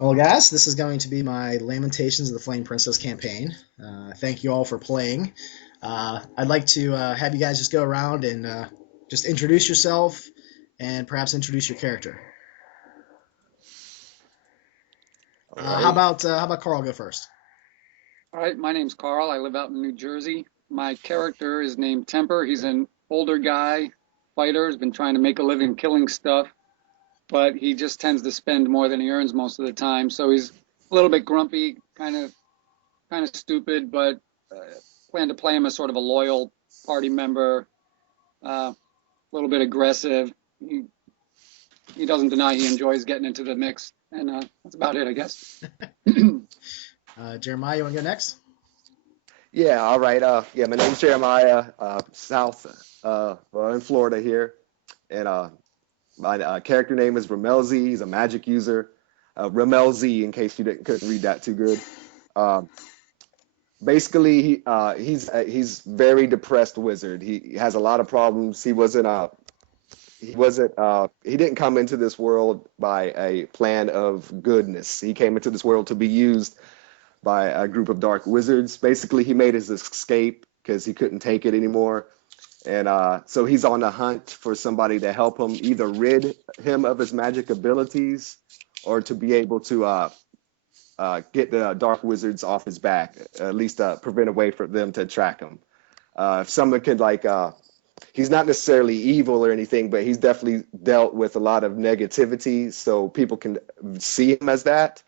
Well, guys, this is going to be my Lamentations of the Flame Princess campaign. Thank you all for playing. I'd like to have you guys just go around and just introduce yourself and perhaps introduce your character. All right. How about Carl go first? All right, my name's Carl. I live out in New Jersey. My character is named Temper. He's an older guy, fighter, has been trying to make a living killing stuff, but he just tends to spend more than he earns most of the time. So he's a little bit grumpy, kind of stupid, but plan to play him as sort of a loyal party member, a little bit aggressive. He doesn't deny he enjoys getting into the mix, and that's about it, I guess. Jeremiah, you want to go next? Yeah, all right. Yeah, my name's Jeremiah, South, well, in Florida here. And my character name is Ramelzi. He's a magic user. Ramelzi, in case you couldn't read that too good. Um, Basically, he's very depressed wizard. He has a lot of problems. He didn't come into this world by a plan of goodness. He came into this world to be used by a group of dark wizards. Basically, he made his escape because he couldn't take it anymore. And so he's on the hunt for somebody to help him either rid him of his magic abilities or to be able to get the dark wizards off his back, at least prevent a way for them to track him. If someone could he's not necessarily evil or anything, but he's definitely dealt with a lot of negativity, so people can see him as that.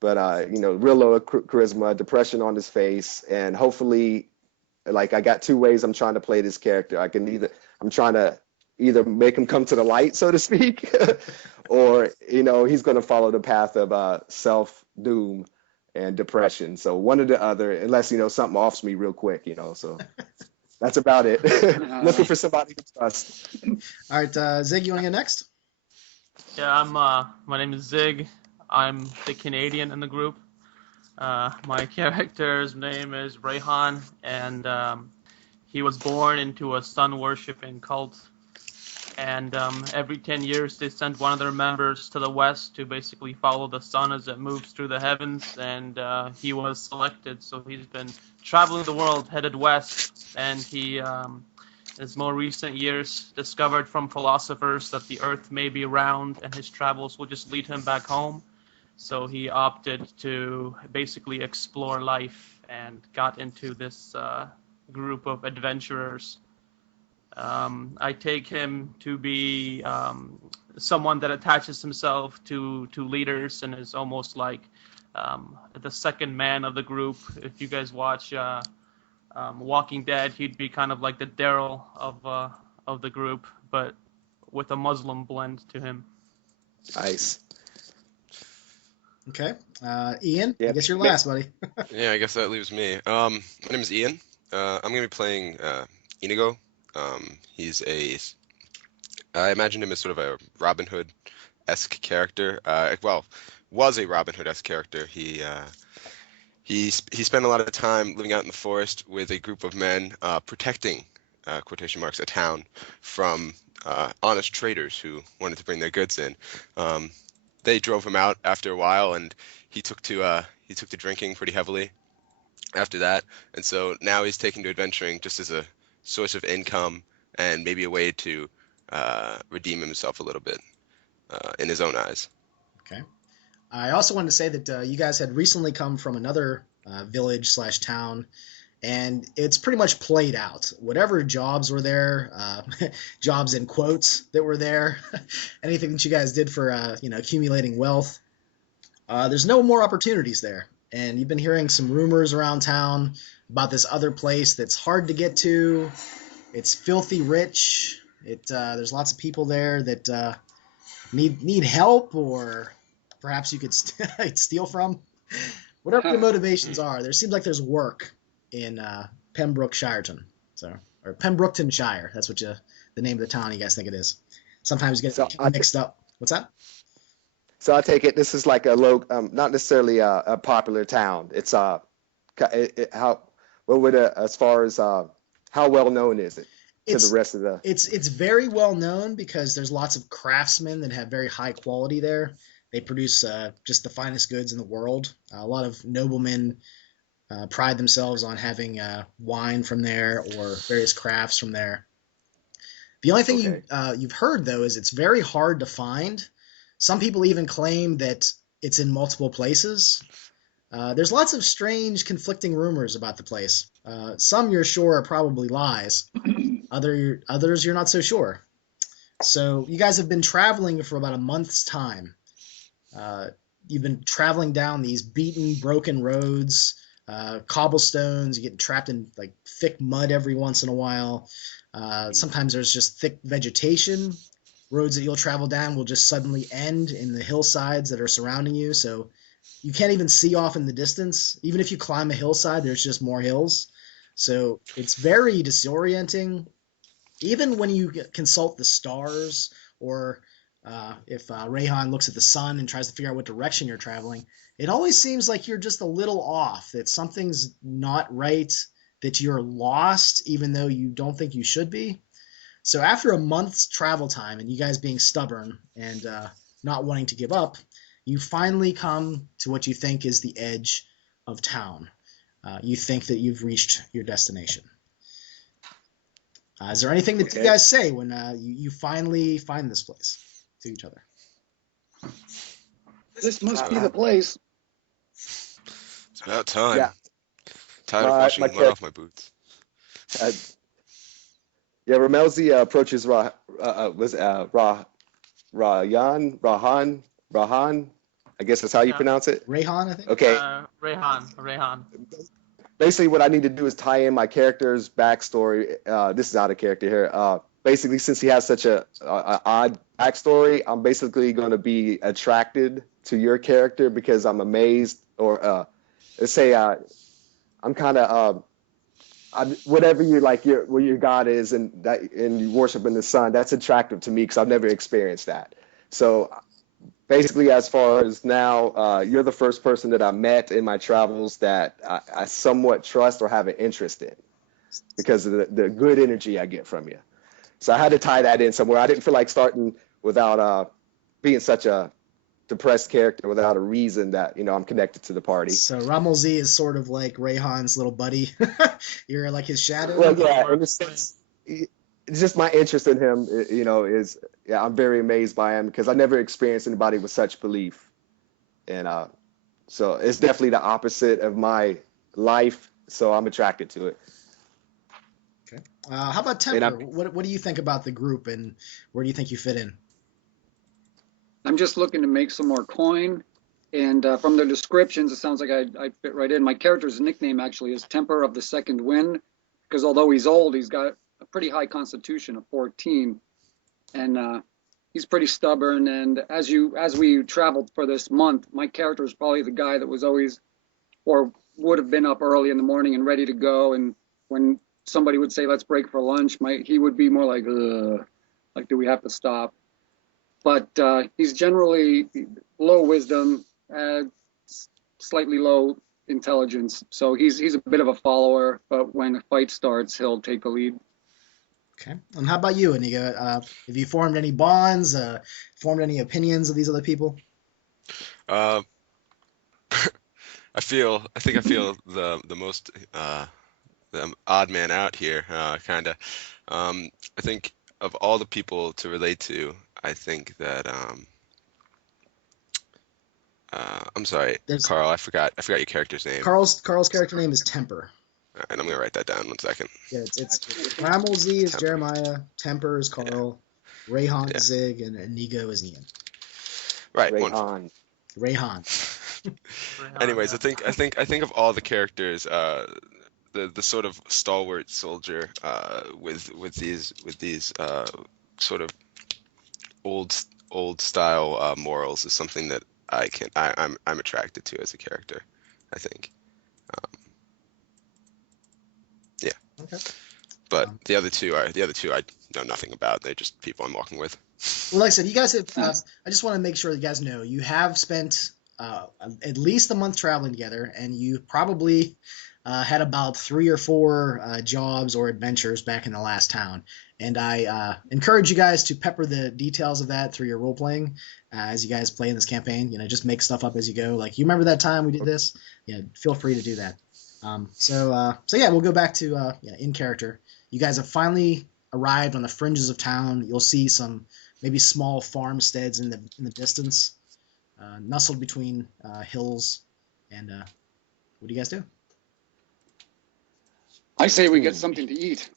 But real low charisma, depression on his face, and hopefully, like I got two ways I'm trying to play this character. I'm trying to either make him come to the light, so to speak, or he's going to follow the path of self doom and depression. So one or the other, unless something offs me real quick. So that's about it. Looking for somebody to trust. All right, Zig, you want to go next? Yeah, my name is Zig. I'm the Canadian in the group. My character's name is Rayhan, and he was born into a sun-worshipping cult. And every 10 years, they send one of their members to the west to basically follow the sun as it moves through the heavens. And he was selected, so he's been traveling the world, headed west. And he, in his more recent years, discovered from philosophers that the earth may be round, and his travels will just lead him back home. So he opted to basically explore life and got into this group of adventurers. I take him to be someone that attaches himself to leaders and is almost like the second man of the group. If you guys watch Walking Dead, he'd be kind of like the Daryl of the group, but with a Muslim blend to him. Nice. Okay, Ian, I Yep. guess you're last, buddy. Yeah, I guess that leaves me. My name is Ian. I'm gonna be playing Inigo. I imagine him as sort of a Robin Hood-esque character. Well, was a Robin Hood-esque character. He spent a lot of time living out in the forest with a group of men, protecting, quotation marks, a town from honest traders who wanted to bring their goods in. They drove him out after a while, and he took to drinking pretty heavily after that. And so now he's taking to adventuring just as a source of income and maybe a way to redeem himself a little bit in his own eyes. Okay. I also wanted to say that you guys had recently come from another village slash town, and it's pretty much played out. Whatever jobs were there, jobs in quotes that were there, anything that you guys did for accumulating wealth, there's no more opportunities there. And you've been hearing some rumors around town about this other place that's hard to get to. It's filthy rich. There's lots of people there that need help, or perhaps you could steal from. Whatever the motivations are, there seems like there's work in Pembrookshire, or Pembrooktonshire. That's what the name of the town you guys think it is. Sometimes you get mixed up. What's that? So I take it this is like a not necessarily a popular town. It's as far as how well known is it to the rest of the? It's very well known because there's lots of craftsmen that have very high quality there. They produce just the finest goods in the world. A lot of noblemen pride themselves on having wine from there or various crafts from there. The only thing Okay. you've heard though is it's very hard to find. Some people even claim that it's in multiple places. There's lots of strange, conflicting rumors about the place. Some you're sure are probably lies. Others you're not so sure. So you guys have been traveling for about a month's time. Uh, you've been traveling down these beaten, broken roads, cobblestones. You get trapped in like thick mud every once in a while. Sometimes there's just thick vegetation. Roads that you'll travel down will just suddenly end in the hillsides that are surrounding you. So you can't even see off in the distance. Even if you climb a hillside, there's just more hills. So it's very disorienting. Even when you consult the stars, or if Rayhan looks at the sun and tries to figure out what direction you're traveling, it always seems like you're just a little off, that something's not right, that you're lost even though you don't think you should be. So after a month's travel time and you guys being stubborn and not wanting to give up, you finally come to what you think is the edge of town. You think that you've reached your destination. Is there anything that you guys say when you finally find this place to each other? This must be the place. It's about time. Yeah. Tired of washing mud off my boots. Yeah, Ramelzi approaches Rahan. I guess that's how you pronounce it. Rayhan, I think. Okay. Rayhan. Basically, what I need to do is tie in my character's backstory. This is out of character here. Basically, since he has such a odd backstory, I'm basically going to be attracted to your character because I'm amazed, or let's say I'm kind of whatever you like, where your God is, and you worship in the sun. That's attractive to me because I've never experienced that. So basically, as far as now, you're the first person that I met in my travels that I somewhat trust or have an interest in because of the good energy I get from you. So I had to tie that in somewhere. I didn't feel like starting without being such a depressed character without a reason that, I'm connected to the party. So Ramel Z is sort of like Rayhan's little buddy. You're like his shadow. Well, yeah, in a sense, it's just my interest in him, I'm very amazed by him because I never experienced anybody with such belief. And so it's definitely the opposite of my life. So I'm attracted to it. Okay. How about Temper? What do you think about the group and where do you think you fit in? I'm just looking to make some more coin. And from the descriptions, it sounds like I fit right in. My character's nickname actually is Temper of the Second Wind, because although he's old, he's got a pretty high constitution of 14. And he's pretty stubborn. And as we traveled for this month, my character is probably the guy that was always, or would have been up early in the morning and ready to go. And when somebody would say, let's break for lunch, he would be more like, ugh, like, do we have to stop? But he's generally low wisdom, slightly low intelligence. So he's a bit of a follower, but when a fight starts, he'll take the lead. Okay. And how about you, Inigo? Have you formed any bonds, formed any opinions of these other people? I think I feel the most the odd man out here, kind of. I think of all the people to relate to, I think that I'm sorry, Carl. I forgot your character's name. Carl's character name is Temper. All right, I'm gonna write that down 1 second. Yeah, it's Ramel Z is Temper. Jeremiah, Temper is Carl, yeah. Rayhan is Zig, and Inigo is Ian. Right, Rayhan. Anyways, I think of all the characters, the sort of stalwart soldier with these sort of old style morals is something that I'm attracted to as a character, I think. Yeah. Okay. But the other two I know nothing about. They're just people I'm walking with. Well, like I said, you guys have. I just want to make sure you guys know you have spent at least a month traveling together, and you probably had about 3 or 4 jobs or adventures back in the last town. And I encourage you guys to pepper the details of that through your role playing as you guys play in this campaign. Just make stuff up as you go. Like, you remember that time we did this? Feel free to do that. So yeah, we'll go back to in character. You guys have finally arrived on the fringes of town. You'll see some maybe small farmsteads in the distance, nestled between hills. And what do you guys do? I say we get something to eat.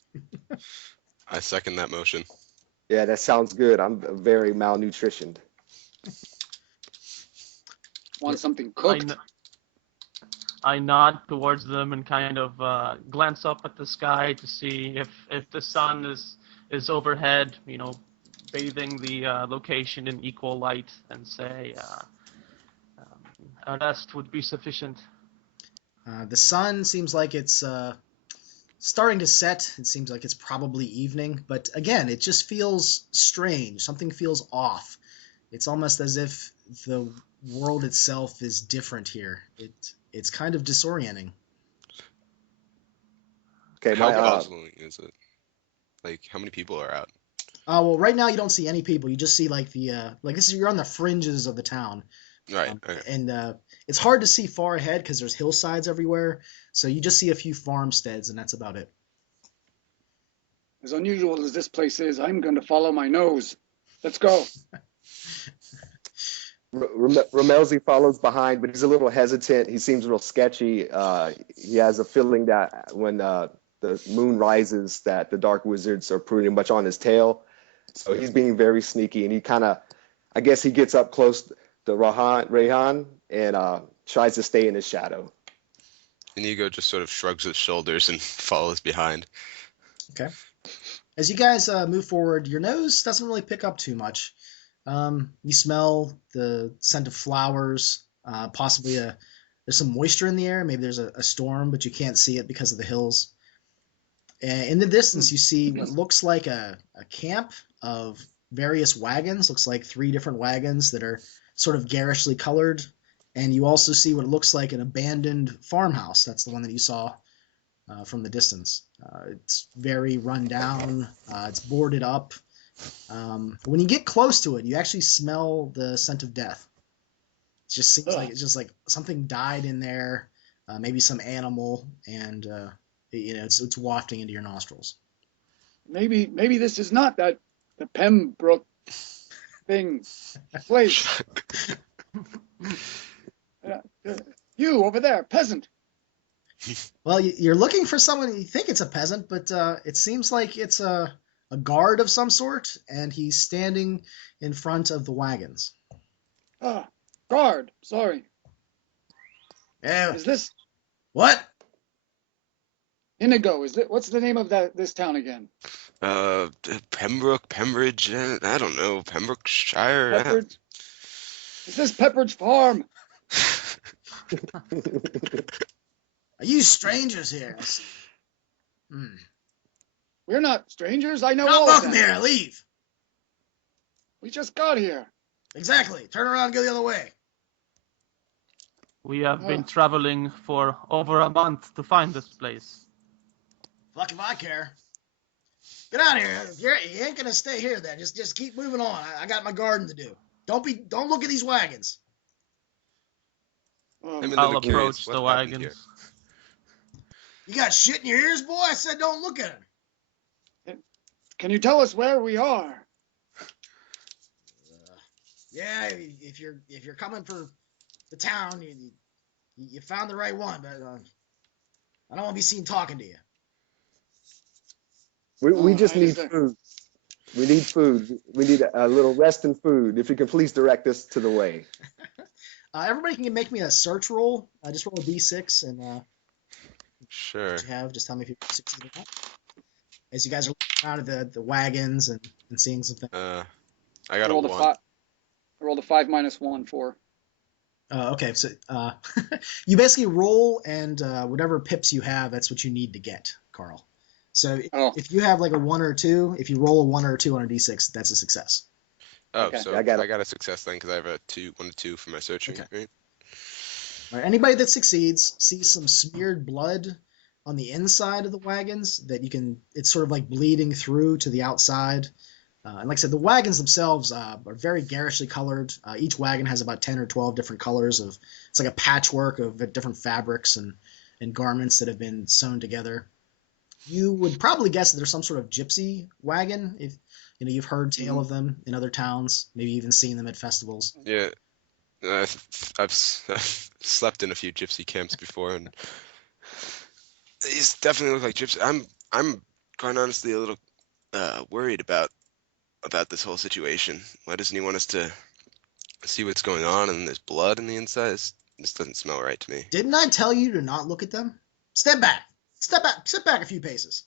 I second that motion. Yeah, that sounds good. I'm very malnutritioned. Want something cooked? I nod towards them and kind of glance up at the sky to see if the sun is overhead, bathing the location in equal light, and say a rest would be sufficient. The sun seems like it's starting to set. It seems like it's probably evening, but again, it just feels strange. Something feels off. It's almost as if the world itself is different here. It's kind of disorienting. Okay, How bustling is it? Like, how many people are out? Well, right now you don't see any people. You just see like you're on the fringes of the town. Right. Okay. And it's hard to see far ahead because there's hillsides everywhere. So you just see a few farmsteads, and that's about it. As unusual as this place is, I'm going to follow my nose. Let's go. Ramelzi follows behind, but he's a little hesitant. He seems real sketchy. He has a feeling that when the moon rises, that the dark wizards are pretty much on his tail. So he's being very sneaky, and he kind of, I guess he gets up close to Rayhan and tries to stay in his shadow. Inigo just sort of shrugs his shoulders and follows behind. Okay. As you guys move forward, your nose doesn't really pick up too much. You smell the scent of flowers, possibly there's some moisture in the air. Maybe there's a storm, but you can't see it because of the hills. And in the distance, you see what looks like a camp of various wagons. Looks like 3 different wagons that are sort of garishly colored. And you also see what looks like an abandoned farmhouse. That's the one that you saw from the distance. It's very run down. It's boarded up. When you get close to it, you actually smell the scent of death. It just seems like it's just like something died in there, maybe some animal, and it's wafting into your nostrils. Maybe this is not the Pembroke thing place. You over there, peasant. Well, you're looking for someone. You think it's a peasant, but it seems like it's a guard of some sort, and he's standing in front of the wagons. Guard. Sorry. Yeah. Is this what? Inigo? What's the name of this town again? Pembridge. I don't know. Pembrokeshire. Pepperidge? Is this Pepperidge Farm? Are you strangers here? We're not strangers. I know Not all of welcome them. here. Leave. We just got here. Exactly. Turn around and go the other way. We have been traveling for over a month to find this place. Fuck if I care. Get out of here. You ain't gonna stay here then. Just keep moving on. I got my garden to do. Don't look at these wagons. I'll approach the wagons. You got shit in your ears, boy? I said don't look at them. Can you tell us where we are? Yeah, if you're coming for the town, you found the right one, but I don't want to be seen talking to you. We just need food. We need food. We need a little rest and food. If you can please direct us to the way. Everybody can make me a search roll. Just roll a d6 and Sure. just tell me if you succeed or not. As you guys are looking out of the wagons and seeing something. I got a 1. I rolled a 5 minus 1, 4. Okay, so you basically roll, and whatever pips you have, that's what you need to get, Carl. So if you have like a 1 or a 2, if you roll a 1 or a 2 on a d6, that's a success. Oh, Okay. so I got a success then because I have a 1 to 2 for my searching. Okay. Right? All right, anybody that succeeds sees some smeared blood on the inside of the wagons that you can. It's sort of like bleeding through to the outside. And like I said, the wagons themselves are very garishly colored. Each wagon has about 10 or 12 different colors of. It's like a patchwork of different fabrics and garments that have been sewn together. You would probably guess that there's some sort of gypsy wagon. If you've heard tale of them in other towns, maybe even seen them at festivals. Yeah, I've slept in a few gypsy camps before, and these definitely look like gypsy. I'm quite honestly a little worried about this whole situation. Why doesn't he want us to see what's going on? And there's blood in the inside. This doesn't smell right to me. Didn't I tell you to not look at them? Step back. Step back a few paces.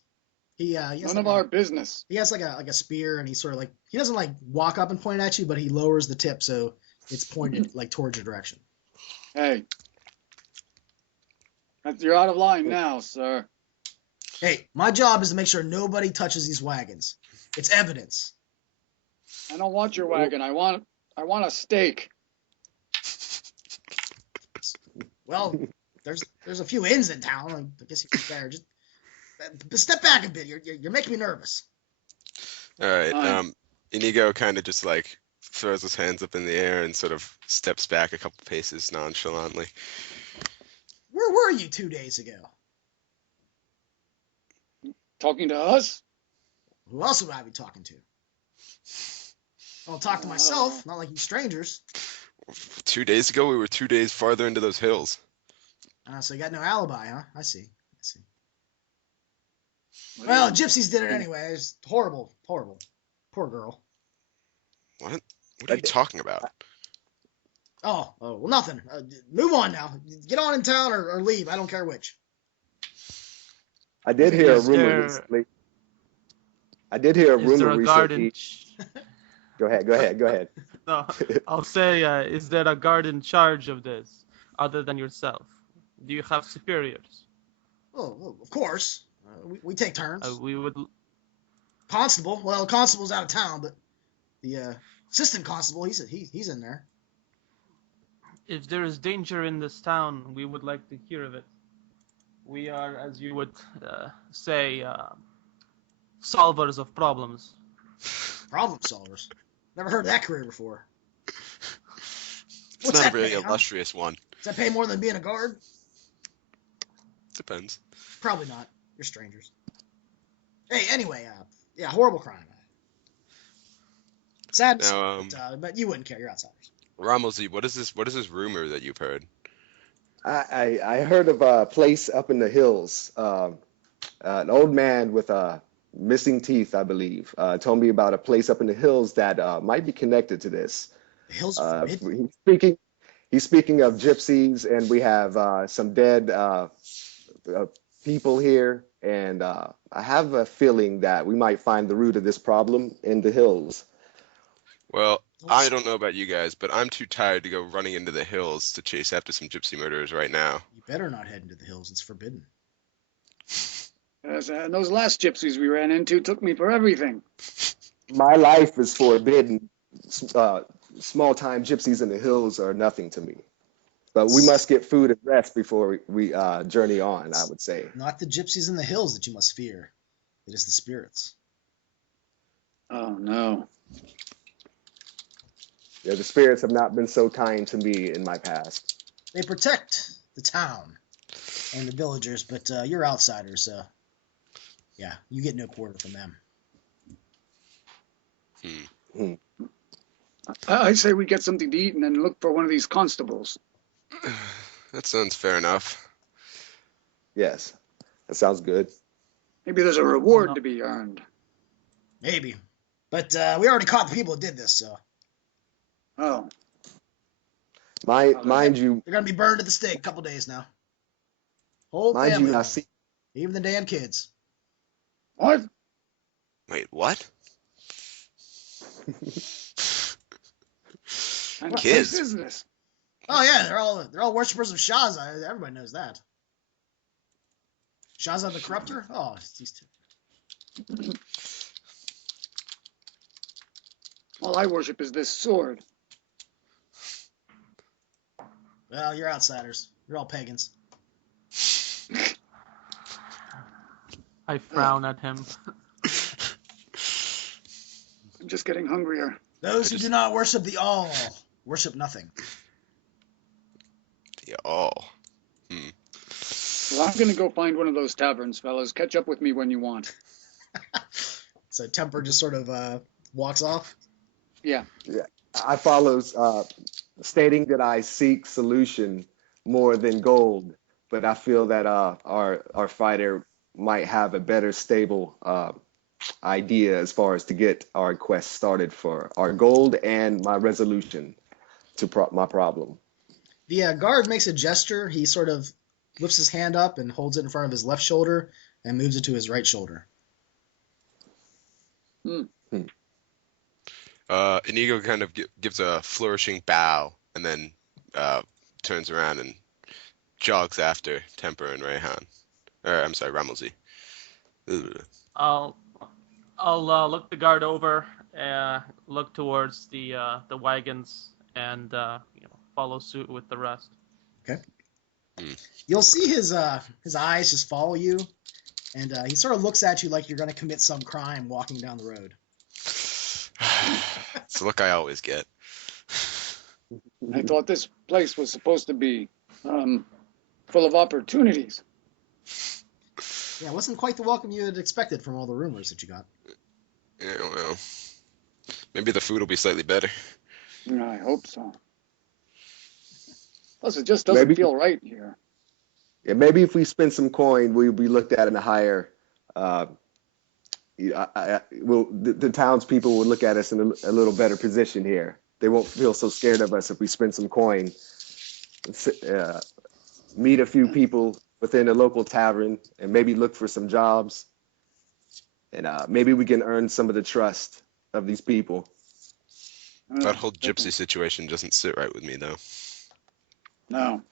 He has None like of our business. he has like a spear, and he sort of like he doesn't like walk up and point at you, but he lowers the tip so it's pointed like towards your direction. Hey, you're out of line now, sir. Hey, my job is to make sure nobody touches these wagons. It's evidence. I don't want your wagon. I want a steak. Well, there's a few inns in town. I guess you could better just step back a bit. You're making me nervous. All right. Inigo kind of just like throws his hands up in the air and sort of steps back a couple paces nonchalantly. Where were you 2 days ago? Talking to us? Who else would I be talking to? I'll talk to myself, not like you strangers. 2 days ago, we were 2 days farther into those hills. So you got no alibi, huh? I see. Well, gypsies did it anyway. It's horrible. Poor girl. What? What are you talking about? Oh, well, nothing. Move on now. Get on in town or leave. I don't care which. I did hear a Is rumor there- recently. I did hear a Is rumor there a garden? recently. Go ahead. No, I'll say, is there a guard in charge of this, other than yourself? Do you have superiors? Oh, of course. We take turns. We would. Constable. Well, constable's out of town, but the assistant constable, he's in there. If there is danger in this town, we would like to hear of it. We are, as you would say, solvers of problems. Problem solvers. Never heard of that career before. It's What's not that a very pay, huh? illustrious one. Does that pay more than being a guard? Depends. Probably not. You're strangers. Hey, anyway, yeah, horrible crime. Sad, Now, but you wouldn't care. You're outsiders. Ramosi, what is this rumor that you've heard? I heard of a place up in the hills. An old man with missing teeth, I believe, told me about a place up in the hills that might be connected to this. The hills are forbidden. He's speaking of gypsies, and we have some dead people here, and I have a feeling that we might find the root of this problem in the hills. Well, I don't know about you guys, but I'm too tired to go running into the hills to chase after some gypsy murderers right now. You better not head into the hills. It's forbidden. Yes, and those last gypsies we ran into took me for everything. My life is forbidden. Small time gypsies in the hills are nothing to me. But we must get food and rest before we journey on, I would say. Not the gypsies in the hills that you must fear. It is the spirits. Oh, no. Yeah, the spirits have not been so kind to me in my past. They protect the town and the villagers, but you're outsiders, so yeah, you get no quarter from them. I say we get something to eat and then look for one of these constables. That sounds fair enough. Yes, that sounds good. Maybe there's a reward to be earned. Maybe. But we already caught the people who did this, so. Oh. Mind you, they're going to be burned at the stake a couple days now. Whole mind family. you, I see. Even the damn kids. What? Wait, what? What Kids? place is this? Oh yeah, they're all worshippers of Shaza. Everybody knows that. Shaza the Corruptor? Oh, these two. All I worship is this sword. Well, you're outsiders. You're all pagans. I frown at him. I'm just getting hungrier. Those who do not worship the all worship nothing. Yeah, all. Hmm. Well, I'm going to go find one of those taverns, fellas. Catch up with me when you want. So Temper just sort of walks off. Yeah. Yeah, I follows, stating that I seek solution more than gold, but I feel that our fighter might have a better stable idea as far as to get our quest started for our gold and my resolution to my problem. The guard makes a gesture. He sort of lifts his hand up and holds it in front of his left shoulder and moves it to his right shoulder. Inigo kind of gives a flourishing bow and then turns around and jogs after Temper and Rayhan. I'm sorry, Ramelzy. I'll look the guard over, look towards the wagons, and follow suit with the rest. Okay. You'll see his eyes just follow you, and he sort of looks at you like you're going to commit some crime walking down the road. It's the look I always get. I thought this place was supposed to be full of opportunities. Yeah, it wasn't quite the welcome you had expected from all the rumors that you got. Yeah, well, maybe the food will be slightly better. I hope so. Plus, it just doesn't feel right here. Yeah, maybe if we spend some coin, we'll be looked at in a higher. The townspeople will look at us in a little better position here. They won't feel so scared of us if we spend some coin. Meet a few people within a local tavern and maybe look for some jobs. And maybe we can earn some of the trust of these people. That whole gypsy situation doesn't sit right with me, though. No.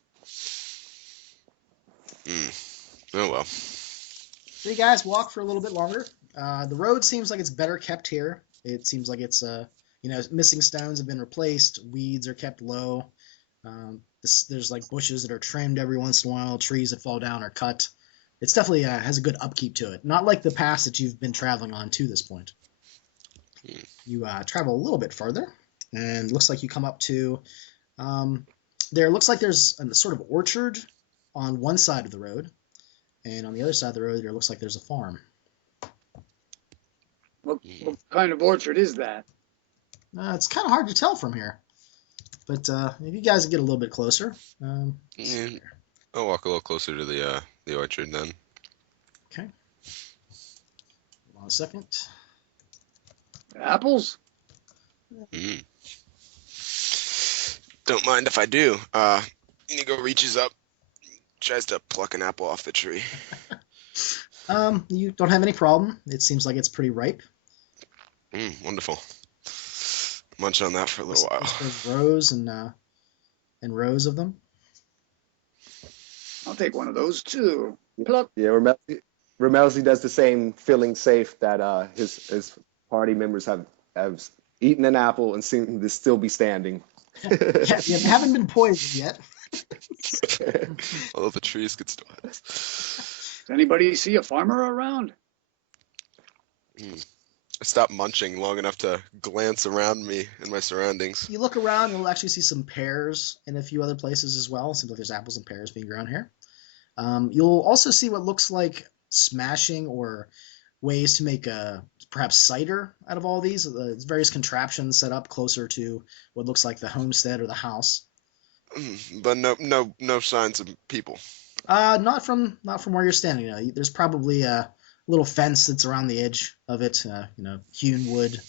Oh, well. So you guys walk for a little bit longer. The road seems like it's better kept here. It seems like it's, missing stones have been replaced. Weeds are kept low. There's like bushes that are trimmed every once in a while. Trees that fall down are cut. It's definitely has a good upkeep to it. Not like the path that you've been traveling on to this point. You travel a little bit further, and looks like you come up to. There looks like there's a sort of orchard on one side of the road, and on the other side of the road, there looks like there's a farm. What kind of orchard is that? It's kind of hard to tell from here, but if you guys get a little bit closer, I'll walk a little closer to the orchard then. Okay. Hold on a second. Apples? Don't mind if I do. Inigo reaches up, tries to pluck an apple off the tree. You don't have any problem. It seems like it's pretty ripe. Wonderful. Munch on that for a little while. There's rows and rows of them. I'll take one of those too. Pluck. Yeah, Ramelzy does the same, feeling safe that his party members have eaten an apple and seem to still be standing. Yeah, you haven't been poisoned yet. Although the trees could still have. Does anybody see a farmer around? I stopped munching long enough to glance around me and my surroundings. You look around, you'll actually see some pears in a few other places as well. Seems like there's apples and pears being grown here. You'll also see what looks like smashing or ways to make perhaps cider out of all these. Various contraptions set up closer to what looks like the homestead or the house. But no signs of people. Not from where you're standing. There's probably a little fence that's around the edge of it, hewn wood.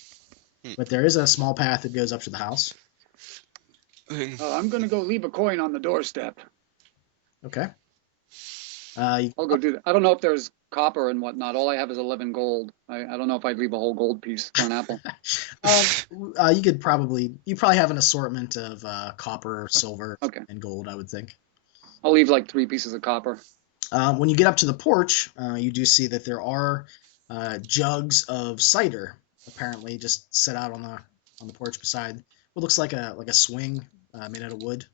But there is a small path that goes up to the house. I'm going to go leave a coin on the doorstep. Okay. I'll go do that. I don't know if there's copper and whatnot. All I have is 11 gold. I don't know if I'd leave a whole gold piece for an apple. You probably have an assortment of copper, silver, and gold, I would think. I'll leave like 3 pieces of copper. When you get up to the porch, you do see that there are jugs of cider, apparently just set out on the porch beside what looks like a swing made out of wood.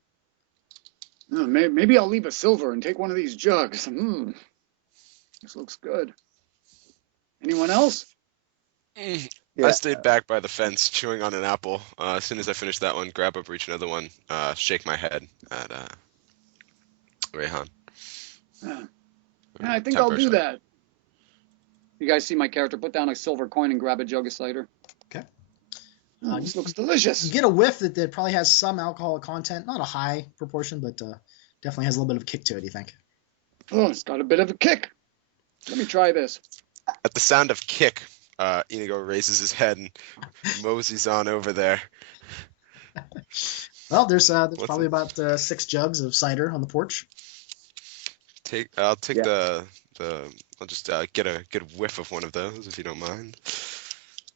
Maybe I'll leave a silver and take one of these jugs. This looks good. Anyone else? I Yeah. stayed back by the fence, chewing on an apple. As soon as I finished that one, grab up, reach another one, shake my head at Rayhan. Yeah, I think I'll Temper, do sorry. that. You guys see my character put down a silver coin and grab a jug of cider. Okay. This looks delicious. You get a whiff that probably has some alcoholic content, not a high proportion, but definitely has a little bit of a kick to it, you think? Oh, it's got a bit of a kick. Let me try this. At the sound of kick, Inigo raises his head and moseys on over there. Well, there's What's probably it? about 6 jugs of cider on the porch. I'll take Yeah. I'll just get a whiff of one of those if you don't mind.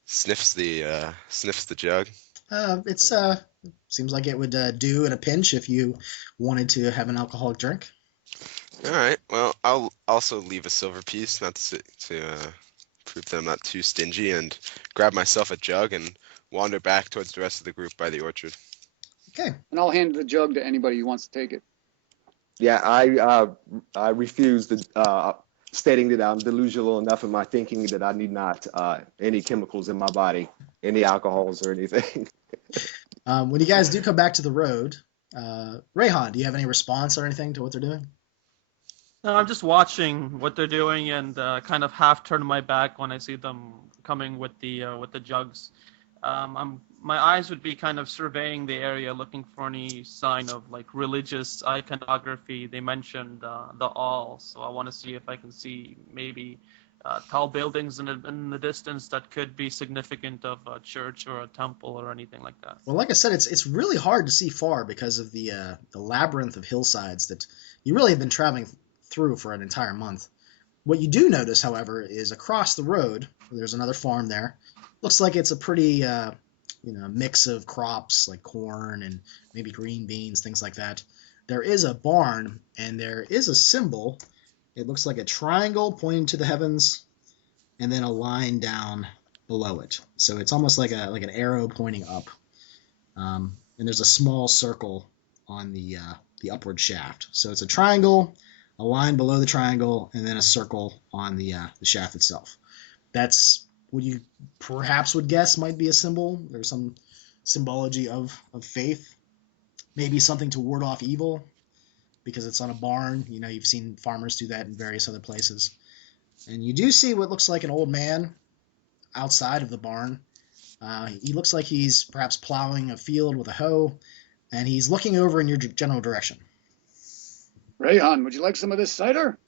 Sniffs the jug. It's seems like it would do in a pinch if you wanted to have an alcoholic drink. All right. Well, I'll also leave a silver piece, not to prove that I'm not too stingy, and grab myself a jug and wander back towards the rest of the group by the orchard. Okay. And I'll hand the jug to anybody who wants to take it. Yeah, I refuse stating that I'm delusional enough in my thinking that I need not any chemicals in my body, any alcohols or anything. When you guys do come back to the road, Rayhan, do you have any response or anything to what they're doing? No, I'm just watching what they're doing and kind of half turn my back when I see them coming with the jugs. My eyes would be kind of surveying the area, looking for any sign of like religious iconography. They mentioned the awl, so I want to see if I can see maybe tall buildings in the distance that could be significant of a church or a temple or anything like that. Well, like I said, it's really hard to see far because of the labyrinth of hillsides that you really have been traveling through for an entire month. What you do notice, however, is across the road, there's another farm there. Looks like it's a pretty mix of crops like corn and maybe green beans, things like that. There is a barn and there is a symbol. It looks like a triangle pointing to the heavens and then a line down below it. So it's almost like an arrow pointing up. And there's a small circle on the upward shaft. So it's a triangle, a line below the triangle, and then a circle on the shaft itself. That's what you perhaps would guess might be a symbol. There's some symbology of faith, maybe something to ward off evil, because it's on a barn. You know, you've seen farmers do that in various other places. And you do see what looks like an old man outside of the barn. He looks like he's perhaps plowing a field with a hoe, and he's looking over in your general direction. Rayhan, would you like some of this cider?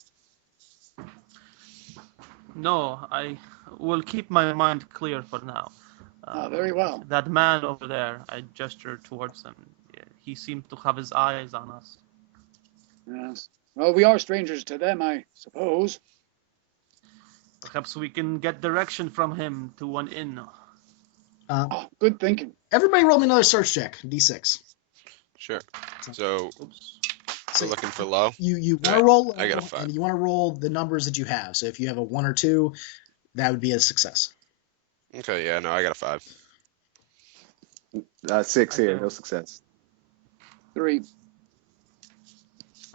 No, I will keep my mind clear for now. Very well. That man over there, I gestured towards him. He seemed to have his eyes on us. Yes. Well, we are strangers to them, I suppose. Perhaps we can get direction from him to an inn. Good thinking. Everybody roll me another search check, D6. Sure. So Oops. So we're looking for low. You want to Alright, roll, I got a 5. and you want to roll the numbers that you have. So if you have a 1 or 2, that would be a success. Okay, yeah, no, I got a 5. 6 here, Okay. no success. 3.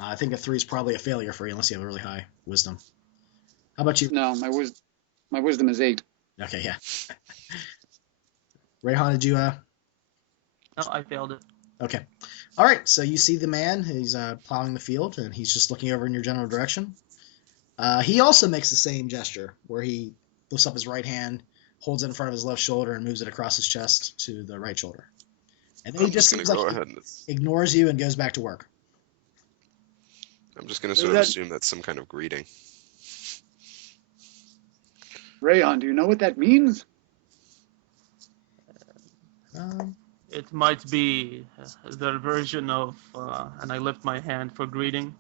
I think a 3 is probably a failure for you unless you have a really high wisdom. How about you? No, my wisdom is 8. Okay, yeah. Rayhan, did you? No, I failed it. Okay. All right. So you see the man. He's plowing the field, and he's just looking over in your general direction. He also makes the same gesture where he lifts up his right hand, holds it in front of his left shoulder, and moves it across his chest to the right shoulder. And then he just gonna seems like go he ahead and ignores you and goes back to work. I'm just gonna Is sort of that- assume that's some kind of greeting. Rayhan, do you know what that means? It might be their version of, and I lift my hand for greeting,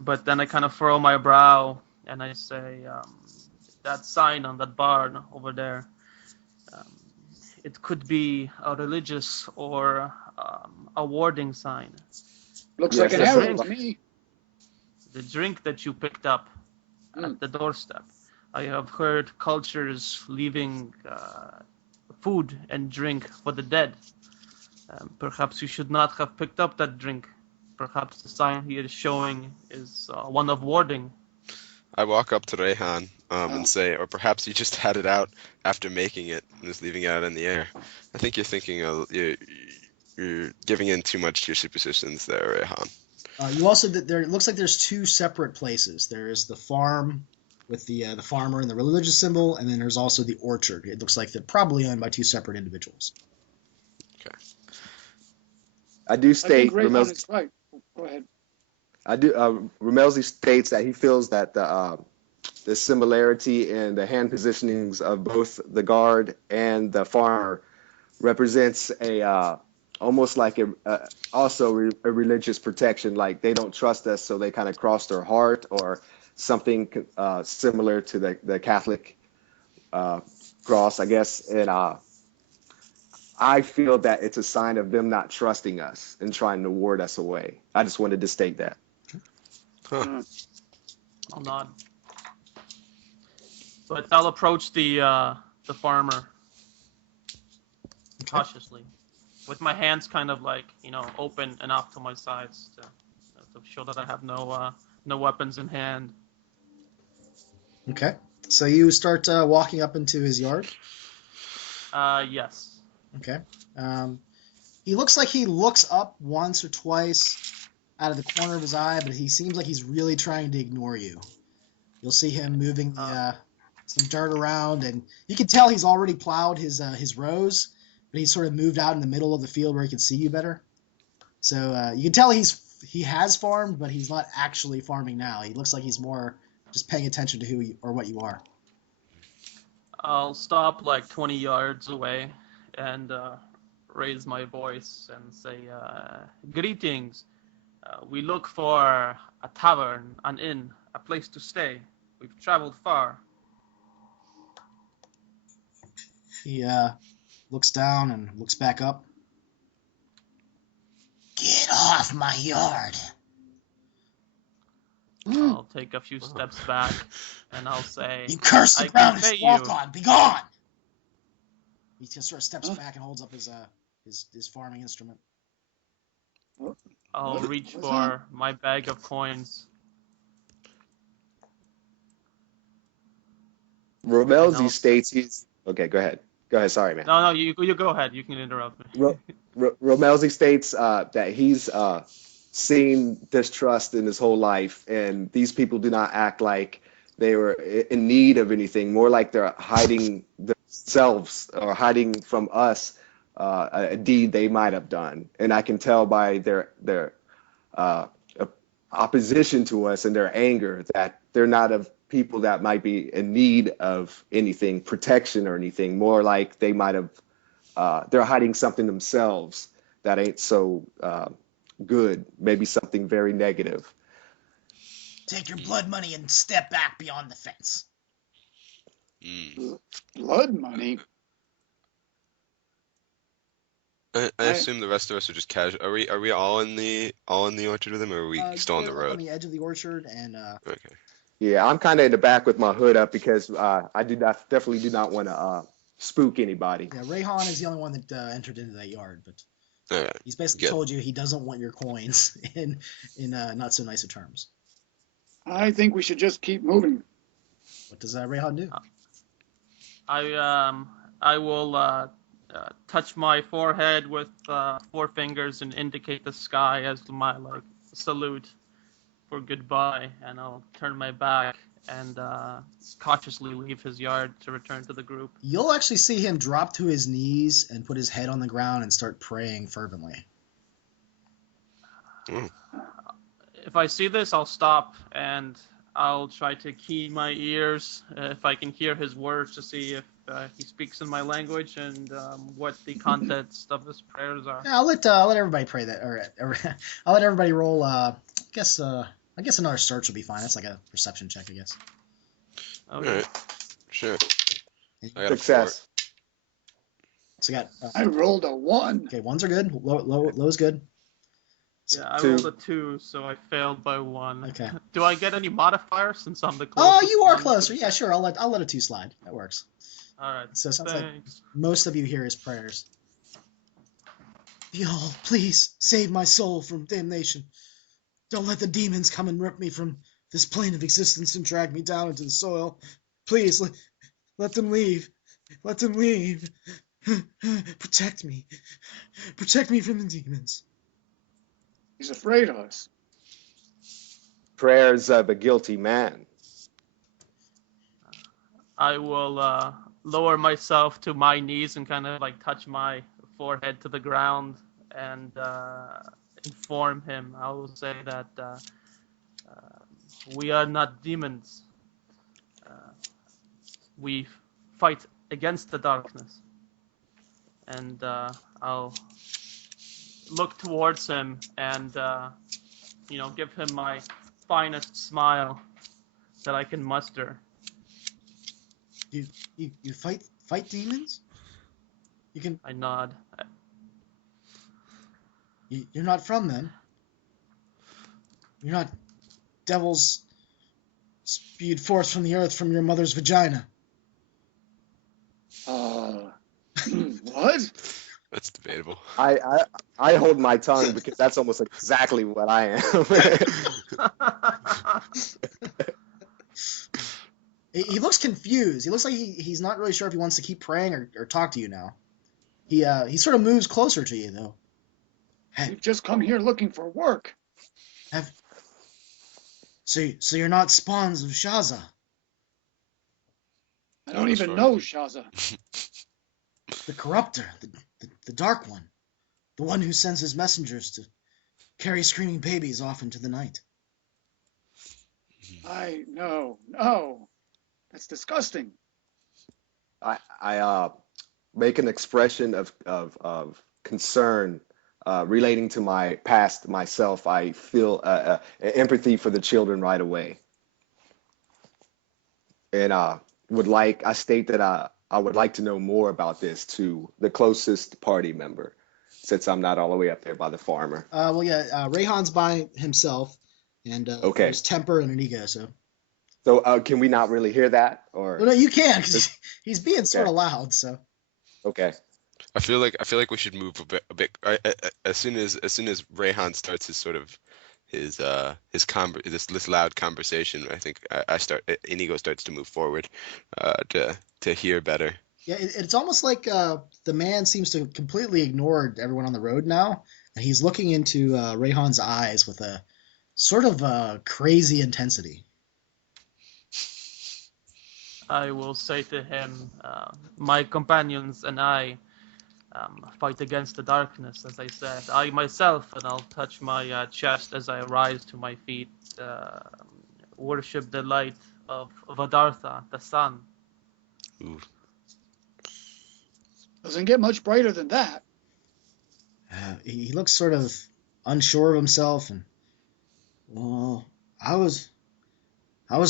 but then I kind of furrow my brow and I say, that sign on that barn over there, it could be a religious or a warding sign. Looks Yes, like an that's arrow right. to me. The drink that you picked up at the doorstep. I have heard cultures leaving food and drink for the dead. Perhaps you should not have picked up that drink. Perhaps the sign he is showing is one of warding. I walk up to Rehan and say, or perhaps you just had it out after making it and just leaving it out in the air. I think you're thinking you're giving in too much to your superstitions there, Rehan. You also there. It looks like there's two separate places. There is the farm with the farmer and the religious symbol, and then there's also the orchard. It looks like they're probably owned by two separate individuals. Okay. I do I think state Rayhan is right. Go ahead. Ramelzi states that he feels that the similarity in the hand positionings of both the guard and the farmer represents a almost like also a religious protection. Like they don't trust us, so they kind of cross their heart, or something similar to the Catholic cross, I guess. And I feel that it's a sign of them not trusting us and trying to ward us away. I just wanted to state that. Huh. I'll nod. But I'll approach the farmer cautiously, with my hands kind of like, open and off to my sides to show that I have no weapons in hand. Okay. So you start walking up into his yard. Yes. Okay. He looks like he looks up once or twice out of the corner of his eye, but he seems like he's really trying to ignore you. You'll see him moving some dirt around, and you can tell he's already plowed his rows, but he's sort of moved out in the middle of the field where he can see you better. So you can tell he has farmed, but he's not actually farming now. He looks like he's more just paying attention to who you, or what you are. I'll stop like 20 yards away and raise my voice and say, greetings. We look for a tavern, an inn, a place to stay. We've traveled far. He looks down and looks back up. Get off my yard. I'll take a few steps back and I'll say, You cursed the I ground can you pay walk you. on. Be gone. He just sort of steps back and holds up his farming instrument. I'll reach What's for that? my bag of coins. Ramelzi states he's okay. Go ahead. Go ahead. Sorry, man. No, you go ahead. You can interrupt me. Ramelzi states that he's seen distrust in his whole life, and these people do not act like they were in need of anything. More like they're hiding themselves or hiding from us a deed they might have done. And I can tell by their opposition to us and their anger that they're not of people that might be in need of anything, protection or anything. More like they might have they're hiding something themselves that ain't so good, maybe something very negative. Take your blood money and step back beyond the fence. Blood money. I assume the rest of us are just casual. Are we all in the orchard with him, or are we still on the On road? the edge of the orchard, and Okay. Yeah, I'm kind of in the back with my hood up because I definitely do not want to spook anybody. yeah, Rayhan is the only one that entered into that yard, but All right. he's basically Good. told you he doesn't want your coins in not so nice of terms. I think we should just keep moving. What does Rayhan do? I will touch my forehead with 4 fingers and indicate the sky as my salute for goodbye, and I'll turn my back and cautiously leave his yard to return to the group. You'll actually see him drop to his knees and put his head on the ground and start praying fervently. If I see this, I'll stop and I'll try to key my ears if I can hear his words to see if he speaks in my language and what the contents of his prayers are. Yeah, I'll let everybody pray that, or I'll let everybody roll. I guess another search will be fine. That's like a perception check, I guess. Okay. All right. Sure. I got Success. So you got I rolled a 1. okay. Ones are good. Low's good. Yeah, I 2. rolled a 2, so I failed by 1. Okay. Do I get any modifiers since I'm the closest? Oh, you are one? closer. Yeah, sure. I'll let a 2 slide. That works. All right. So it sounds like Thanks. most of you hear his prayers. Y'all, please save my soul from damnation. Don't let the demons come and rip me from this plane of existence and drag me down into the soil. Please, let them leave. Let them leave. Protect me. Protect me from the demons. He's afraid of us. Prayers of a guilty man. I will lower myself to my knees and kind of like touch my forehead to the ground and inform him. I will say that we are not demons. We fight against the darkness. And I'll look towards him and, give him my finest smile that I can muster. You fight demons? You can. I nod. You're not from them. You're not devils spewed forth from the earth from your mother's vagina. What? That's debatable. I hold my tongue because that's almost exactly what I am. He looks confused. He looks like he's not really sure if he wants to keep praying or talk to you now. He sort of moves closer to you though. We've just come here looking for work. So you're not spawns of Shaza? I don't even know Shaza. The corruptor, the dark one, the one who sends his messengers to carry screaming babies off into the night. No. That's disgusting. I make an expression of concern relating to my past myself. I feel empathy for the children right away, and I state that I would like to know more about this to the closest party member, since I'm not all the way up there by the farmer. Rayhan's by himself, and Okay. there's Temper and Inigo. So can we not really hear that, or no, you can because he's being sort Okay. of loud. So okay? I feel like we should move a bit. As soon as Rayhan starts his sort of this loud conversation, I think Inigo starts to move forward to hear better. yeah, it's almost like the man seems to completely ignore everyone on the road now, and he's looking into Rayhan's eyes with a sort of crazy intensity. I will say to him, my companions and I fight against the darkness, as I said. I myself, and I'll touch my chest as I rise to my feet, worship the light of Vadartha, the sun. Ooh. Doesn't get much brighter than that. He looks sort of unsure of himself, and well, I was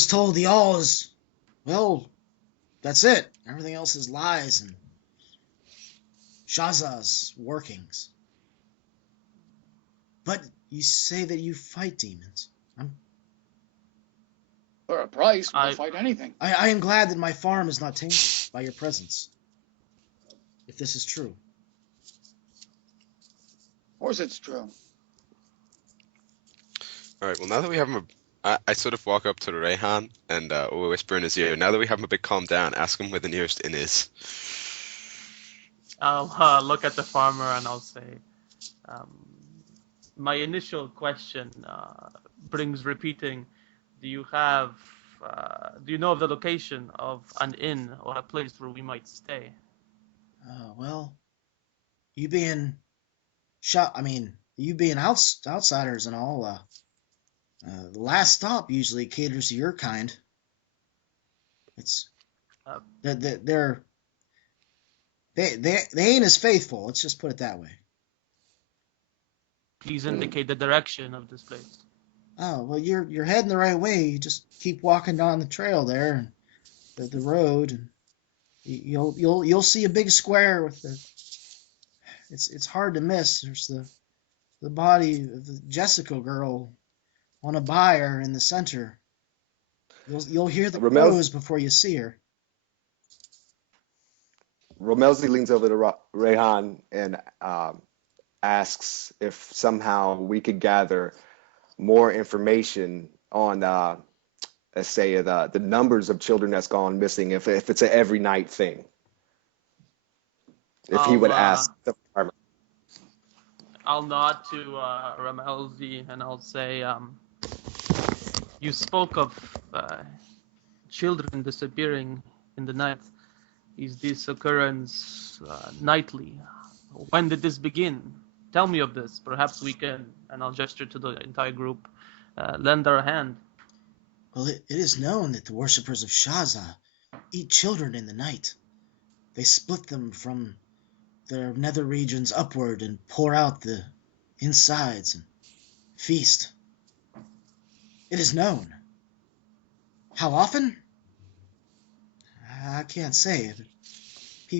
told the all is, well, that's it. Everything else is lies and Shaza's workings. But you say that you fight demons. For a price, we'll fight anything. I am glad that my farm is not tainted by your presence. If this is true. Of course it's true. All right. Well, now that we have him, I sort of walk up to Rayhan and whisper in his ear. Now that we have him a bit calmed down, ask him where the nearest inn is. I'll look at the farmer and I'll say, my initial question brings repeating. Do you know of the location of an inn or a place where we might stay? Well, you being outsiders and all, the last stop usually caters to your kind. It's they ain't as faithful. Let's just put it that way. Please indicate the direction of this place. Oh well, you're heading the right way. You just keep walking down the trail there, and the road, and you'll see a big square with the. It's hard to miss. There's the body of the Jessica girl on a bier in the center. You'll hear the crows before you see her. Romelzi leans over to Rayhan and asks if somehow we could gather more information on say the numbers of children that's gone missing, if it's an every night thing. If he would ask the farmer. I'll nod to Ramelzi and I'll say, you spoke of children disappearing in the night. Is this occurrence nightly? When did this begin? Tell me of this. Perhaps we can, and I'll gesture to the entire group, lend our hand. Well, it is known that the worshippers of Shaza eat children in the night. They split them from their nether regions upward and pour out the insides and feast. It is known. How often? I can't say.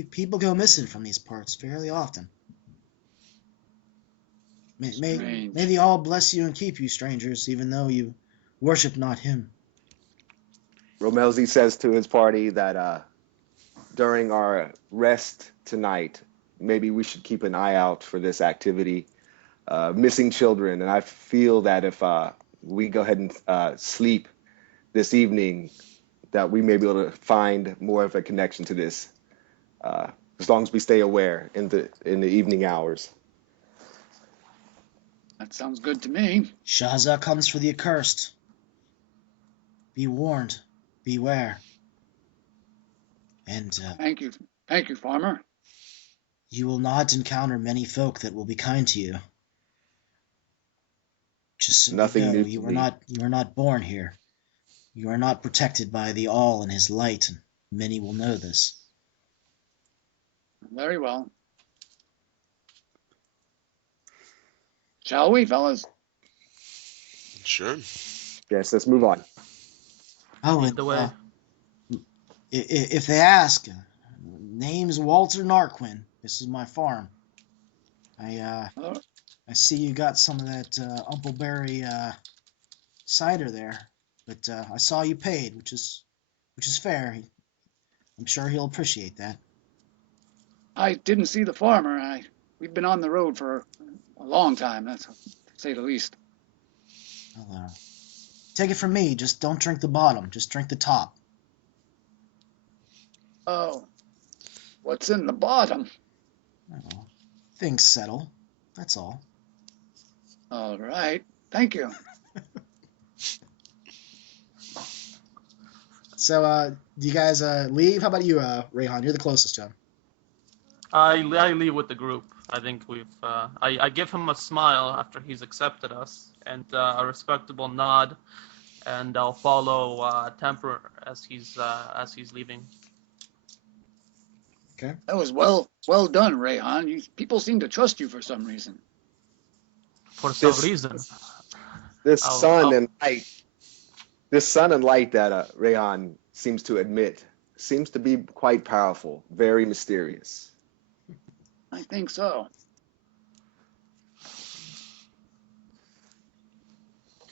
People go missing from these parts fairly often. May the all bless you and keep you, strangers, even though you worship not him. Romelzi says to his party that during our rest tonight, maybe we should keep an eye out for this activity, missing children. And I feel that if we go ahead and sleep this evening, that we may be able to find more of a connection to this, as long as we stay aware in the evening hours. That sounds good to me. Shaza comes for the accursed. Be warned. Beware. And Thank you, farmer. you will not encounter many folk that will be kind to you. Just so Nothing you know, new you to were me. not born here. You are not protected by the All and his light, and many will know this. Very well. Shall we, fellas? Sure. Yes, let's move on. Oh, Lead and the way. if they ask, name's Walter Narquin. This is my farm. I see you got some of that Umpleberry cider there, but I saw you paid, which is fair. I'm sure he'll appreciate that. I didn't see the farmer. We've been on the road for a long time, that's to say the least. Well, take it from me, just don't drink the bottom, just drink the top. Oh, what's in the bottom? Oh, things settle, that's all. All right, thank you. So, do you guys leave? How about you, Rayhan? You're the closest to him. I leave with the group. I think we've. I give him a smile after he's accepted us, and a respectable nod, and I'll follow Temper as he's leaving. Okay. That was well done, Rayhan. People seem to trust you for some reason. For some This- reason. This I'll- sun I'll- and light, that Rayon seems to admit, seems to be quite powerful, very mysterious. I think so.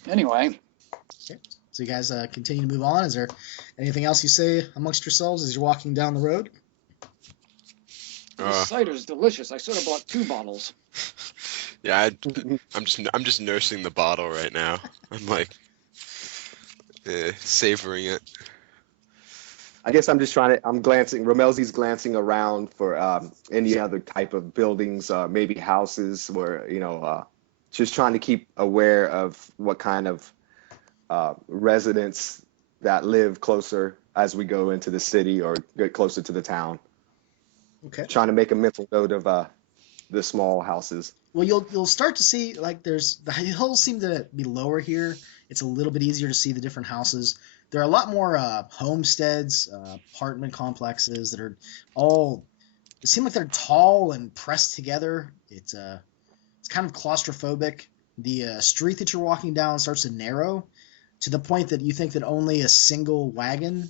Anyway, Okay. So you guys continue to move on. Is there anything else you say amongst yourselves as you're walking down the road? this cider's delicious. I sort of bought 2 bottles. Yeah, I'm just nursing the bottle right now. I'm like savoring it. I guess I'm glancing, Romelzi's glancing around for any other type of buildings, maybe houses where, just trying to keep aware of what kind of residents that live closer as we go into the city or get closer to the town. Okay. Trying to make a mental note of the small houses. Well, you'll start to see, like, the hills seem to be lower here. It's a little bit easier to see the different houses. There are a lot more homesteads, apartment complexes that are all. It seem like they're tall and pressed together. It's kind of claustrophobic. The street that you're walking down starts to narrow to the point that you think that only a single wagon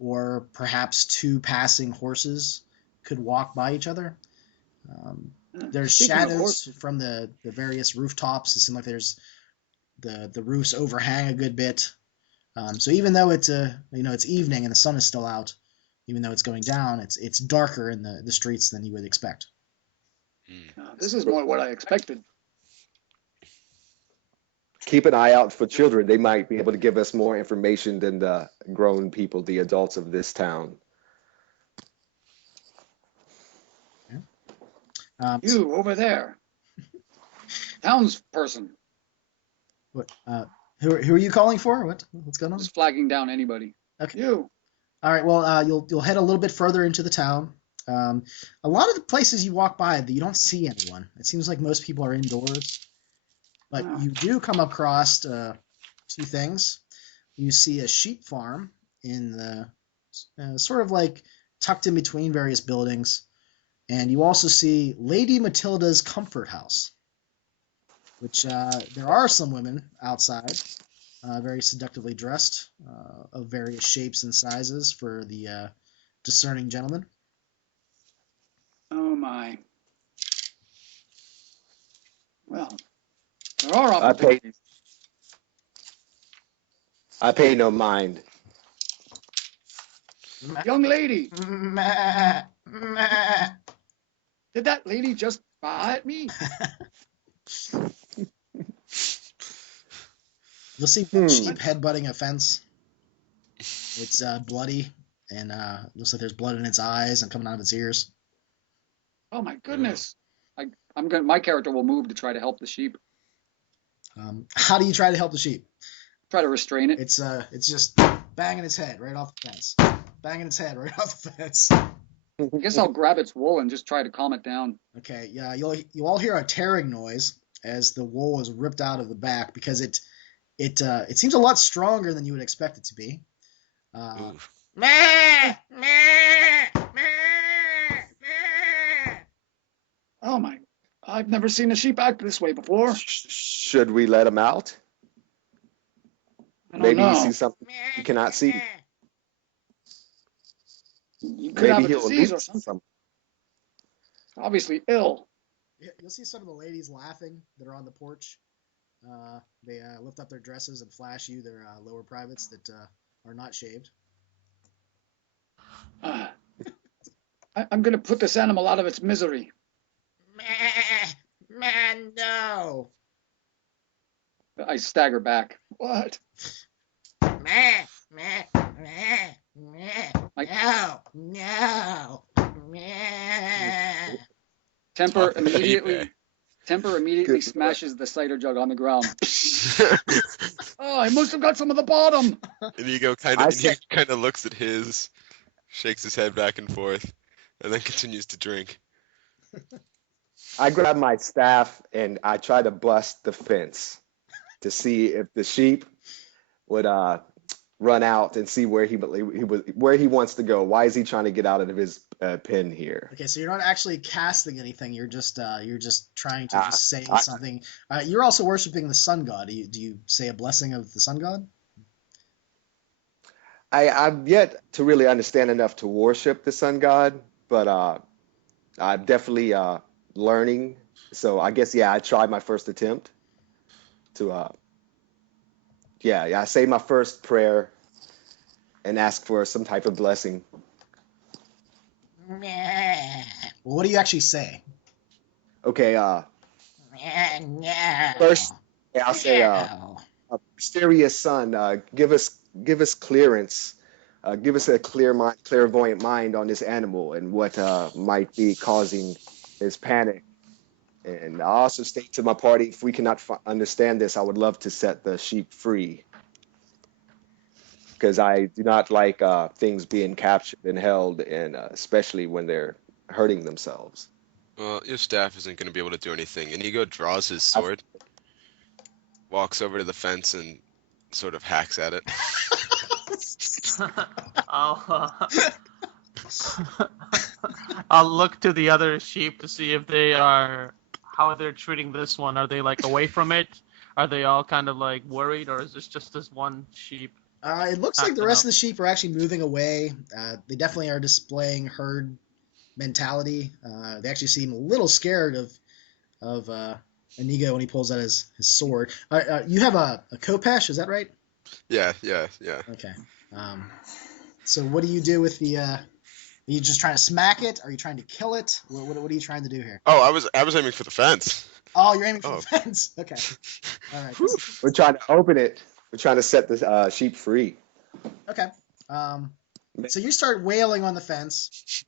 or perhaps 2 passing horses could walk by each other. There's Speaking of shadows horses, from the various rooftops. It seems like there's the roofs overhang a good bit. So even though it's it's evening and the sun is still out, even though it's going down, it's darker in the streets than you would expect. this is more what I expected. keep an eye out for children. They might be able to give us more information than the grown people, the adults of this town. You over there, townsperson, What? Who are you calling for? What's going on? Just flagging down anybody. Okay. you. All right. Well, you'll head a little bit further into the town. A lot of the places you walk by, you don't see anyone. It seems like most people are indoors. But Ah. you do come across two things. You see a sheep farm in the sort of like tucked in between various buildings, and you also see Lady Matilda's Comfort House, which there are some women outside, very seductively dressed, of various shapes and sizes for the discerning gentleman. Oh my. Well, there are I pay, opportunities. I pay no mind. Young lady, Meh, meh. did that lady just bite me? You'll see one sheep headbutting a fence. It's bloody, and looks like there's blood in its eyes and coming out of its ears. Oh my goodness. My character will move to try to help the sheep. How do you try to help the sheep? Try to restrain it. It's just banging its head right off the fence. Banging its head right off the fence. I guess I'll grab its wool and just try to calm it down. Okay, yeah, you'll all hear a tearing noise as the wool is ripped out of the back because it seems a lot stronger than you would expect it to be. Meh, meh, meh, meh. Oh my. I've never seen a sheep act this way before. Should we let him out? I don't Maybe know. he sees something he cannot see. You could have Maybe a he'll disease leave or something. some. Obviously ill. You'll see some of the ladies laughing that are on the porch. They lift up their dresses and flash you their lower privates that are not shaved. I'm going to put this animal out of its misery. Man, no. I stagger back. What? Meh, meh, meh, meh. Like- No, no. Meh. Temper Talk to the sheep, eh? immediately Good. smashes the cider jug on the ground. Oh, I must have got some of the bottom. Inigo kind of looks at his, shakes his head back and forth, and then continues to drink. I grab my staff and I try to bust the fence to see if the sheep would run out and see where he wants to go. Why is he trying to get out of his pen here? Okay, so you're not actually casting anything. You're just trying to just say I- something. You're also worshiping the sun god. Do you say a blessing of the sun god? I've yet to really understand enough to worship the sun god, but I'm definitely learning. So I guess, I tried my first attempt to, I say my first prayer and ask for some type of blessing. Meh. Well, what do you actually say? Okay, Meh, no. first I'll say, No. mysterious sun, give us clearance, give us a clairvoyant mind on this animal and what might be causing his panic. And I also state to my party, if we cannot understand this, I would love to set the sheep free. Because I do not like things being captured and held, and especially when they're hurting themselves. Well, your staff isn't going to be able to do anything. Inigo draws his sword, walks over to the fence, and sort of hacks at it. I'll look to the other sheep to see if how they're treating this one. Are they like away from it? Are they all kind of like worried, or is this just this one sheep? It looks like the rest of the sheep are actually moving away. They definitely are displaying herd mentality. They actually seem a little scared of Inigo when he pulls out his sword. You have a Kopesh, is that right? Yeah. Okay. So what do you do with the? Are you just trying to smack it? Are you trying to kill it? What are you trying to do here? Oh, I was aiming for the fence. Oh, you're aiming for Oh. the fence. Okay. All right. We're trying to open it. We're trying to set the sheep free. Okay. So you start wailing on the fence.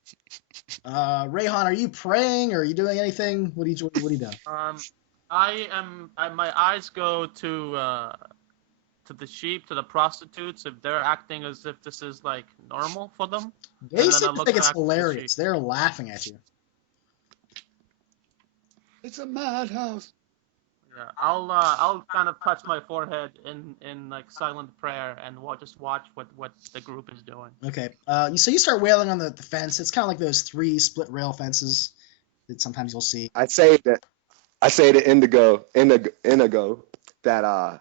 Rayhan, are you praying or are you doing anything? What are you doing? My eyes go to the sheep, to the prostitutes, if they're acting as if this is like normal for them. They And then seem I to look think it's back to the hilarious. sheep. They're laughing at you. It's a madhouse. Yeah, I'll kind of touch my forehead in like silent prayer and just watch what the group is doing. Okay. So you start wailing on the fence. It's kind of like those 3 split rail fences that sometimes you'll see. I say to Indigo that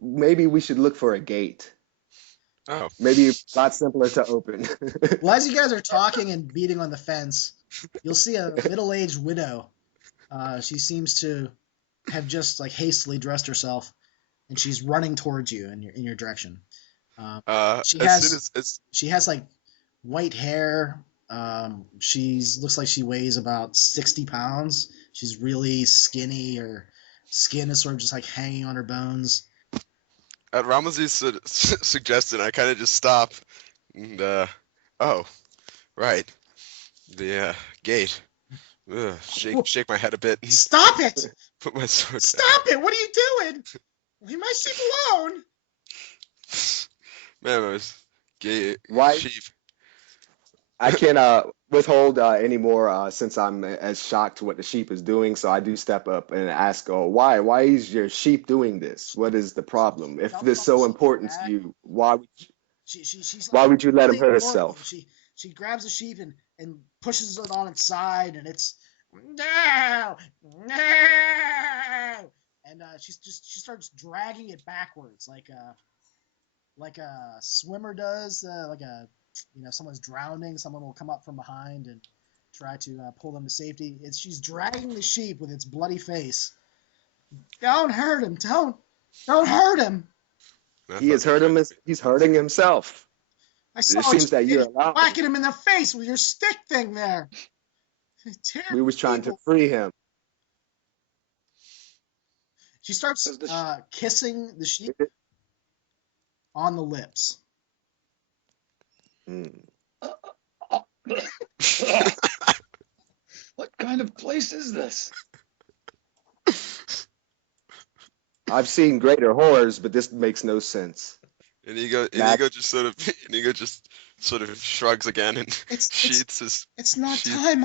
maybe we should look for a gate. Oh. Maybe it's a lot simpler to open. Well, as you guys are talking and beating on the fence, you'll see a middle-aged widow. She seems to have just like hastily dressed herself, and she's running towards you in your direction. She has like white hair. Looks like she weighs about 60 pounds. She's really skinny. Her skin is sort of just like hanging on her bones. At Ramesses' suggestion, I kind of just stop and oh, right, the gate. Ugh, shake my head a bit. Stop it! Put my sword Stop it! What are you doing? Leave my sheep alone! down. Man, gate Why? sheep. I can't withhold anymore since I'm as shocked to what the sheep is doing. So I do step up and ask, "Oh, why? Why is your sheep doing this? What is the problem? If this is so important to you, She's why like would you let him really hurt ignoring you. herself?" She grabs the sheep and pushes it on its side, and it's no, and she starts dragging it backwards like a swimmer does, someone's drowning. Someone will come up from behind and try to pull them to safety. She's dragging the sheep with its bloody face. Don't hurt him! Don't hurt him! He's hurting himself. I saw It seems that you're allowed. whacking him in the face with your stick thing there. We was trying to free him. She starts kissing the sheep on the lips. What kind of place is this? I've seen greater horrors, but this makes no sense. Inigo just sort of shrugs again and sheathes his. It's not time,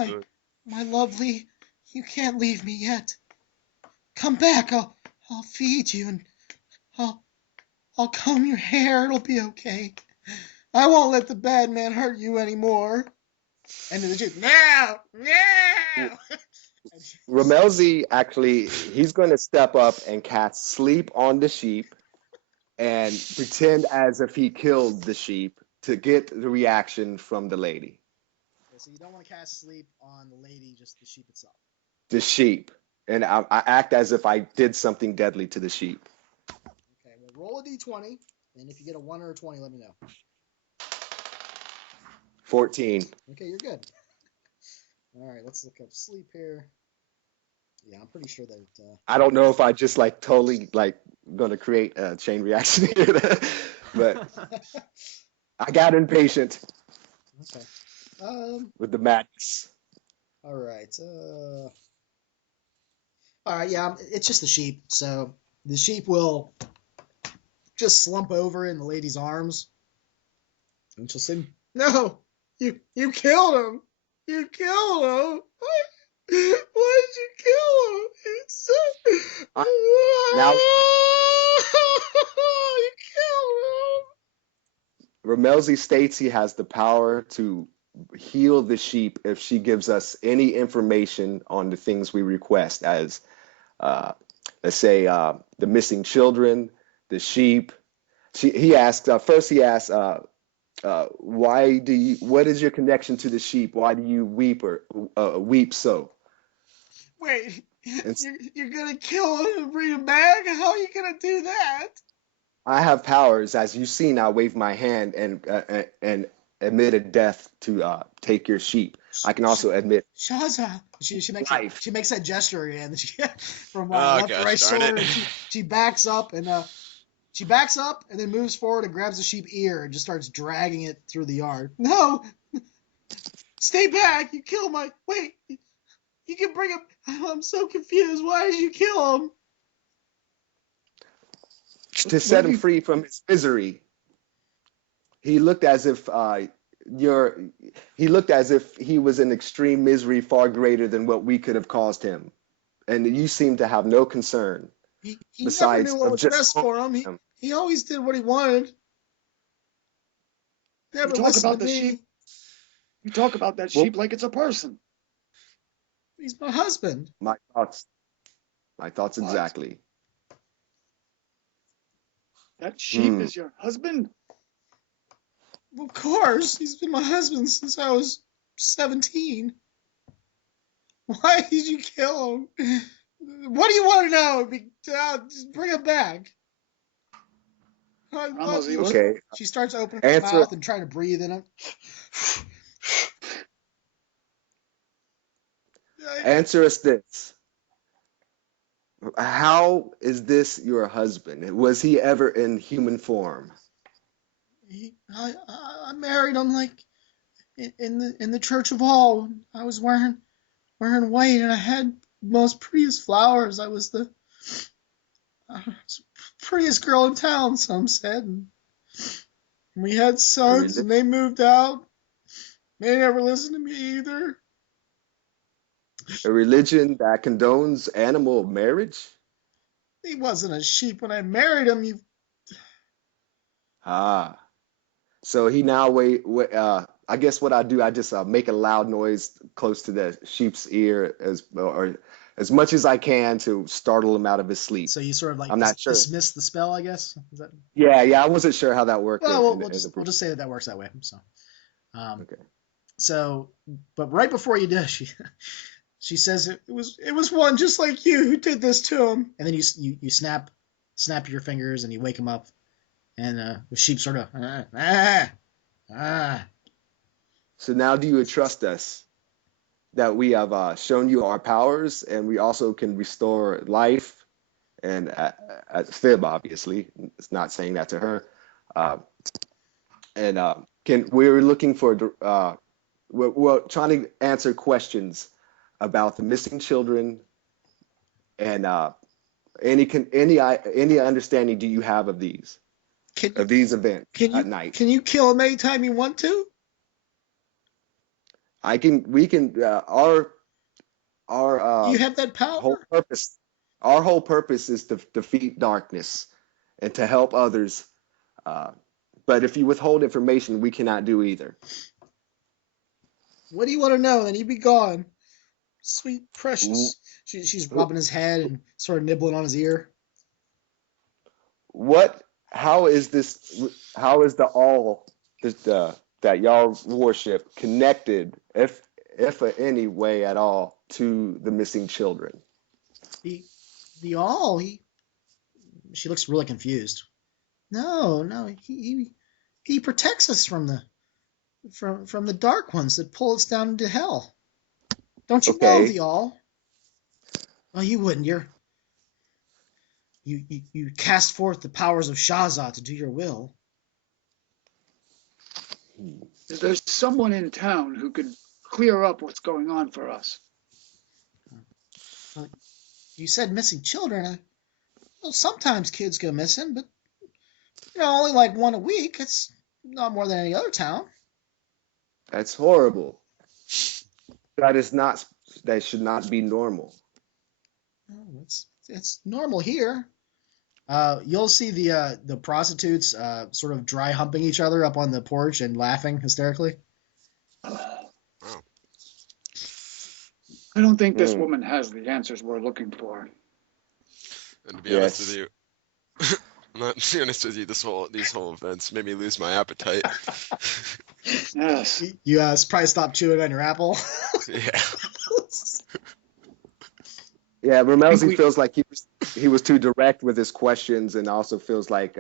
my lovely. You can't leave me yet. Come back. I'll feed you and I'll comb your hair. It'll be okay. I won't let the bad man hurt you anymore. And the Jew, no. Ramelzi actually, he's going to step up and cast sleep on the sheep and pretend as if he killed the sheep to get the reaction from the lady. Okay, so you don't want to cast sleep on the lady, just the sheep itself. The sheep. And I act as if I did something deadly to the sheep. Okay, well, roll a d20, and if you get a 1 or a 20, let me know. 14. Okay, you're good. All right, let's look up sleep here. Yeah, I'm pretty sure that. I don't know if I just totally going to create a chain reaction here, but I got impatient. Okay. With the madness. All right. All right. Yeah, it's just the sheep. So the sheep will just slump over in the lady's arms, and she'll say, "No, you killed him. You killed him. Why did you kill him? It's so... Now, you killed him." Ramelzi states he has the power to heal the sheep if she gives us any information on the things we request, as let's say the missing children, the sheep. He asked what is your connection to the sheep? Why do you weep so? Wait, you're gonna kill him and bring him back? How are you gonna do that? I have powers. As you've seen, I wave my hand and admitted death to take your sheep. I can also admit. Shaza, life. she makes that gesture again. From Oh left to gosh, right darn shoulder. it. And she backs up and then moves forward and grabs the sheep ear and just starts dragging it through the yard. No, stay back! You kill my wait. You can bring him. I'm so confused. Why did you kill him? To set him free from his misery. He looked as if he looked as if he was in extreme misery far greater than what we could have caused him. And you seem to have no concern. He besides never knew what was just best for him. He always did what he wanted. Never You talk listened about to the me. sheep. You talk about that sheep like it's a person. He's my husband. My thoughts What? exactly. That sheep is your husband? Of course, he's been my husband since I was 17. Why did you kill him? What do you want to know? Just bring him back. Okay. She starts opening her mouth and trying to breathe in it. Answer us this. How is this your husband? Was he ever in human form? I married him like in the Church of All. I was wearing white and I had the most prettiest flowers. I was the prettiest girl in town, some said. And we had sons and they moved out. They never listened to me either. A religion that condones animal marriage? He wasn't a sheep when I married him. So he now I guess what I do, I just make a loud noise close to the sheep's ear as much as I can to startle him out of his sleep. So you sort of like I'm not sure. dismiss the spell, I guess. Is that... Yeah, I wasn't sure how that worked. Well, we'll just say that works that way. So, okay. So, but right before you do, she says it was one just like you who did this to him, and then you snap your fingers and you wake him up, and the sheep sort of So now do you trust us that we have shown you our powers and we also can restore life? And at Fib, obviously, it's not saying that to her. We're looking for we're trying to answer questions about the missing children and any understanding do you have of these events at night? Can you kill him anytime you want to? We can our you have that power. Our whole purpose is to defeat darkness and to help others. But if you withhold information, we cannot do either. What do you want to know? Then you be gone. Sweet precious. She's rubbing his head and sort of nibbling on his ear. How is the all that y'all worship connected, if in any way at all, to the missing children? The all, she looks really confused. No, he protects us from the dark ones that pull us down into hell. Don't you know the all? Oh, you wouldn't. You cast forth the powers of Shazza to do your will. Is there someone in town who could clear up what's going on for us? You said missing children. Sometimes kids go missing, but only like one a week. It's not more than any other town. That's horrible. That should not be normal. Oh, it's normal here. You'll see the prostitutes sort of dry humping each other up on the porch and laughing hysterically. I don't think this woman has the answers we're looking for. And to be honest with you, I'm not to be honest with you, these whole events made me lose my appetite. Yes. You probably stopped chewing on your apple. Yeah. Yeah, Ramelzi feels like he was too direct with his questions, and also feels like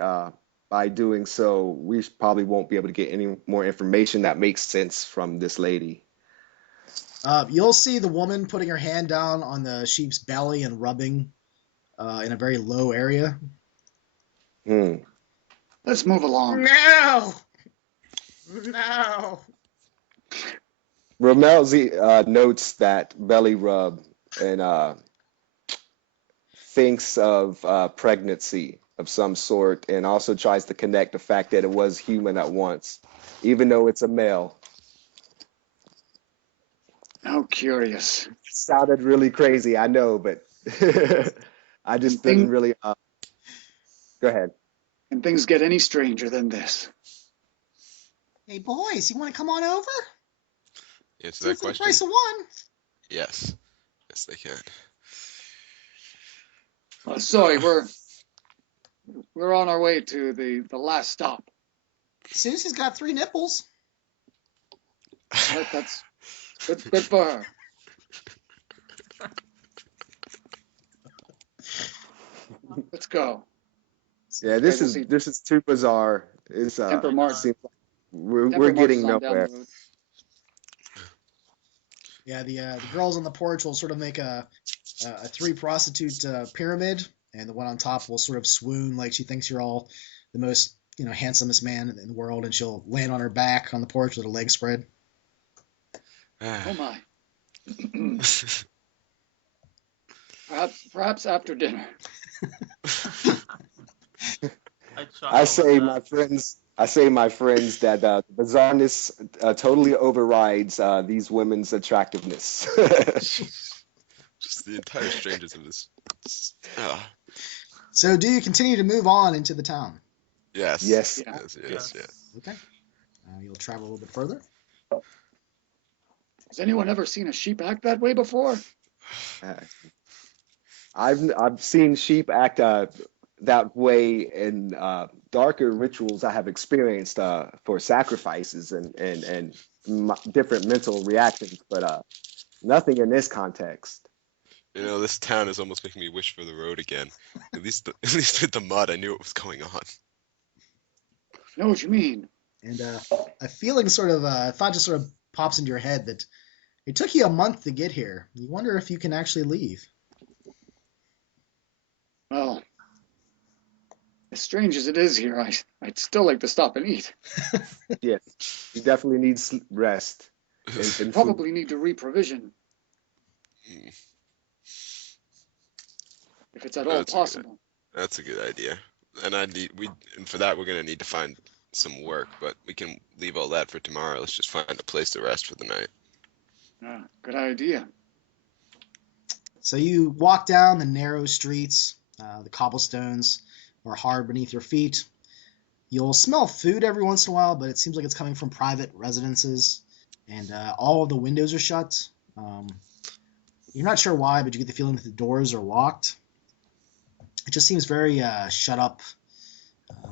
by doing so, we probably won't be able to get any more information that makes sense from this lady. You'll see the woman putting her hand down on the sheep's belly and rubbing in a very low area. Hmm. Let's move along. No! No! Romelzi notes that belly rub and thinks of pregnancy of some sort, and also tries to connect the fact that it was human at once, even though it's a male. How curious. Sounded really crazy, I know, but I just And didn't really. Go ahead. Can things get any stranger than this? Hey, boys, you want to come on over? Answer Two that for the question. price of one. Yes. Yes, they can. Sorry, we're on our way to the last stop. Susie's got 3 nipples. That's good for her. Let's go. Yeah, this is too bizarre. It's Temper March. seems like we're Temper getting marches on down nowhere. the road. Yeah, the girls on the porch will sort of make a 3 prostitute pyramid, and the one on top will sort of swoon like she thinks you're all the most handsomest man in the world, and she'll land on her back on the porch with her legs spread. Oh my. Perhaps after dinner. I say, my friends, that the bizarreness totally overrides these women's attractiveness. Just the entire strangers of this. So, do you continue to move on into the town? Yes. Yes. Yes. Okay. You'll travel a little bit further. Has anyone ever seen a sheep act that way before? I've seen sheep act that way in darker rituals I have experienced for sacrifices and different mental reactions, but nothing in this context. This town is almost making me wish for the road again. At least with the mud, I knew what was going on. I know what you mean. And a feeling a thought just sort of pops into your head that it took you a month to get here. You wonder if you can actually leave. Well, as strange as it is here, I'd still like to stop and eat. Yes, you definitely need rest. And Probably need to reprovision. If it's at all possible. That's a good idea. And for that we're gonna need to find some work, but we can leave all that for tomorrow. Let's just find a place to rest for the night. Good idea. So you walk down the narrow streets. The cobblestones are hard beneath your feet. You'll smell food every once in a while, but it seems like it's coming from private residences, and all of the windows are shut. You're not sure why, but you get the feeling that the doors are locked. It just seems very shut up,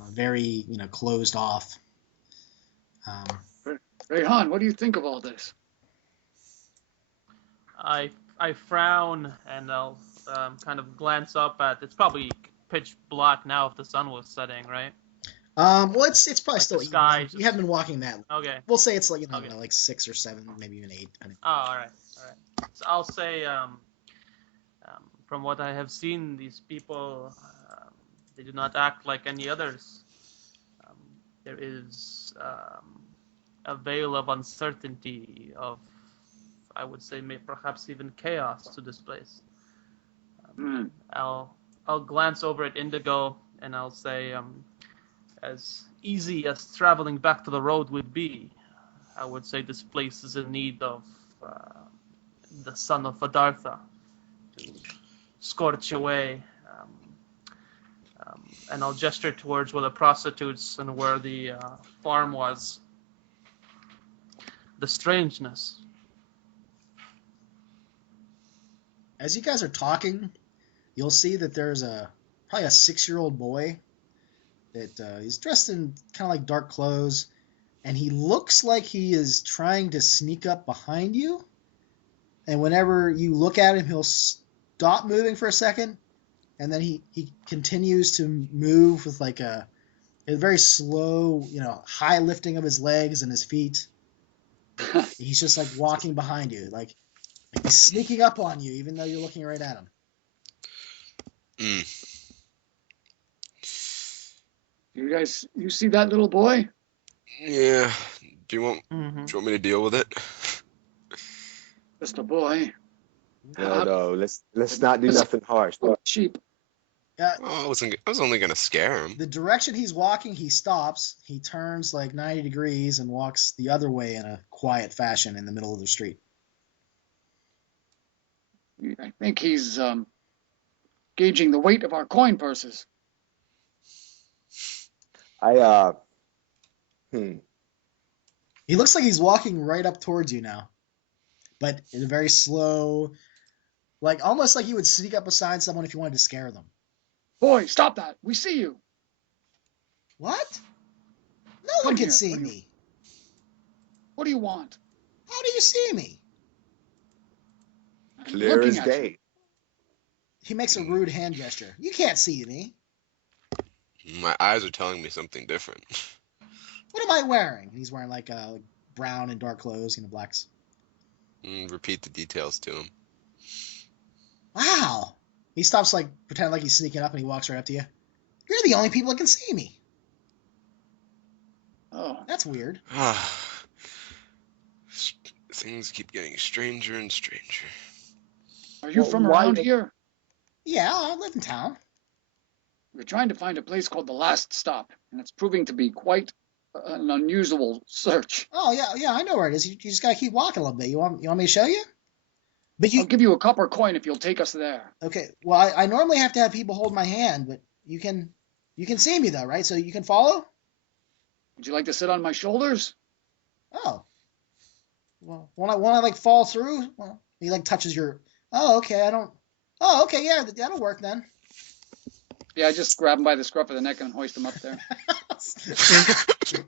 very closed off. Rayhan, what do you think of all this? I frown and I'll kind of glance up at. It's probably pitch black now if the sun was setting, right? Well, it's probably Like still the sky evening. You haven't been walking that long. Okay. We'll say it's like Okay. like 6 or 7, maybe even 8. Oh, all right. So I'll say, from what I have seen, these people, they do not act like any others. There is a veil of uncertainty, of, I would say, perhaps even chaos to this place. I'll glance over at Indigo and I'll say, as easy as traveling back to the road would be, I would say this place is in need of the son of Adartha to scorch away. And I'll gesture towards where the prostitutes and where the farm was. The strangeness. As you guys are talking, you'll see that there's probably a 6-year-old boy that is dressed in kind of like dark clothes, and he looks like he is trying to sneak up behind you. And whenever you look at him, he'll stop moving for a second, and then he continues to move with like a very slow, high lifting of his legs and his feet. He's just like walking behind you, like he's sneaking up on you, even though you're looking right at him. You see that little boy? Yeah. Do you want Mm-hmm. me to deal with it? Just a boy. No, let's not do nothing harsh. Sheep. Oh, I was only gonna scare him. The direction he's walking, he stops. He turns like 90 degrees and walks the other way in a quiet fashion in the middle of the street. I think he's gauging the weight of our coin purses. He looks like he's walking right up towards you now, but in a very slow, like almost like you would sneak up beside someone if you wanted to scare them. Boy, stop that! We see you. What? No Come one can here. see me. What do you want? How do you see me? I'm Clear looking as at you. day. He makes a rude hand gesture. You can't see me. My eyes are telling me something different. What am I wearing? He's wearing like brown and dark clothes, blacks. Repeat the details to him. Wow. He stops like pretending like he's sneaking up and he walks right up to you. You're the only people that can see me. Oh, That's weird. Things keep getting stranger and stranger. are you Well, from why around the- here? Yeah, I live in town. We're trying to find a place called the Last Stop, and it's proving to be quite an unusual search. Oh yeah, I know where it is. You just gotta keep walking a little bit. You want me to show you? But I'll give you a copper coin if you'll take us there. okay? Well, I normally have to have people hold my hand, but you can see me though, right? So you can follow. Would you like to sit on my shoulders? Oh, well, when I like fall through, well, he like touches your. Oh, okay. I don't. Oh, okay. Yeah, that'll work then. Yeah, I just grab him by the scruff of the neck and hoist him up there.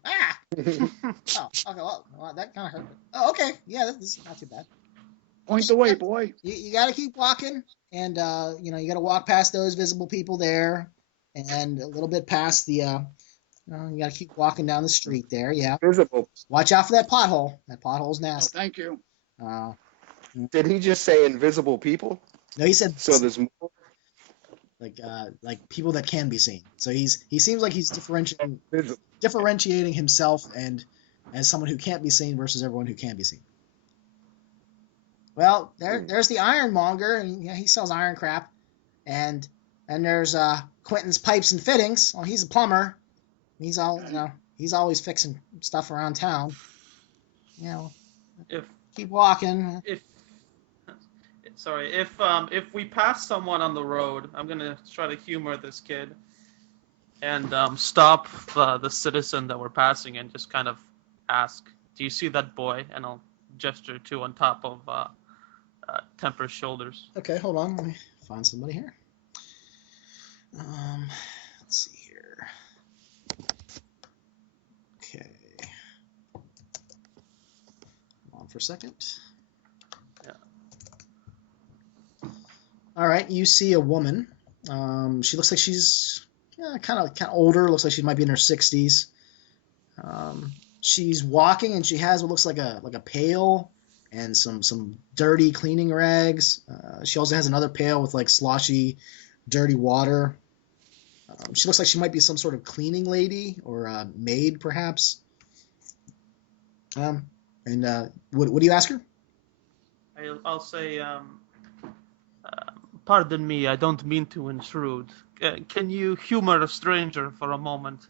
Ah. Oh, okay. Well, that kind of hurt. Oh, okay. Yeah, this is not too bad. Point the way, boy. You got to keep walking, and you got to walk past those visible people there, and a little bit past the. You got to keep walking down the street there. Yeah. Visible. Watch out for that pothole. That pothole's Oh, nasty. thank you. Did he just say invisible people? No, he said So there's more. like people that can be seen. So he seems like he's Visible. differentiating himself and as someone who can't be seen versus everyone who can be seen. Well, there's the ironmonger, and he sells iron crap, and there's Quentin's pipes and fittings. Well, he's a plumber. He's he's always fixing stuff around town. If Keep walking. if we pass someone on the road, I'm gonna try to humor this kid and stop the citizen that we're passing and just kind of ask, "Do you see that boy?" And I'll gesture to on top of Temper's shoulders. Okay, hold on. Let me find somebody here. Let's see here. Okay. Hold on for a second. Yeah. All right, you see a woman. She looks like she's kind of older. Looks like she might be in her 60s. She's walking and she has what looks like a pail and some dirty cleaning rags. She also has another pail with like sloshy, dirty water. She looks like she might be some sort of cleaning lady or maid, perhaps. And what do you ask her? I'll say, pardon me, I don't mean to intrude. Can you humor a stranger for a moment?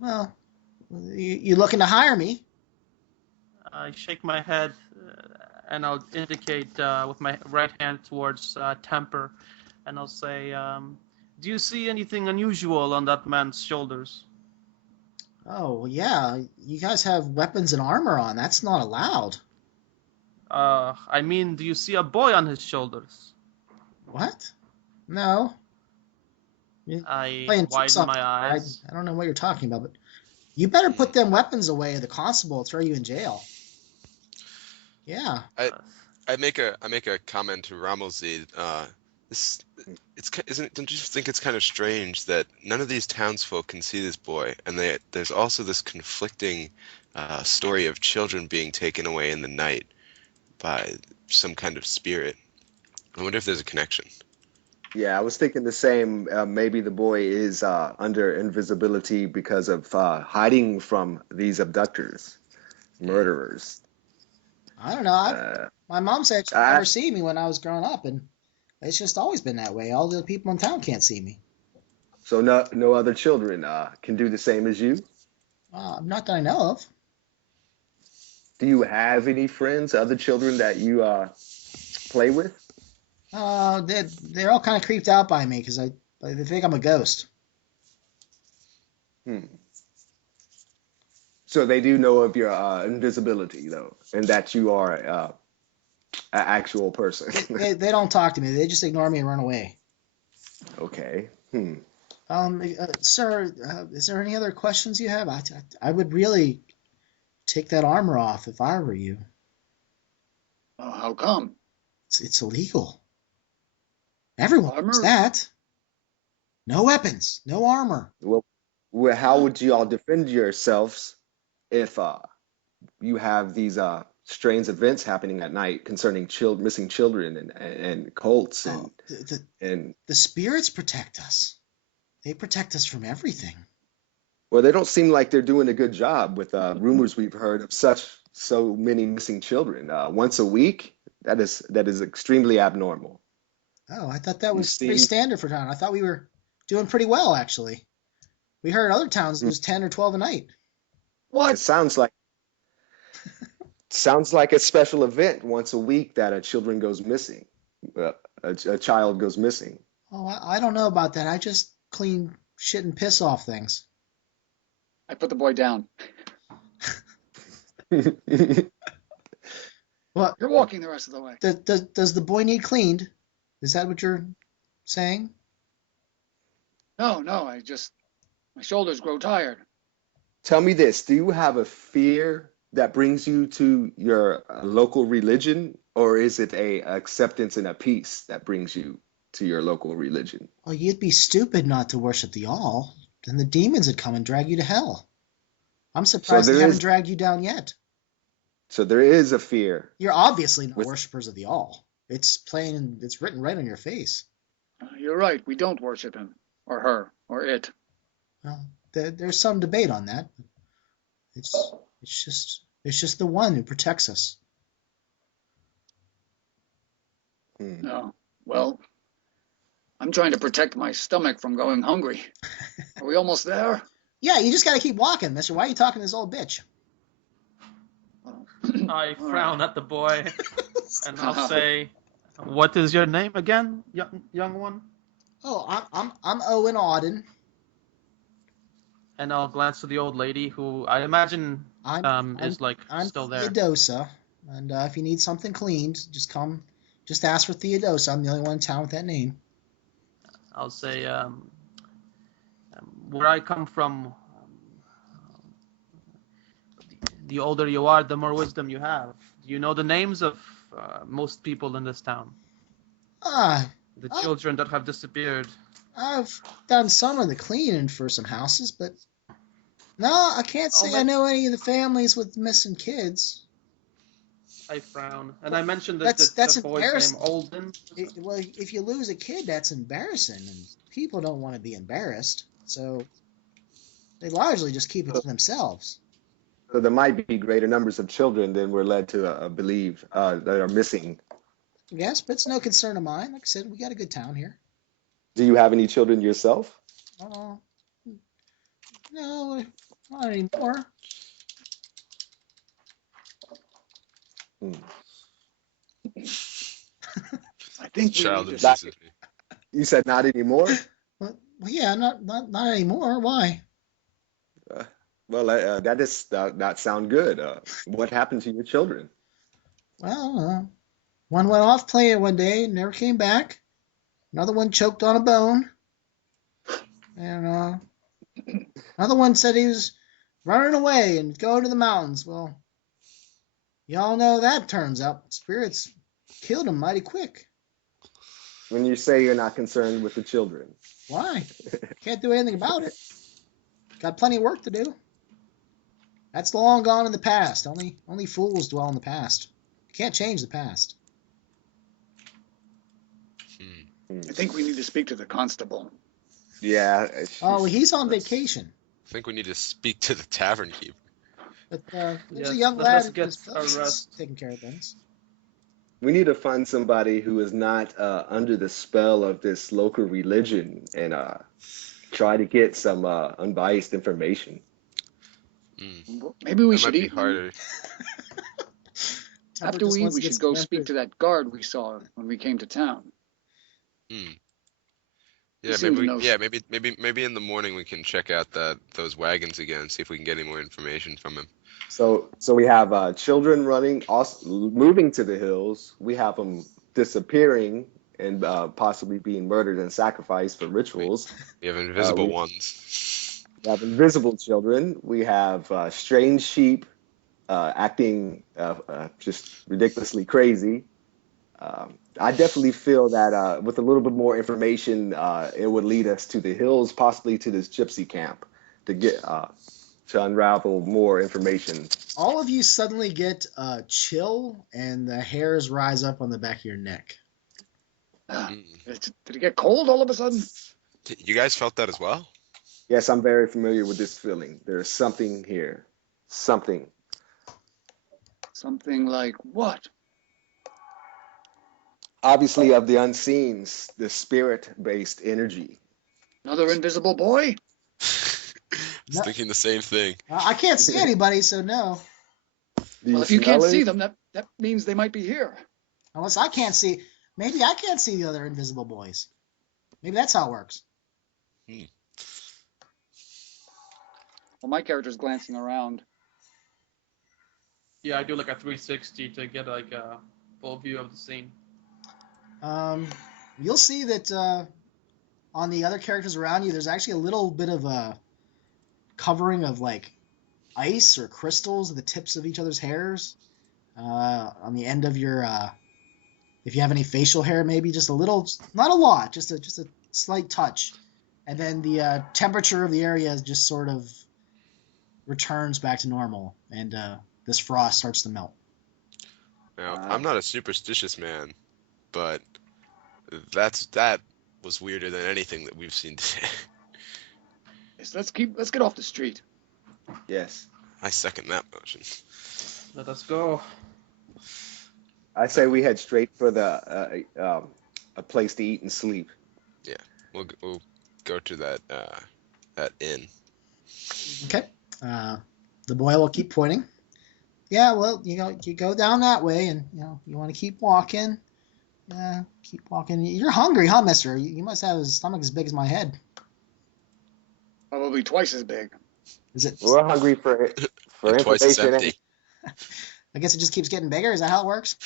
Well, you looking to hire me? I shake my head and I'll indicate with my right hand towards Temper, and I'll say, do you see anything unusual on that man's shoulders? Oh, well, yeah. You guys have weapons and armor on. That's not allowed. I mean, do you see a boy on his shoulders? What? No. I Playing widen tricks on my me. eyes. I don't know what you're talking about, but you better put them weapons away, or the constable will throw you in jail. Yeah. I make a comment to Ramosi. This, isn't it? Don't you think it's kind of strange that none of these townsfolk can see this boy, and there's also this conflicting story of children being taken away in the night by some kind of spirit. I wonder if there's a connection. Yeah, I was thinking the same. Maybe the boy is under invisibility because of hiding from these abductors, murderers. I don't know. Uh, My mom said she'd I, never see me when I was growing up, and it's just always been that way. All the people in town can't see me. so no other children can do the same as you. Not that I know of. Do you have any friends, other children that you play with? They're all kind of creeped out by me because they think I'm a ghost. Hmm. So they do know of your invisibility, though, and that you are an actual person. They don't talk to me. They just ignore me and run away. Okay. Hmm. Sir, is there any other questions you have? I would really take that armor off if I were you. How come? It's illegal. Everyone knows Armor? that. No weapons, no armor. Well, how would you all defend yourselves if you have these strange events happening at night concerning missing children and cults Oh, and the spirits protect us. They protect us from everything. well, they don't seem like they're doing a good job with rumors we've heard of so many missing children once a week. That is extremely abnormal. Oh, I thought that You was pretty seem standard for town. I thought we were doing pretty well, actually. We heard other towns lose 10 or 12 a night. it What? sounds like a special event once a week that a children goes missing. A child goes missing. Oh, I don't know about that. I just clean shit and piss off things. I put the boy down. What? You're walking the rest of the way. Does the boy need cleaned? Is that what you're saying? No, my shoulders grow tired. Tell me this, do you have a fear that brings you to your local religion, or is it a acceptance and a peace that brings you to your local religion? Well, you'd be stupid not to worship the all. Then the demons would come and drag you to hell. I'm surprised they haven't dragged you down yet. So there is a fear. You're obviously not worshippers of the all. It's plain, it's written right on your face. You're right. We don't worship him or her or it. Well, there's some debate on that. It's just the one who protects us. No. Well, I'm trying to protect my stomach from going hungry. Are we almost there? Yeah, you just gotta keep walking, mister. Why are you talking to this old bitch? I frown at the boy, and I'll say, "What is your name again, young one?" Oh, I'm Owen Auden. And I'll glance to the old lady, who I imagine is still there. Theodosa, and if you need something cleaned, just ask for Theodosa. I'm the only one in town with that name. I'll say, where I come from, the older you are, the more wisdom you have. Do you know the names of most people in this town? The children that have disappeared. I've done some of the cleaning for some houses, but no, I can't say I know any of the families with missing kids. I frown, and I mentioned that the boy's name Olden. Well, if you lose a kid, that's embarrassing, and people don't want to be embarrassed, so they largely just keep it to themselves. So there might be greater numbers of children than we're led to believe that are missing. Yes, but it's no concern of mine. Like I said, we got a good town here. Do you have any children yourself? No, not anymore. I think Child we abuses me. You said not anymore? Well, yeah, not anymore. Why? Well, that does not sound good. What happened to your children? Well, one went off playing one day and never came back. Another one choked on a bone. And another one said he was running away and going to the mountains. Well, y'all know that turns out. Spirits killed him mighty quick. when you say you're not concerned with the children? Why? Can't do anything about it. Got plenty of work to do. That's long gone in the past. Only fools dwell in the past. Can't change the past. I think we need to speak to the constable. Yeah. Oh, he's on vacation. I think we need to speak to the tavern keeper. But there's Yes, a young let lad us who get just our rest. taking care of things. We need to find somebody who is not under the spell of this local religion and try to get some unbiased information. Maybe we That should might be eat. harder. After we eat, we should go speak to that guard we saw when we came to town. Yeah, seem to know maybe in the morning we can check out those wagons again, see if we can get any more information from him. So we have children running, also moving to the hills. We have them disappearing and possibly being murdered and sacrificed for rituals. We have invisible ones. We have invisible children. We have strange sheep acting just ridiculously crazy. I definitely feel that with a little bit more information, it would lead us to the hills, possibly to this gypsy camp, to get to unravel more information. All of you suddenly get chill, and the hairs rise up on the back of your neck. Did it get cold all of a sudden? You guys felt that as well? Yes, I'm very familiar with this feeling. There's something here. Something. Something like what? Obviously of the unseen, the spirit-based energy. Another invisible boy? I was thinking the same thing. I can't see anybody, so no. Well, if you can't see them, that means they might be here. Unless I can't see. Maybe I can't see the other invisible boys. Maybe that's how it works. Well, my character's glancing around. Yeah, I do like a 360 to get like a full view of the scene. You'll see that on the other characters around you, there's actually a little bit of a covering of like ice or crystals at the tips of each other's hairs. On the end of your, if you have any facial hair, maybe just a little, not a lot, just a slight touch, and then the temperature of the area just sort of returns back to normal, and this frost starts to melt. Now, I'm not a superstitious man, but that was weirder than anything that we've seen today. Yes, let's get off the street. Yes. I second that motion. Let us go. I say we head straight for the a place to eat and sleep. Yeah, we'll go to that inn. Okay. The boy will keep pointing. Yeah, well, you go down that way, and you want to keep walking. Yeah, keep walking. You're hungry, huh, mister? You must have a stomach as big as my head. Probably twice as big. Is it? We're hungry for Twice as information. empty. I guess it just keeps getting bigger. Is that how it works?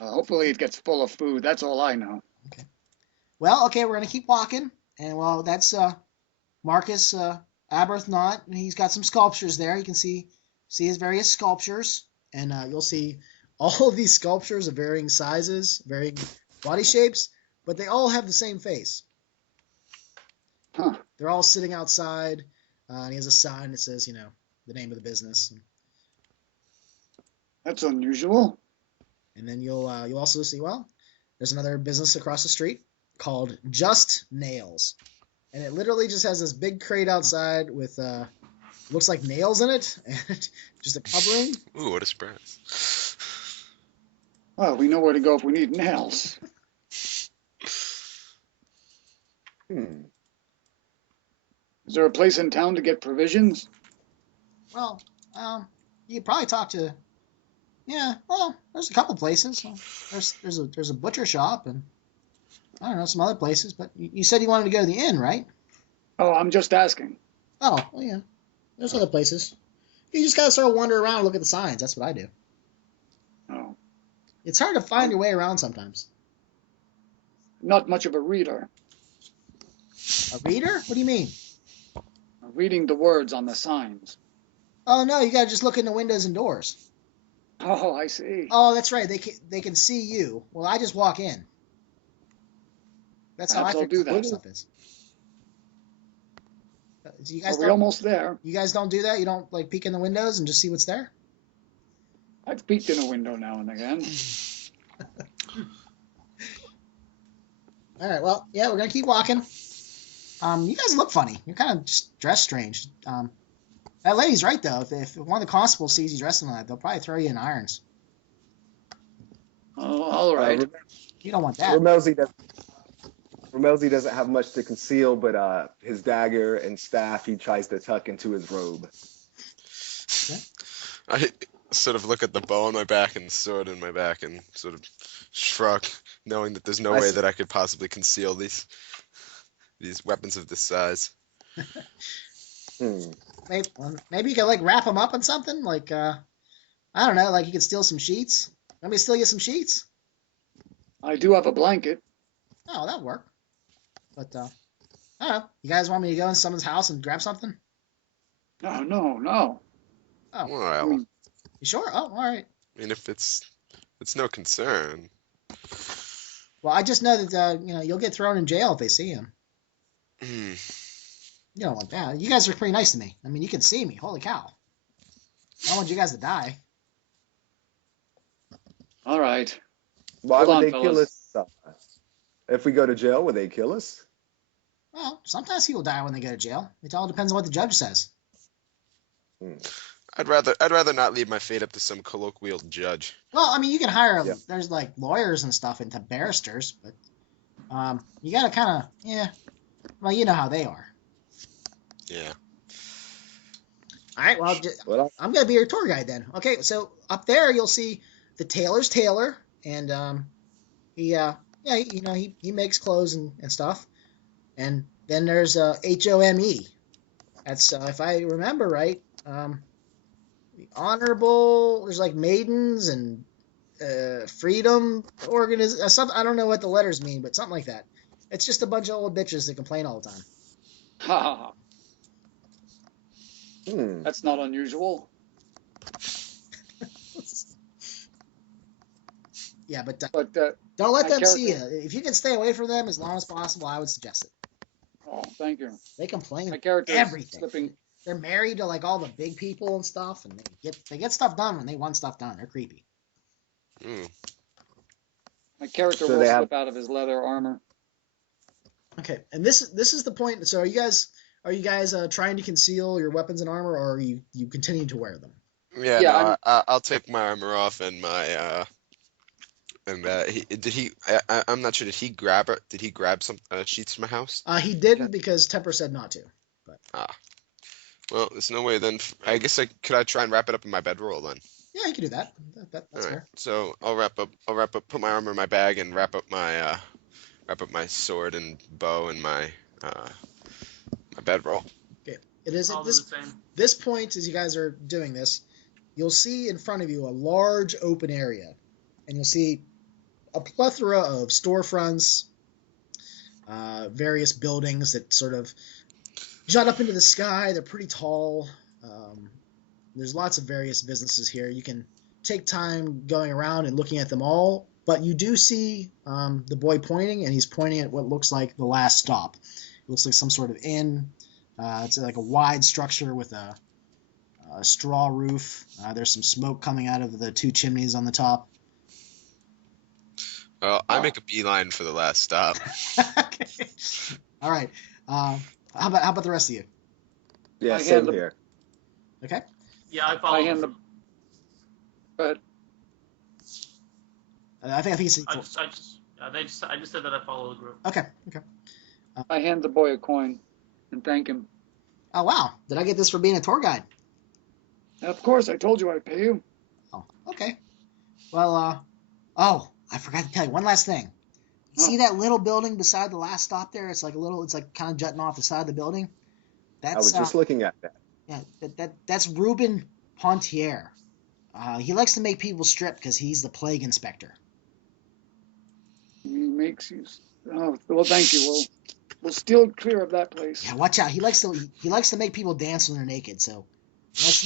Hopefully it gets full of food. That's all I know. Okay. Well, okay, we're gonna keep walking, and that's Marcus Aberthnot. He's got some sculptures there. You can see his various sculptures, and you'll see all of these sculptures of varying sizes, varying body shapes, but they all have the same face. Huh. They're all sitting outside, and he has a sign that says, the name of the business. That's unusual. And then you'll also see, there's another business across the street called Just Nails. And it literally just has this big crate outside with looks like nails in it, and just a covering. Ooh, what a surprise. Well, we know where to go if we need nails. Is there a place in town to get provisions? Well, you could probably talk to. Yeah, well, there's a couple places. There's a butcher shop, and I don't know, some other places. But you said you wanted to go to the inn, right? Oh, I'm just asking. Oh, well, yeah. There's other places. You just gotta sort of wander around and look at the signs. That's what I do. Oh. It's hard to find your way around sometimes. Not much of a reader. A reader? What do you mean? Reading the words on the signs. Oh, no, you gotta just look in the windows and doors. Oh, I see. Oh, that's right. They can see you. Well, I just walk in. That's how I Perhaps I'll figure do out where that. stuff is. So you Are guys we don't. almost there? You guys don't do that. You don't like peek in the windows and just see what's there. I've peeked in a window now and again. All right. Well, yeah, we're gonna keep walking. You guys look funny. You're kind of just dressed strange. That lady's right though. If one of the constables sees you dressing like that, they'll probably throw you in irons. Oh, all right. You don't want that. Ramelzi doesn't have much to conceal, but his dagger and staff he tries to tuck into his robe. Yeah. I sort of look at the bow on my back and the sword in my back and sort of shrug, knowing that there's no way that I could possibly conceal these weapons of this size. Maybe you could like wrap them up in something like I don't know, like you could steal some sheets. Let me steal you some sheets. I do have a blanket. Oh, that'd work. But I don't know. You guys want me to go in someone's house and grab something? No. Oh, Well, you sure? Oh, all right. I mean, if it's no concern. Well, I just know that you'll get thrown in jail if they see him. Hmm. You don't want that. You guys are pretty nice to me. I mean, you can see me. Holy cow! I don't want you guys to die. All right. Why Hold would on, they kill fellas. us? If we go to jail, would they kill us? Well, sometimes people die when they go to jail. It all depends on what the judge says. I'd rather not leave my fate up to some colloquial judge. Well, I mean, you can hire Yeah. there's like lawyers and stuff into barristers, but you gotta kind of Well, you know how they are. Yeah. All right. Well, I'm gonna be your tour guide then. Okay. So up there you'll see the tailor's tailor, and he makes clothes and stuff, and then there's HOME. That's if I remember right. The honorable. There's like maidens and freedom something. I don't know what the letters mean, but something like that. It's just a bunch of old bitches that complain all the time. Ha ha ha. That's not unusual. Yeah, but don't let my them see you. character- If you can stay away from them as long as possible, I would suggest it. Oh, thank you. They complain My about character is everything. slipping. They're married to like all the big people and stuff, and they get stuff done when they want stuff done. They're creepy. My character So will they have- slip out of his leather armor. Okay, and this is the point. So are you guys trying to conceal your weapons and armor, or are you continue to wear them? Yeah. Yeah, No, I'll take my armor off and my I'm not sure. Did he grab it? Did he grab some sheets from my house? He didn't because Temper said not to. But Well, there's no way then. I guess could I try and wrap it up in my bedroll then? yeah, you can do that. That's All right. fair. So I'll wrap up. Put my armor in my bag and wrap up my sword and bow in my bedroll. Okay, it is I'll at do the same. this point as you guys are doing this, you'll see in front of you a large open area, and you'll see a plethora of storefronts, various buildings that sort of jut up into the sky. They're pretty tall. There's lots of various businesses here. You can take time going around and looking at them all, but you do see the boy pointing, and he's pointing at what looks like the last stop. It looks like some sort of inn. It's like a wide structure with a straw roof. There's some smoke coming out of the two chimneys on the top. Well, I make a beeline for the last stop. Okay. All right. How about the rest of you? Yeah, I same hand the- here. Okay. Yeah, I follow. I hand the. But I think it's. I just said that I follow the group. Okay. I hand the boy a coin and thank him. Oh wow! Did I get this for being a tour guide? Of course, I told you I'd pay you. Oh, okay. Well, oh, I forgot to tell you one last thing. See that little building beside the last stop there? It's like kind of jutting off the side of the building. That's I was just looking at that. Yeah, that's Ruben Pontier. He likes to make people strip because he's the plague inspector. He makes you. Oh, well, thank you. We'll steer clear of that place. Yeah, watch out. He likes to make people dance when they're naked. So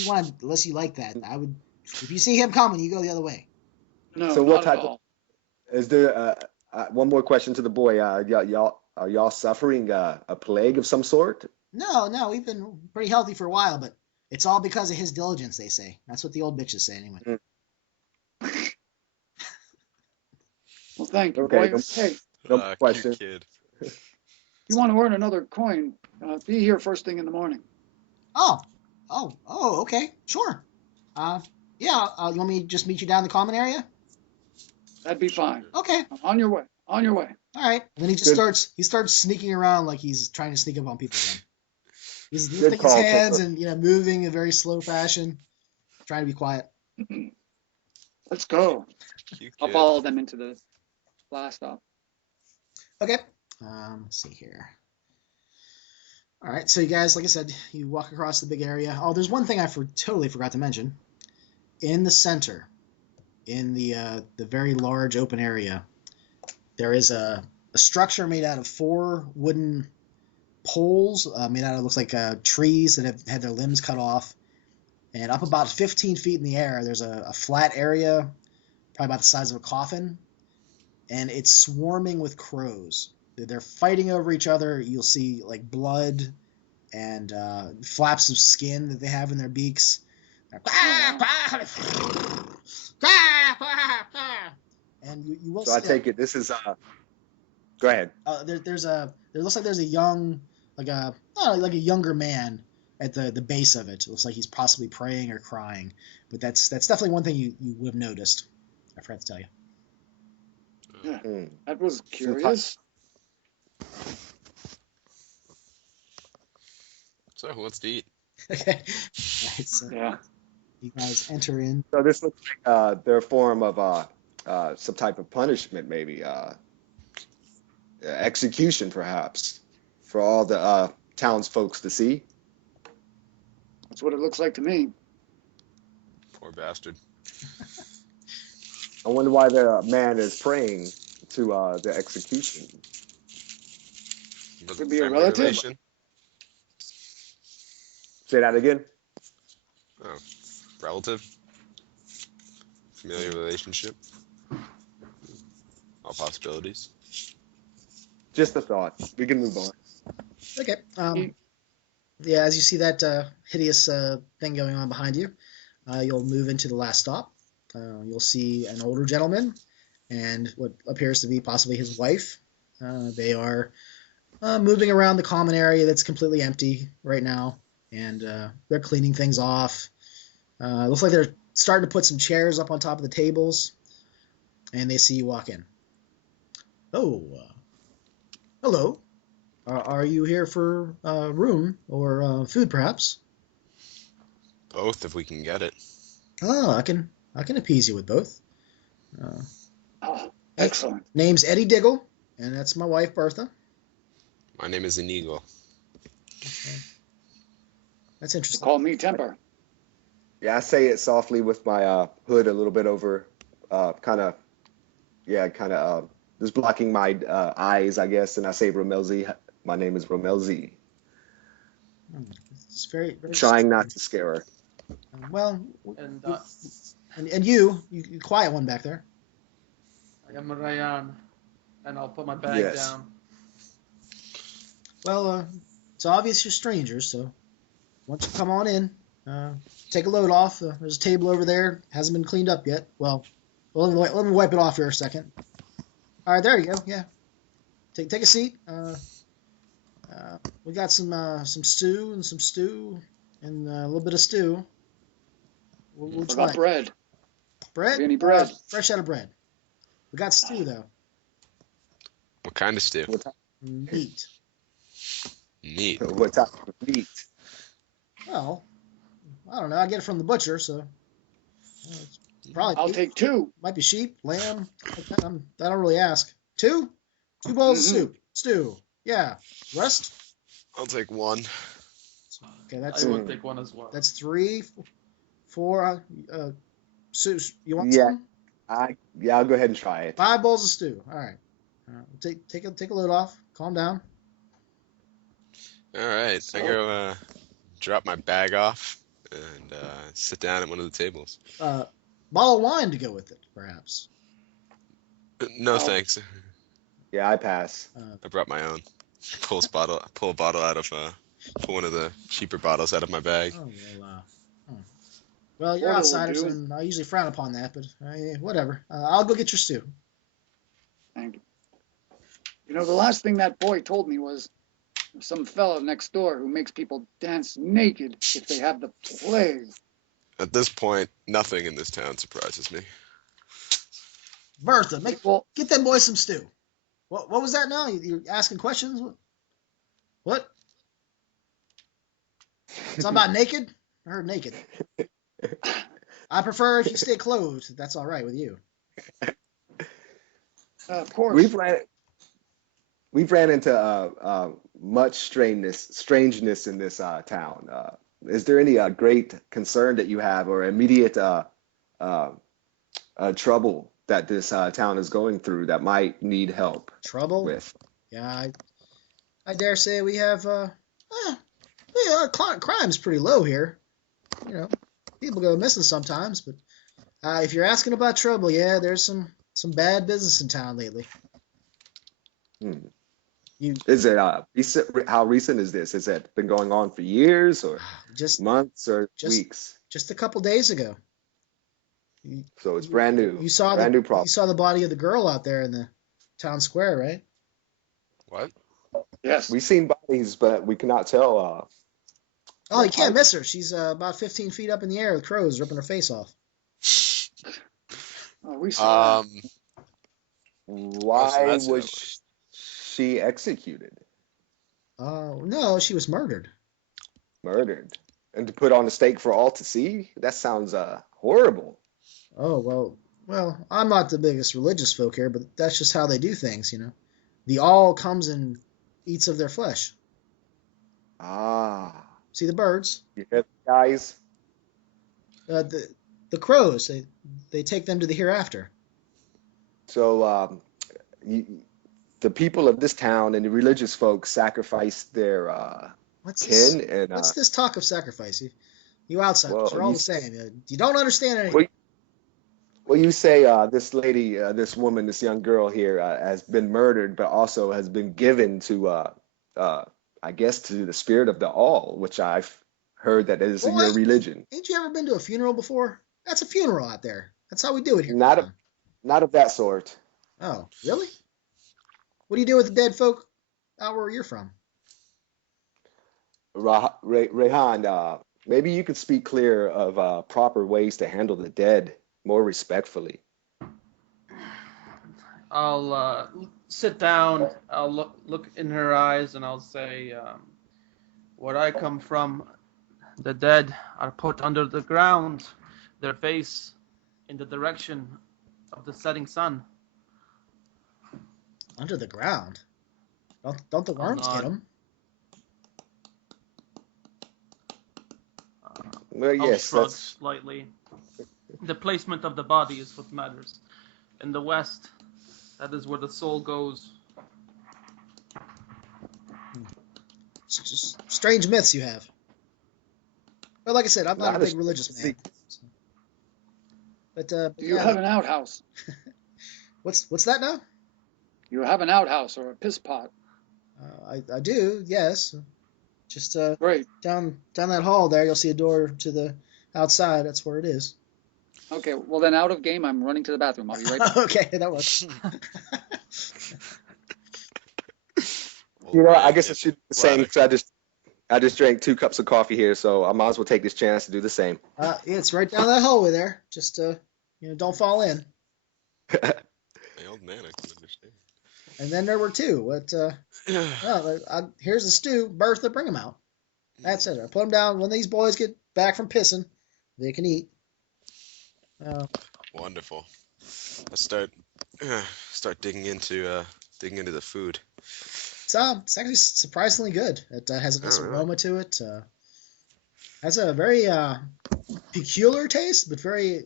unless you like that, If you see him coming, you go the other way. No, So not what at type all. is there? One more question to the boy. Y'all are y'all suffering a plague of some sort? No, we've been pretty healthy for a while, but it's all because of his diligence, they say. That's what the old bitches say, anyway. Mm. Well, thank you, Okay, boy. Hey, no more Cute questions. kid. you want to earn another coin? Be here first thing in the morning. Okay, sure. Yeah, you want me to just meet you down in the common area? That'd be fine. Okay, On your way. On your way. all right. And then he just Good. starts sneaking around like he's trying to sneak up on people again. He's Good lifting his call, hands Tipper. and moving in a very slow fashion, trying to be quiet. Let's go. Cute I'll kid. follow them into the last stop. Okay. Let's see here. All right, so you guys, like I said, you walk across the big area. Oh, there's one thing I totally forgot to mention. In the center, in the very large open area, there is a structure made out of 4 wooden poles, made out of, looks like trees that have had their limbs cut off. And up about 15 feet in the air, there's a flat area, probably about the size of a coffin, and it's swarming with crows. They're fighting over each other. You'll see like blood and flaps of skin that they have in their beaks. And you will So I see take it this is Go ahead. there looks like there's a young like a younger man at the base of it. It looks like he's possibly praying or crying, but that's definitely one thing you would have noticed. I forgot to tell you. Yeah, Mm. that was curious. So who wants to eat? Okay. All right, so Yeah. you guys enter in. So this looks like their form of some type of punishment, maybe execution, perhaps, for all the townsfolk to see. That's what it looks like to me. Poor bastard. I wonder why the man is praying to the execution. Was Could it be a family relative. relation? Say that again. Oh, relative? Familiar relationship? All possibilities. Just a thought. We can move on. Okay. Yeah, as you see that hideous thing going on behind you, you'll move into the last stop. You'll see an older gentleman and what appears to be possibly his wife. They are moving around the common area that's completely empty right now, and they're cleaning things off. Looks like they're starting to put some chairs up on top of the tables, and they see you walk in. Oh, hello. Are you here for room or food, perhaps? Both, if we can get it. Oh, I can appease you with both. Oh, excellent. Name's Eddie Diggle, and that's my wife Bertha. My name is Inigo. Okay. That's They interesting. call me Temper. Yeah, I say it softly with my hood a little bit over, just blocking my eyes, I guess, and I say Romelzi. My name is Romelzi. It's very, very Trying not to scare her. well, And and you quiet one back there. I am Rayan, and I'll put my bag Yes. down. Well, it's obvious you're strangers, so once you come on in, take a load off. There's a table over there, hasn't been cleaned up yet. Well, let me wipe it off here a second. All right, there you go. Yeah, take a seat. We got some stew and a little bit of stew. What would you Forgot like? bread. Bread? Any bread? Fresh out of bread. We got stew though. What kind of stew? Meat. Neat. What type of meat? Well, I don't know. I get it from the butcher, so it's probably I'll take 2. might be sheep, lamb. I don't really ask. Two bowls of soup, stew. Yeah. Rest. I'll take one. Okay, that's I will take one as well. that's 3, 4. Soup. You want Yeah. some? I'll go ahead and try it. 5 bowls of stew. All right. Take a load off. Calm down. All right. So- I go drop my bag off and sit down at one of the tables. Bottle of wine to go with it, perhaps. No, Oh. thanks. Yeah, I pass. I brought my own. Pull a bottle out of pull one of the cheaper bottles out of my bag. Oh well, you're Porter will outsiders, do. and I usually frown upon that, but whatever. I'll go get your stew. Thank you. You know, the last thing that boy told me was there's some fellow next door who makes people dance naked if they have the plague. At this point, nothing in this town surprises me. Bertha, Well, get them boys some stew. What was that now? You're asking questions? What? Something about naked? I heard naked. I prefer if you stay clothed. If that's all right with you. of course. We've ran into much strangeness in this town. Is there any great concern that you have, or immediate trouble that this town is going through that might need help Trouble? with? Yeah, I dare say we have. Crime's pretty low here. You know, people go missing sometimes, but if you're asking about trouble, yeah, there's some bad business in town lately. Is it recent? How recent is this? Has it been going on for years, or months, or weeks? Just a couple days ago. So it's brand new. You saw brand new problem. You saw the body of the girl out there in the town square, right? What? Yes. We've seen bodies, but we cannot tell. Oh, you can't miss her. She's about 15 feet up in the air with crows ripping her face off. Oh, we saw that. Why was she executed? No, she was murdered. Murdered. And to put on the stake for all to see? That sounds horrible. Oh, well, I'm not the biggest religious folk here, but that's just how they do things, you know. The all comes and eats of their flesh. Ah. See the birds? You hear the guys? The crows, they take them to the hereafter. So the people of this town and the religious folks sacrifice their kin. What's this talk of sacrifice? You outsiders, you're all the same. You don't understand anything. Well, you say this lady, this woman, this young girl here has been murdered, but also has been given to, I guess, to the spirit of the all, which I've heard that is your religion. Ain't you ever been to a funeral before? That's a funeral out there. That's how we do it here. Not of that sort. Oh, really? What do you do with the dead folk out where you're from? Rehan, maybe you could speak clear of proper ways to handle the dead more respectfully. I'll sit down. I'll look in her eyes, and I'll say, "Where I come from, the dead are put under the ground, their face in the direction of the setting sun." Under the ground? Don't the worms get them? Well, yes, I'll shrug slightly. The placement of the body is what matters. In the West, that is where the soul goes. It's just strange myths you have. But like I said, I'm not a big religious man. But do you have an outhouse? What's that now? You have an outhouse or a piss pot? I do, yes. Just Great. down that hall there, you'll see a door to the outside. That's where it is. Okay, well then, out of game, I'm running to the bathroom. I'll be right back. Okay, that works. I guess I should do the same because I just drank 2 cups of coffee here, so I might as well take this chance to do the same. It's right down that hallway there. Just don't fall in. My old man, I can understand. And then there were 2. Here's the stew. Bertha, bring them out. That's it. I put them down. When these boys get back from pissing, they can eat. Wonderful. Let's start digging into the food. It's actually surprisingly good. It has a nice aroma to it. Has a very peculiar taste, but very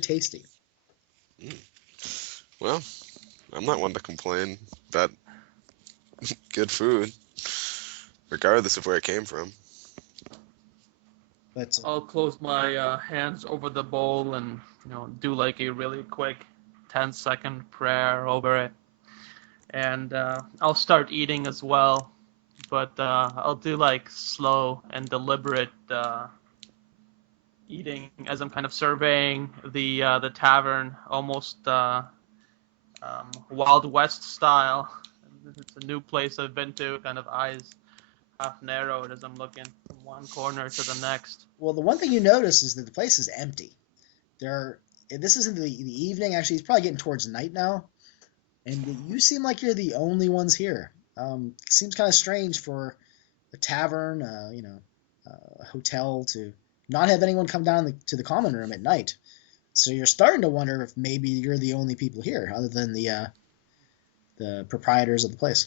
tasty. Well, I'm not one to complain about good food, regardless of where it came from. But I'll close my hands over the bowl and do like a really quick 10-second prayer over it, and I'll start eating as well. But I'll do like slow and deliberate eating as I'm kind of surveying the tavern, almost Wild West style. It's a new place I've been to, kind of eyes half narrowed as I'm looking from one corner to the next. well, the one thing you notice is that the place is empty. This isn't the evening. Actually, it's probably getting towards night now, and you seem like you're the only ones here. Seems kind of strange for a tavern, a hotel to not have anyone come down to the common room at night. So you're starting to wonder if maybe you're the only people here, other than the proprietors of the place.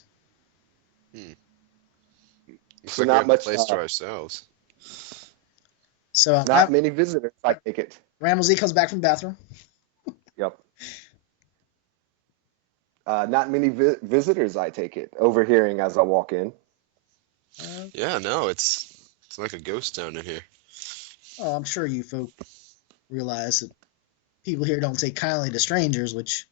Looks So like we not have the much. place to ourselves. So Not many visitors, I take it. Ramsey comes back from the bathroom. Yep. Not many visitors, I take it. Overhearing as I walk in. Yeah, no, it's like a ghost town in here. Oh, I'm sure you folk realize that people here don't take kindly to strangers, which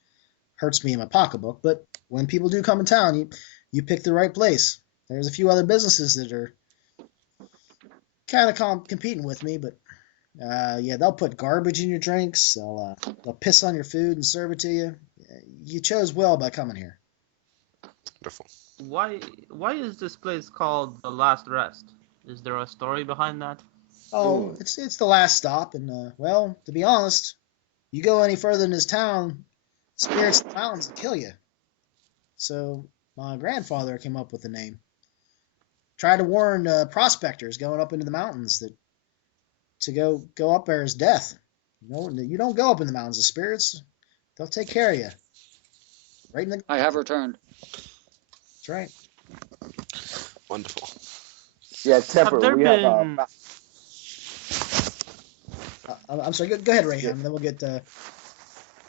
hurts me in my pocketbook. But when people do come in town, you pick the right place. There's a few other businesses that are kind of competing with me, but yeah, they'll put garbage in your drinks. They'll piss on your food and serve it to you. You chose well by coming here. Wonderful. Why is this place called The Last Rest? Is there a story behind that? Oh, it's the last stop, and well, to be honest, you go any further in this town, spirits of the mountains will kill you. So my grandfather came up with the name. Tried to warn prospectors going up into the mountains that to go up there is death. No, you don't go up in the mountains. The spirits, they'll take care of you. Right in the. I have returned. That's right. Wonderful. Yeah, Temper. Have there We been? have. I'm sorry. Go ahead, Rayhan. And then we'll get.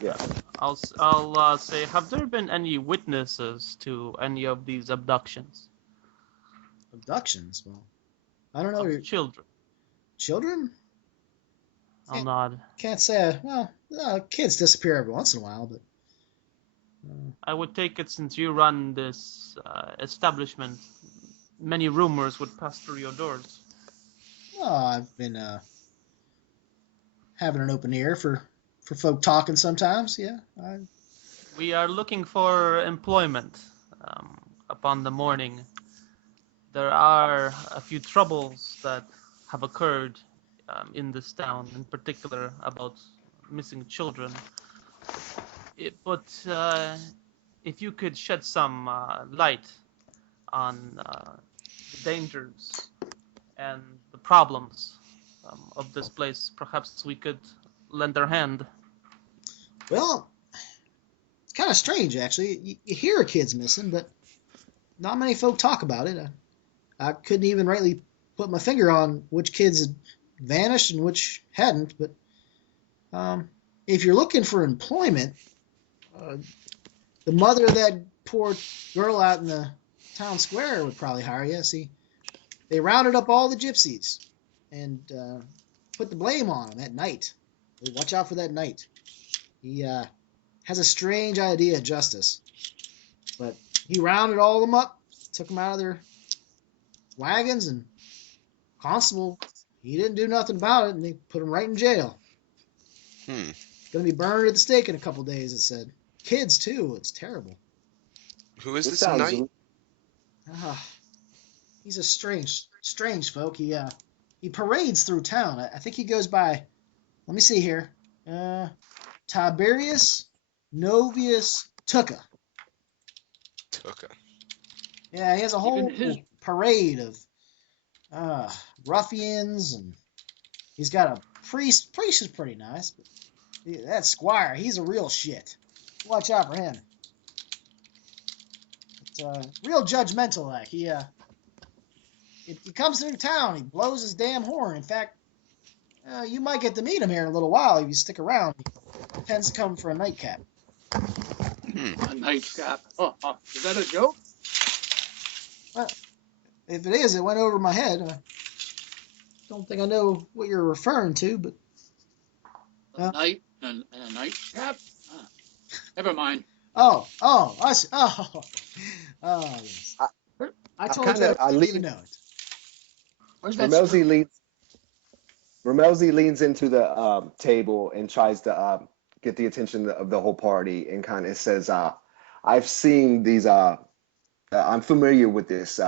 Yeah. I'll say, have there been any witnesses to any of these abductions Abductions. Well, I don't know. of children? Children? I'll nod. Can't say. Well, kids disappear every once in a while, but. I would take it since you run this establishment, many rumors would pass through your doors. Oh, I've been having an open ear for folk talking sometimes. Yeah. We are looking for employment upon the morning. There are a few troubles that have occurred in this town, in particular about missing children. But if you could shed some light on the dangers and the problems of this place, perhaps we could lend our hand. Well, it's kind of strange, actually. You hear a kid's missing, but not many folk talk about it. I couldn't even rightly put my finger on which kids had vanished and which hadn't. But if you're looking for employment, the mother of that poor girl out in the town square would probably hire you. See, they rounded up all the gypsies and put the blame on him at night. Watch out for that night. He has a strange idea of justice. But he rounded all of them up, took them out of their wagons, and constable, he didn't do nothing about it, and they put him right in jail. Gonna be burned at the stake in a couple days, it said. Kids, too. It's terrible. Who is This this sounds. knight? He's a strange folk. He parades through town. I think he goes by, let me see here, Tiberius Novius Tucca. Tucca. Yeah, he has a whole his- parade of ruffians, and he's got a priest. Priest is pretty nice, but that squire, he's a real shit. Watch out for him. It's real judgmental, like he comes through town, he blows his damn horn. In fact, you might get to meet him here in a little while if you stick around. He tends to come for a nightcap. A nightcap. Is that a joke? Well, if it is, it went over my head. don't think I know what you're referring to, but A night and a night trap? Never mind. I see. Yes. I I told kind you I of I didn't even lean. know it. Where's that Ramelzi stew? leans. Ramelzi leans into the table and tries to get the attention of the whole party and kind of says, "I've seen these. I'm familiar with this.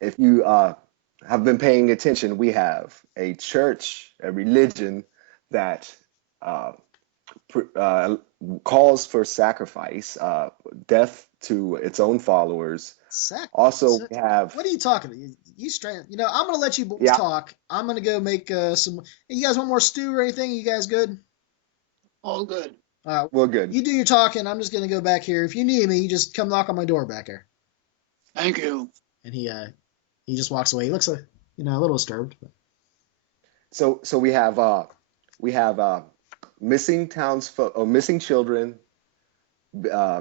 If you have been paying attention, we have a church, a religion that uh, uh, calls for sacrifice, death to its own followers. Also, we have, What are you talking about? You straight. I'm gonna let you boys yeah, talk. I'm gonna go make some. Hey, you guys want more stew or anything? You guys good? All good. we're good. You do your talking. I'm just gonna go back here. If you need me, you just come knock on my door back here. Thank you. And he just walks away. He looks a little disturbed. But. So we have missing townsfolk or missing children. Uh,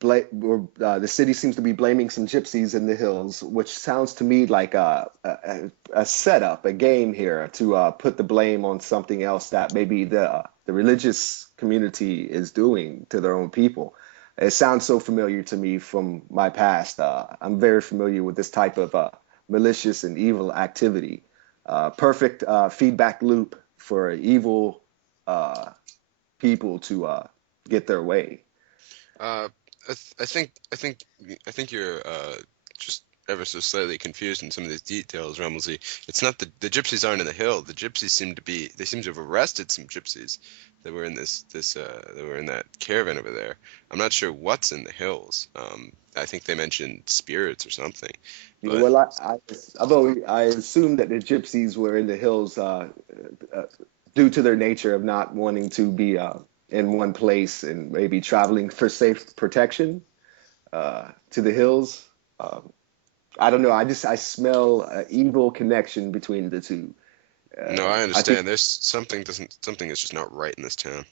the city seems to be blaming some gypsies in the hills, which sounds to me like a setup, a game here to put the blame on something else that maybe the religious community is doing to their own people. It sounds so familiar to me from my past. I'm very familiar with this type of malicious and evil activity. Perfect feedback loop for evil uh, people to get their way. Uh, I think you're just ever so slightly confused in some of these details, Rumelsy. It's not the gypsies aren't in the hill. The gypsies seem to have arrested some gypsies that were in that were in that caravan over there. I'm not sure what's in the hills. I think they mentioned spirits or something, Yeah, but well, I assumed that the gypsies were in the hills due to their nature of not wanting to be in one place and maybe traveling for safe protection to the hills. I don't know. I smell an evil connection between the two. no, I I think understand. There's something is just not right in this town.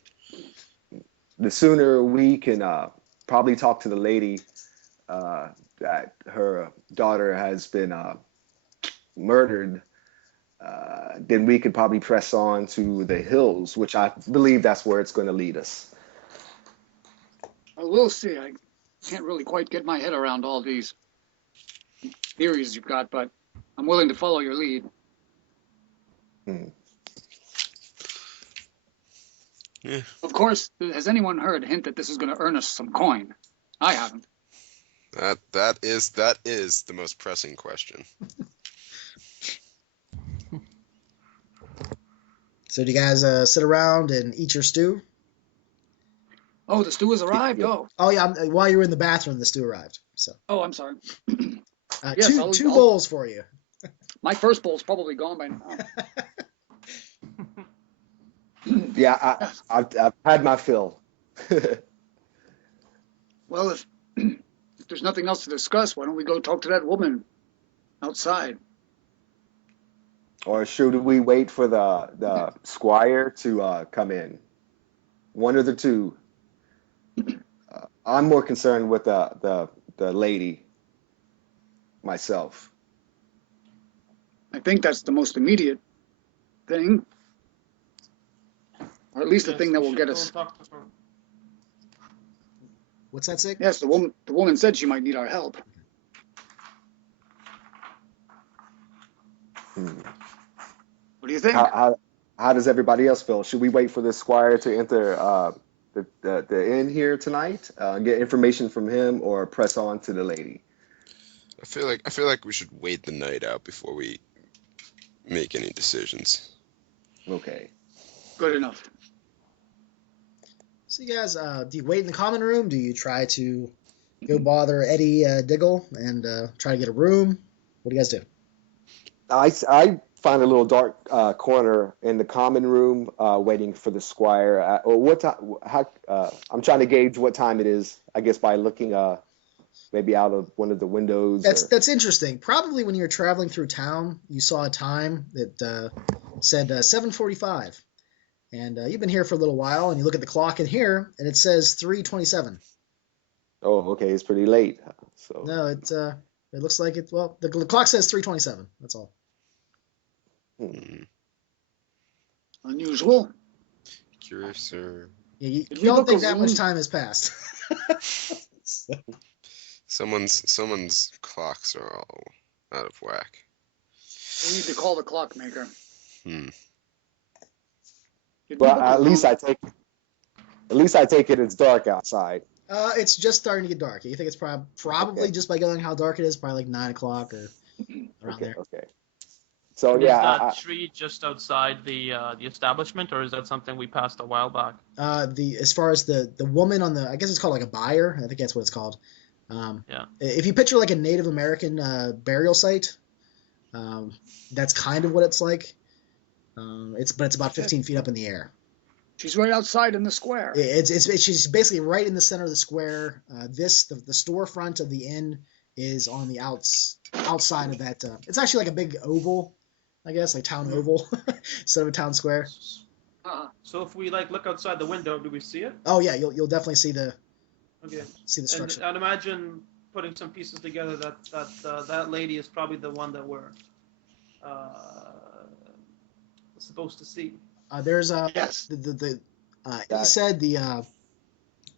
the sooner we can probably talk to the lady that her daughter has been murdered, then we could probably press on to the hills, which I believe that's where it's going to lead us. Well, we'll see. I can't really quite get my head around all these theories you've got, but I'm willing to follow your lead. Hmm. Yeah. Of course, has anyone heard a hint that this is going to earn us some coin? I haven't. That is the most pressing question. So do you guys sit around and eat your stew? Oh, the stew has arrived? Yeah. Oh, Oh yeah. While you were in the bathroom, the stew arrived. So oh, I'm sorry. Yes, two bowls for you. my first bowl's probably gone by now. Yeah, I've had my fill. Well, if there's nothing else to discuss, why don't we go talk to that woman outside? Or should we wait for the squire to come in? One of the two. I'm more concerned with the lady myself. I think that's the most immediate thing, or at least the Yes, thing that we will should get go us. and talk to her. What's that, Sig? Yes, the woman said she might need our help. Hmm. What do you think? How does everybody else feel? Should we wait for the squire to enter the inn here tonight, get information from him, or press on to the lady? I feel like we should wait the night out before we make any decisions. Okay. Good enough. So you guys, do you wait in the common room? Do you try to go bother Eddie Diggle and try to get a room? What do you guys do? I find a little dark corner in the common room, waiting for the squire. Or what time? How? I'm trying to gauge what time it is. I guess by looking maybe out of one of the windows. That's interesting. Probably when you were traveling through town, you saw a time that said 7:45, and you've been here for a little while, and you look at the clock in here, and it says 3:27. Oh, okay, it's pretty late. So No, it looks like it. Well, the clock says 3:27. That's all. Hmm. Unusual. Curious or Yeah, you Did we don't book a think that much room? time has passed. someone's clocks are all out of whack. We need to call the clockmaker. Hmm. Did we Well, book a room? at least I take it it's dark outside. It's just starting to get dark. You think it's probably Okay. just by going how dark it is, probably like 9 o'clock or around Okay, there. okay. So And yeah, is that tree just outside the establishment, or is that something we passed a while back? As far as the woman on the, I guess it's called like a buyer. I think that's what it's called. Yeah. If you picture like a Native American burial site, that's kind of what it's like. It's about 15 feet up in the air. She's right outside in the square. She's basically right in the center of the square. The storefront of the inn is on the outside of that. It's actually like a big oval, I guess, like town oval instead of a town square. So if we like look outside the window, do we see it? Oh yeah, you'll definitely see the Okay. structure. And I'd imagine putting some pieces together that lady is probably the one that we're supposed to see. There's Yes. he said the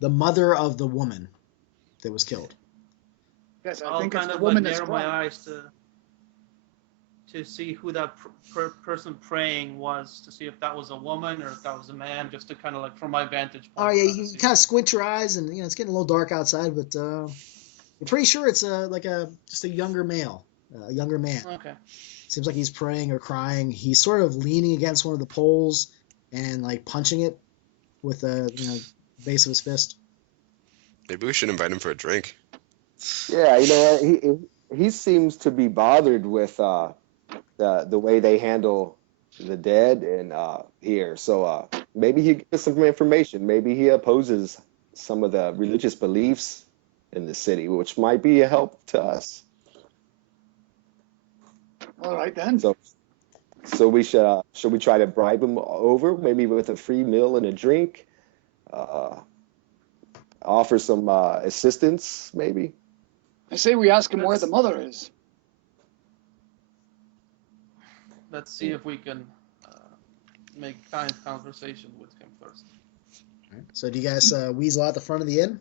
mother of the woman that was killed. Yes, I I'll think it's kind the of woman like that's narrow my crying. eyes to see who that person praying was, to see if that was a woman or if that was a man, just to kind of like from my vantage point. Oh yeah, try to you see. kind of squint your eyes, and it's getting a little dark outside, but you're pretty sure it's just a younger male, a younger man. Okay. Seems like he's praying or crying. He's sort of leaning against one of the poles and like punching it with the base of his fist. Maybe we should invite him for a drink. Yeah, he seems to be bothered with the way they handle the dead and here. So maybe he gets some information. Maybe he opposes some of the religious beliefs in the city, which might be a help to us. All right then. So we should we try to bribe him over, maybe with a free meal and a drink? Offer some assistance, maybe. I say we ask him where the mother is. Let's see if we can make kind conversation with him first. So do you guys weasel out the front of the inn?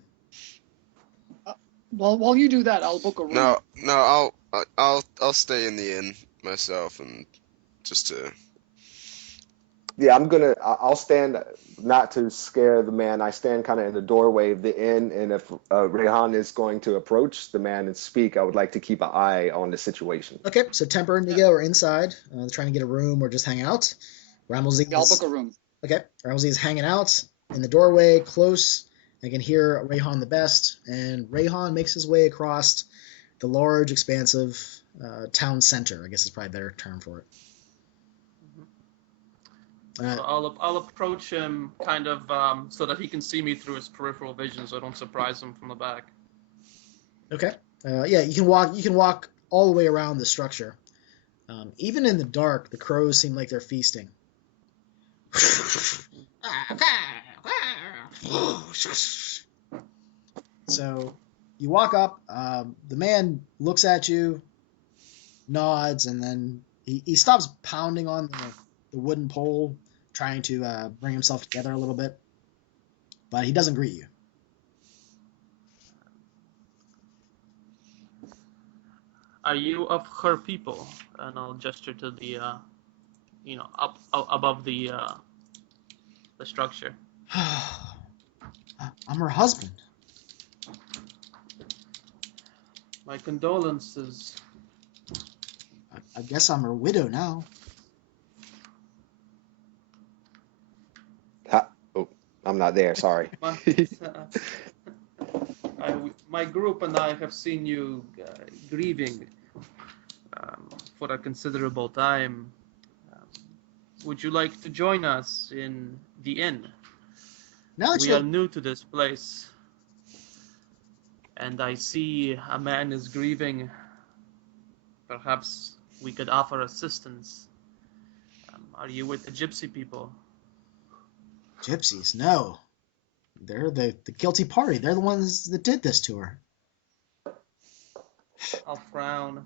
Well, while you do that, I'll book a room. No, I'll stay in the inn myself and just to. Yeah, I'll stand, not to scare the man. I stand kind of in the doorway of the inn, and if Rehan is going to approach the man and speak, I would like to keep an eye on the situation. Okay, so Temper and Nigo are inside. They're trying to get a room or just hang out. Ramelzy Yeah, I'll book a room. Okay, Ramelzy is hanging out in the doorway, close. I can hear Rehan the best, and Rehan makes his way across the large, expansive town center. I guess is probably a better term for it. So I'll approach him kind of so that he can see me through his peripheral vision, so I don't surprise him from the back. Okay. Yeah, you can walk all the way around the structure. Even in the dark, the crows seem like they're feasting. So you walk up. The man looks at you, nods, and then he stops pounding on the wooden pole, trying to bring himself together a little bit. But he doesn't greet you. Are you of her people? And I'll gesture to the, up above the structure. I'm her husband. My condolences. I guess I'm her widow now. Oh, I'm not there. Sorry. My group and I have seen you grieving for a considerable time. Would you like to join us in the inn? We are new to this place, and I see a man is grieving. Perhaps we could offer assistance. Are you with the gypsy people? Gypsies? No. They're the guilty party. They're the ones that did this to her. I'll frown.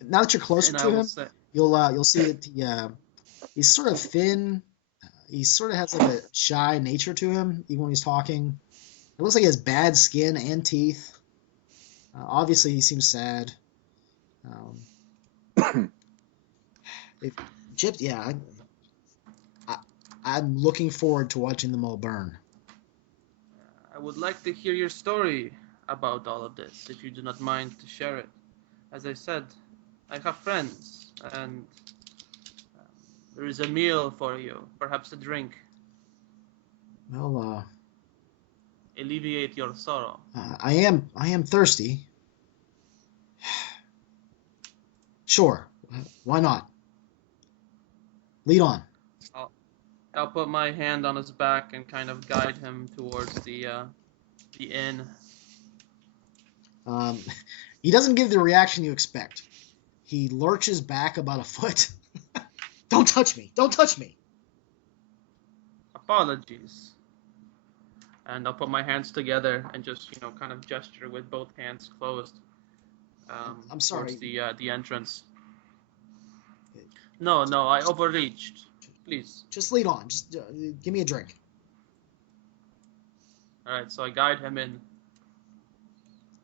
Now that you're closer to him, you'll see that he's sort of thin. He sort of has like a shy nature to him, even when he's talking. It looks like he has bad skin and teeth. Obviously, he seems sad. If, Chip, yeah, I'm looking forward to watching them all burn. I would like to hear your story about all of this, if you do not mind to share it. As I said, I have friends, and there is a meal for you, perhaps a drink. Well, Alleviate your sorrow. I am thirsty. Sure, why not? Lead on. I'll put my hand on his back and kind of guide him towards the inn. He doesn't give the reaction you expect. He lurches back about a foot. Don't touch me! Don't touch me! Apologies. And I'll put my hands together and just, kind of gesture with both hands closed. I'm sorry. Towards the entrance. No, I overreached. Please. Just lead on. Just give me a drink. All right, so I guide him in.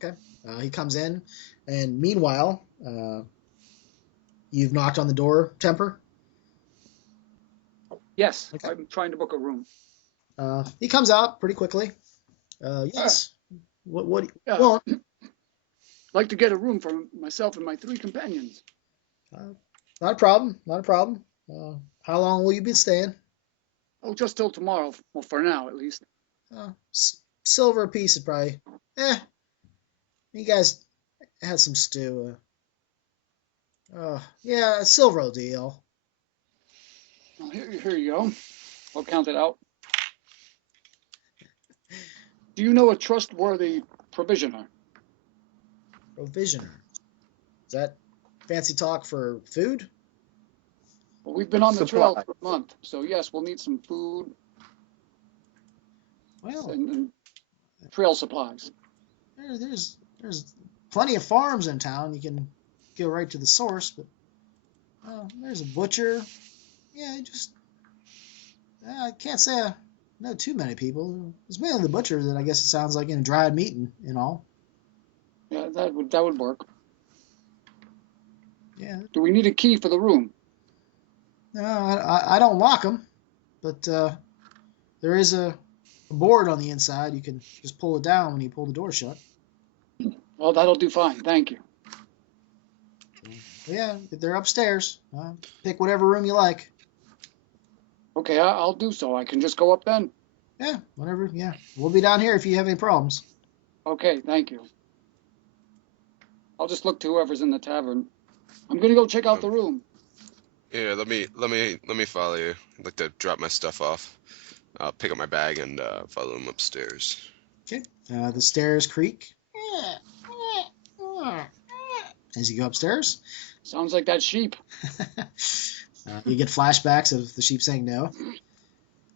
Okay. He comes in, and meanwhile, you've knocked on the door, Temper? Yes, Okay. I'm trying to book a room. He comes out pretty quickly. Yes. What do you Yeah. want? I'd like to get a room for myself and my 3 companions. Not a problem. Not a problem. How long will you be staying? Oh, just till tomorrow. Well, for now, at least. Silver a piece is probably. You guys had some stew. Yeah, silver will deal. Well, here you go. I'll count it out. Do you know a trustworthy provisioner? Provisioner. Is that fancy talk for food? Well, we've been on the trail Supply. for a month, so yes, we'll need some food Well, and trail supplies. there's plenty of farms in town. You can go right to the source, but there's a butcher. Yeah, I can't say I know too many people. It's mainly the butcher that I guess it sounds like dried meat and all. Yeah, that would work. Yeah. Do we need a key for the room? No, I don't lock them, but there is a board on the inside. You can just pull it down when you pull the door shut. Well, that'll do fine. Thank you. Yeah, they're upstairs. Pick whatever room you like. Okay, I'll do so. I can just go up then? Yeah, whatever. Yeah, we'll be down here if you have any problems. Okay, thank you. I'll just look to whoever's in the tavern. I'm gonna go check out the room. Yeah, let me follow you. I'd like to drop my stuff off. I'll pick up my bag and follow him upstairs. Okay. The stairs creak as you go upstairs. Sounds like that sheep. You get flashbacks of the sheep saying no.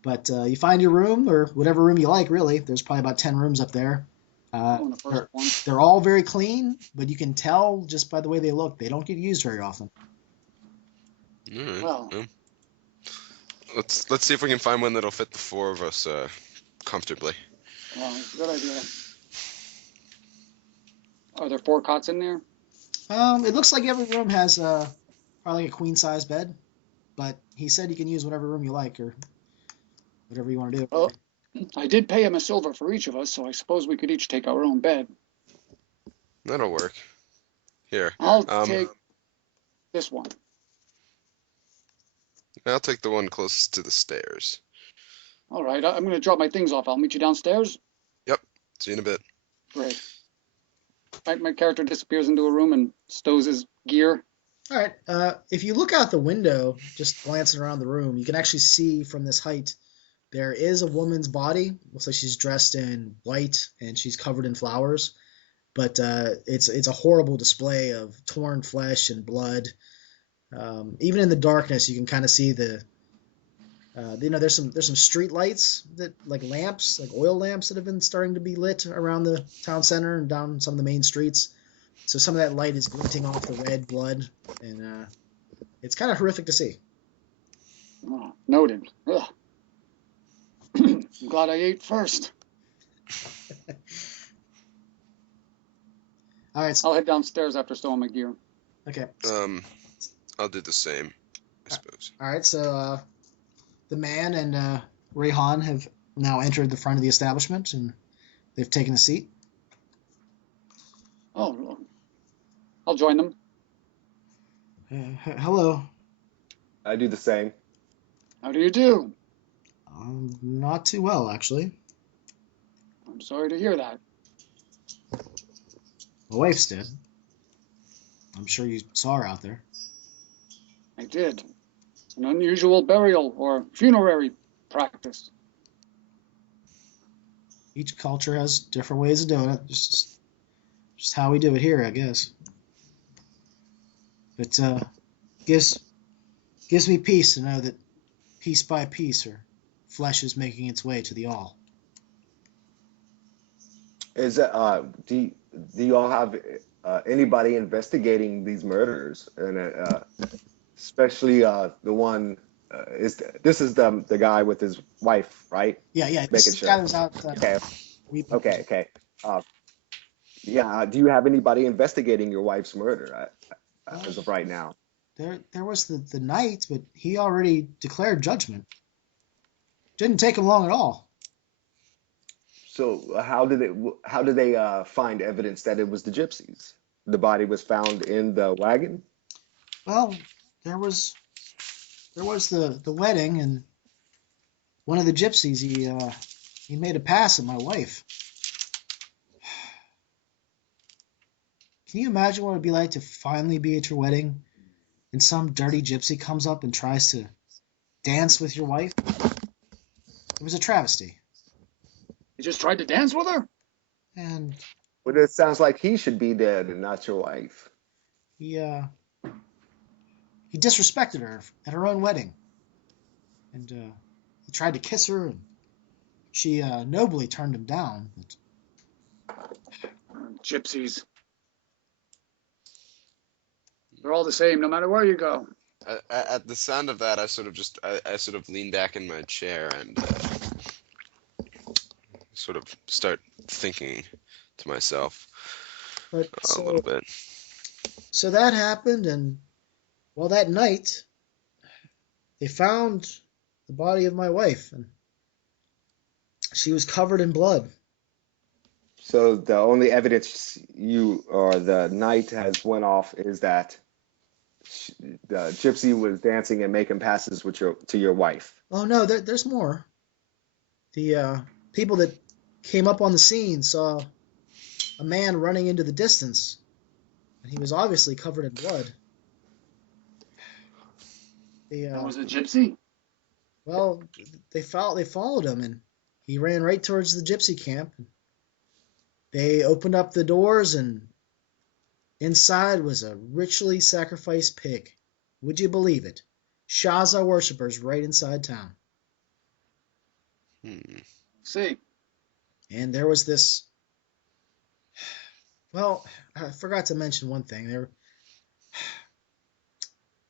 But you find your room, or whatever room you like, really. There's probably about 10 rooms up there. Oh, in the first one. They're all very clean, but you can tell just by the way they look, they don't get used very often. All right. Well. Well, let's see if we can find one that'll fit the 4 of us comfortably. Well, it's a good idea. Are there 4 cots in there? It looks like every room has probably a queen-size bed, but he said you can use whatever room you like, or whatever you want to do. Well, I did pay him a silver for each of us, so I suppose we could each take our own bed. That'll work. Here. I'll take this one. I'll take the one closest to the stairs. All right, I'm going to drop my things off. I'll meet you downstairs. Yep. See you in a bit. Great. My character disappears into a room and stows his gear. All right. If you look out the window, just glancing around the room, you can actually see from this height there is a woman's body. Looks like she's dressed in white and she's covered in flowers. But it's a horrible display of torn flesh and blood. Even in the darkness, you can kind of see there's some street lights that like lamps, like oil lamps that have been starting to be lit around the town center and down some of the main streets. So some of that light is glinting off the red blood, and it's kind of horrific to see. Oh, noted. Ugh. I'm glad I ate first. All right. I'll head downstairs after stowing my gear. Okay. I'll do the same, I suppose. All right. So the man and Rayhan have now entered the front of the establishment, and they've taken a seat. Oh, I'll join them. Hello. I do the same. How do you do? Not too well, actually. I'm sorry to hear that. My wife's dead. I'm sure you saw her out there. I did. An unusual burial or funerary practice. Each culture has different ways of doing it. Just how we do it here, I guess. But gives me peace to know that piece by piece her flesh is making its way to the all. Is do you all have anybody investigating these murders? And especially the one this is the guy with his wife, right? Yeah. Making This sure. guy was out. Okay. Okay. Yeah. Do you have anybody investigating your wife's murder as of right now? There was the knight, but he already declared judgment. Didn't take him long at all. So how did they find evidence that it was the gypsies? The body was found in the wagon. Well, there was the wedding, and one of the gypsies he made a pass at my wife. Can you imagine what it'd be like to finally be at your wedding, and some dirty gypsy comes up and tries to dance with your wife? It was a travesty. You just tried to dance with her? And But it sounds like he should be dead and not your wife. he disrespected her at her own wedding, and he tried to kiss her, and she nobly turned him down. But Gypsies. They're all the same, no matter where you go. At the sound of that, I sort of lean back in my chair and sort of start thinking to myself but a little bit. So that happened, and well, that night they found the body of my wife, and she was covered in blood. So the only evidence you or the knight has went off is that the gypsy was dancing and making passes with your wife. Oh no, there's more. The people that came up on the scene saw a man running into the distance, and he was obviously covered in blood. That was a gypsy? Well, they followed him, and he ran right towards the gypsy camp. They opened up the doors, and inside was a ritually sacrificed pig. Would you believe it? Shaza worshippers right inside town. See. And there was this. Well, I forgot to mention one thing.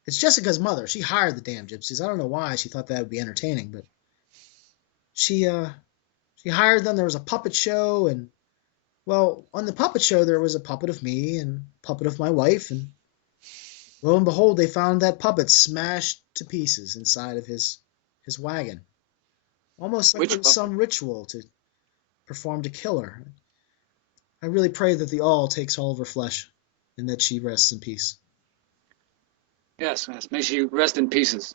It's Jessica's mother. She hired the damn gypsies. I don't know why she thought that would be entertaining, but she hired them. There was a puppet show, and well, on the puppet show there was a puppet of me and a puppet of my wife, and lo and behold, they found that puppet smashed to pieces inside of his wagon, almost like there was some ritual to perform to kill her. I really pray that the all takes all of her flesh, and that she rests in peace. Yes. May she rest in peace.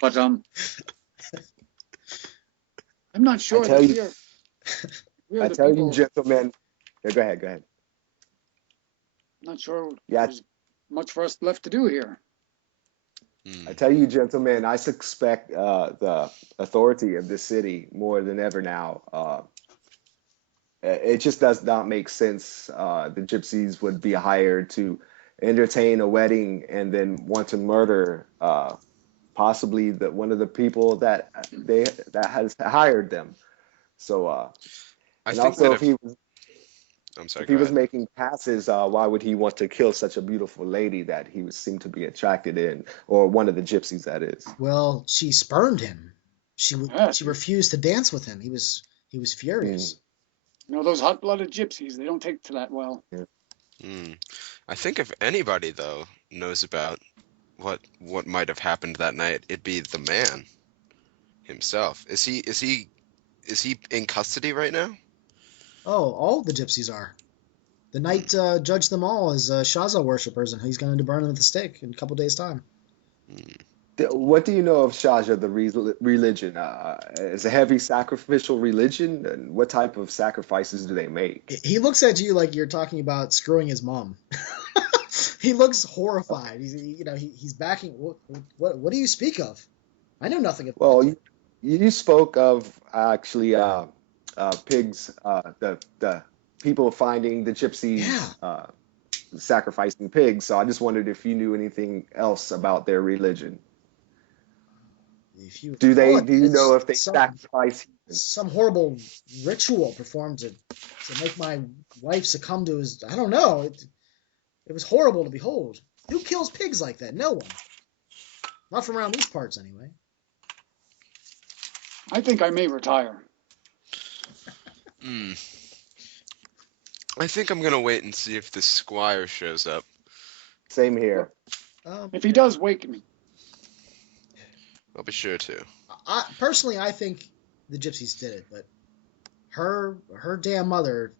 But I'm not sure that we're I the tell people. you, gentlemen. Yeah, go ahead. I'm not sure Yeah. there's much for us left to do here. I tell you, gentlemen, I suspect the authority of this city more than ever now. It just does not make sense. The gypsies would be hired to entertain a wedding and then want to murder possibly one of the people that has hired them. So I and think also that if he was I'm sorry, If he go was ahead. making passes, why would he want to kill such a beautiful lady that he would seem to be attracted in, or one of the gypsies, that is? Well, she spurned him. She Yes, refused to dance with him. He was Mm, furious. you know those hot-blooded gypsies, they don't take to that well. yeah. Hmm. I think if anybody though knows about what might have happened that night, it'd be the man himself. Is he in custody right now? Oh, all the gypsies are. The Hmm. knight judged them all as Shaza worshippers, and he's going to burn them at the stake in a couple days' time. Hmm. What do you know of Shaja, the religion? Is a heavy sacrificial religion, and what type of sacrifices do they make? He looks at you like you're talking about screwing his mom. He looks horrified. He's backing. What do you speak of? I know nothing of Well, that. you spoke of actually pigs, the people finding the gypsies Yeah. sacrificing pigs. So I just wondered if you knew anything else about their religion. If you, Do oh, they? Do you know it's if they some sacrifice humans? some horrible ritual performed to make my wife succumb to his. I don't know. It was horrible to behold. Who kills pigs like that? No one. Not from around these parts, anyway. I think I may retire. Hmm. I think I'm gonna wait and see if the squire shows up. Same Well, here. Um, if he does wake me, I'll be sure to. personally, I think the gypsies did it, but her damn mother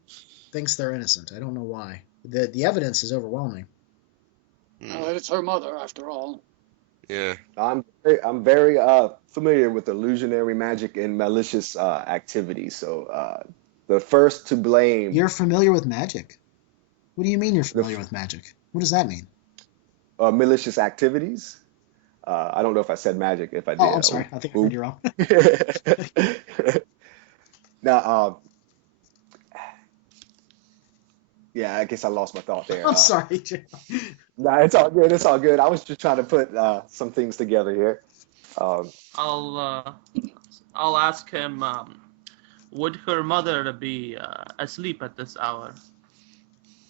thinks they're innocent. I don't know why. The evidence is overwhelming. Hmm. it's her mother after all. Yeah. I'm very familiar with illusionary magic and malicious activities. So the first to blame You're familiar with magic? What do you mean you're the familiar with magic? What does that mean? malicious activities. I don't know if I said magic. If I Oh, did, I'm sorry. I think I heard oop. you wrong. Now, yeah, I guess I lost my thought there. I'm sorry, Jim. No, it's all good. It's all good. I was just trying to put some things together here. Um, I'll uh, I'll ask him. Would her mother be asleep at this hour?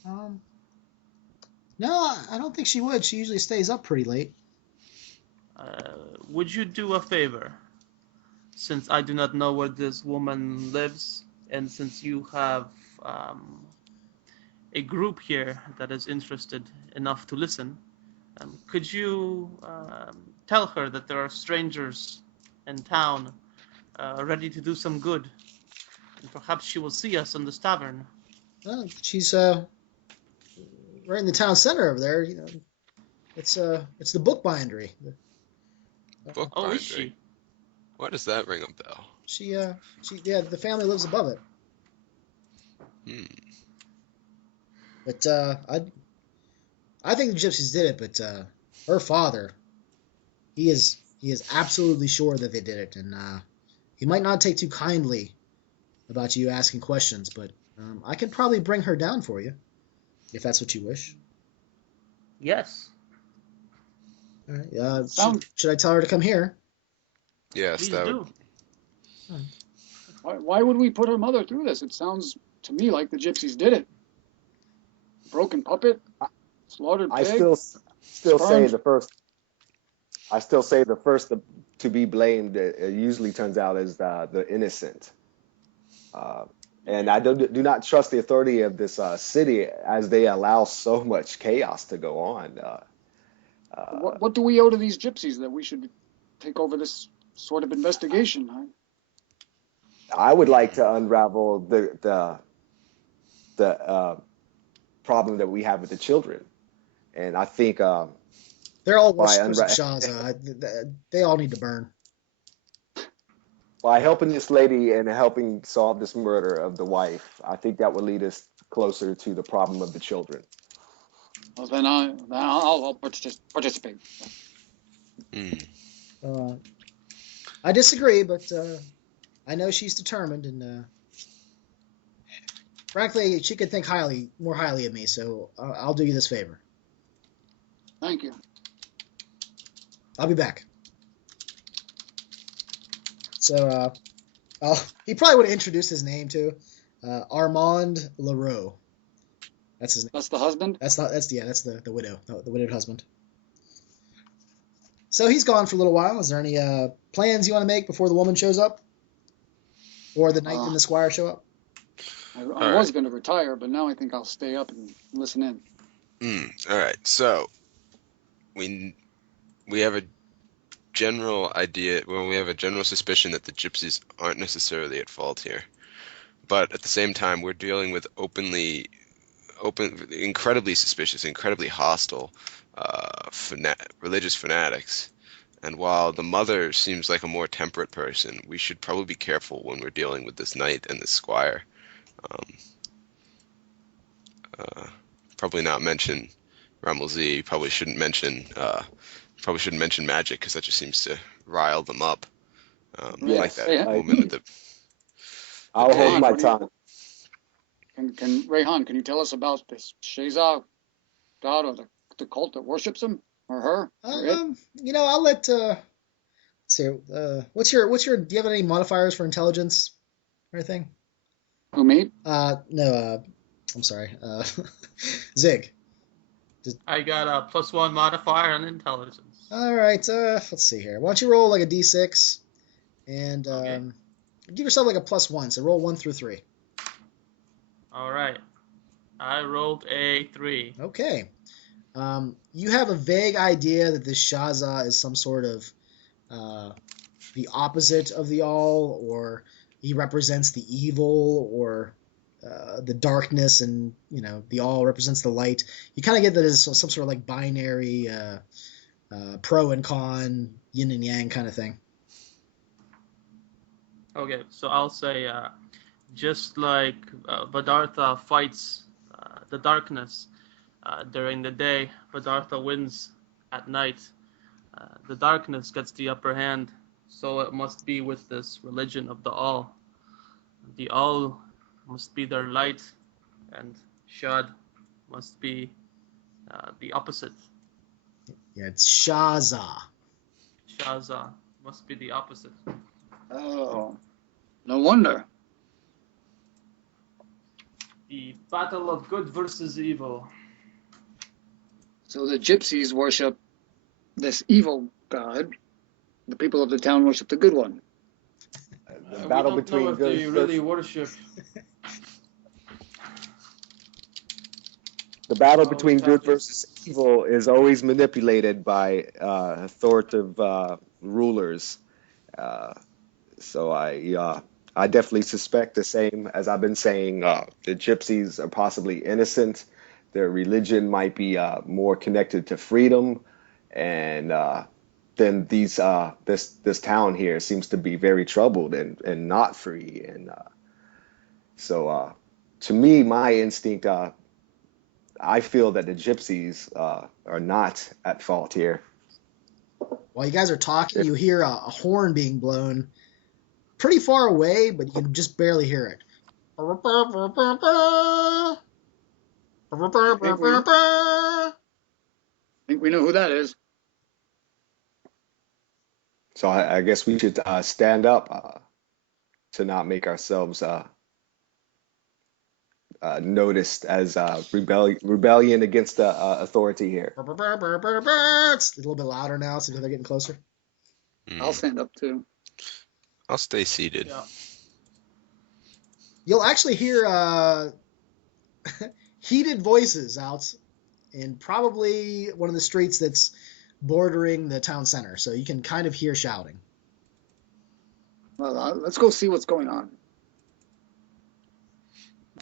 Um, no, I don't think she would. She usually stays up pretty late. Would you do a favor? Since I do not know where this woman lives, and since you have um, a group here that is interested enough to listen, could you tell her that there are strangers in town ready to do some good, and perhaps she will see us in this tavern? She's right in the town center over there. It's the bookbindery. Oh, is Bookbindery. she? Why does that ring a bell? She the family lives above it. Hmm. But I think the gypsies did it. But her father, he is absolutely sure that they did it, and he might not take too kindly about you asking questions. But I can probably bring her down for you if that's what you wish. Yes, All right. Sound Should I tell her to come here? Yes, please that would. do. why would we put her mother through this? It sounds to me like the gypsies did it. Broken puppet, slaughtered I pig, still say spurned. the first. I still say the first to be blamed usually turns out as the innocent. Uh, and I do not trust the authority of this city as they allow so much chaos to go on. Uh, What do we owe to these gypsies that we should take over this sort of investigation? I would like Hmm. to unravel the problem that we have with the children, and I think They're all by worshippers of Shaza. They all need to burn. by helping this lady and helping solve this murder of the wife, I think that would lead us closer to the problem of the children. Well, then I'll participate. Hmm. Uh, I disagree, but I know she's determined, and frankly, she could think more highly of me. So I'll do you this favor. Thank you. I'll be back. So he probably would have introduced his name too, Armand Leroux. That's his name. That's the husband? That's the widow, the widowed husband. So he's gone for a little while. Is there any plans you want to make before the woman shows up, or the knight and the squire show up? I was going to retire, but now I think I'll stay up and listen in. All right. So we have a general idea. Well, we have a general suspicion that the gypsies aren't necessarily at fault here, but at the same time, we're dealing with incredibly suspicious, incredibly hostile religious fanatics. And while the mother seems like a more temperate person, we should probably be careful when we're dealing with this knight and this squire. Probably not mention Ramelzy. Probably shouldn't mention magic, because that just seems to rile them up. Like that woman at the. I'll hold my tongue. Can Rayhan, can you tell us about this Sheza god, or the cult that worships him, or her? I'll let. Let's see. What's your? Do you have any modifiers for intelligence or anything? Who, me? No. I'm sorry. Zig. I got a +1 modifier on intelligence. All right. Let's see here. Why don't you roll like a d6, and give yourself like a +1. So roll 1 through 3. All right. I rolled a 3. Okay. You have a vague idea that this Shaza is some sort of the opposite of the all, or he represents the evil, or the darkness, and the all represents the light. You kind of get that as some sort of like binary pro and con, yin and yang kind of thing. Okay, so I'll say just like Siddhartha fights the darkness during the day, Siddhartha wins at night. The darkness gets the upper hand, so it must be with this religion of the all. The all must be their light, and Shad must be the opposite. Yeah, it's Shaza. Shaza must be the opposite. Oh, no wonder. The battle of good versus evil. So the gypsies worship this evil god. The people of the town worship the good one. The battle we don't know if they really worship. The battle between good versus evil is always manipulated by authoritative rulers. So I definitely suspect the same as I've been saying. The gypsies are possibly innocent. Their religion might be more connected to freedom, and then this town here seems to be very troubled and not free. And so to me, my instinct, I feel that the gypsies are not at fault here. While you guys are talking, you hear a horn being blown pretty far away, but you can just barely hear it. I think we know who that is. So I guess we should stand up to not make ourselves noticed as rebellion against the authority here. It's a little bit louder now, so they're getting closer. I'll stand up too. I'll stay seated. Yeah. You'll actually hear heated voices out in probably one of the streets that's bordering the town center, so you can kind of hear shouting. Well, let's go see what's going on.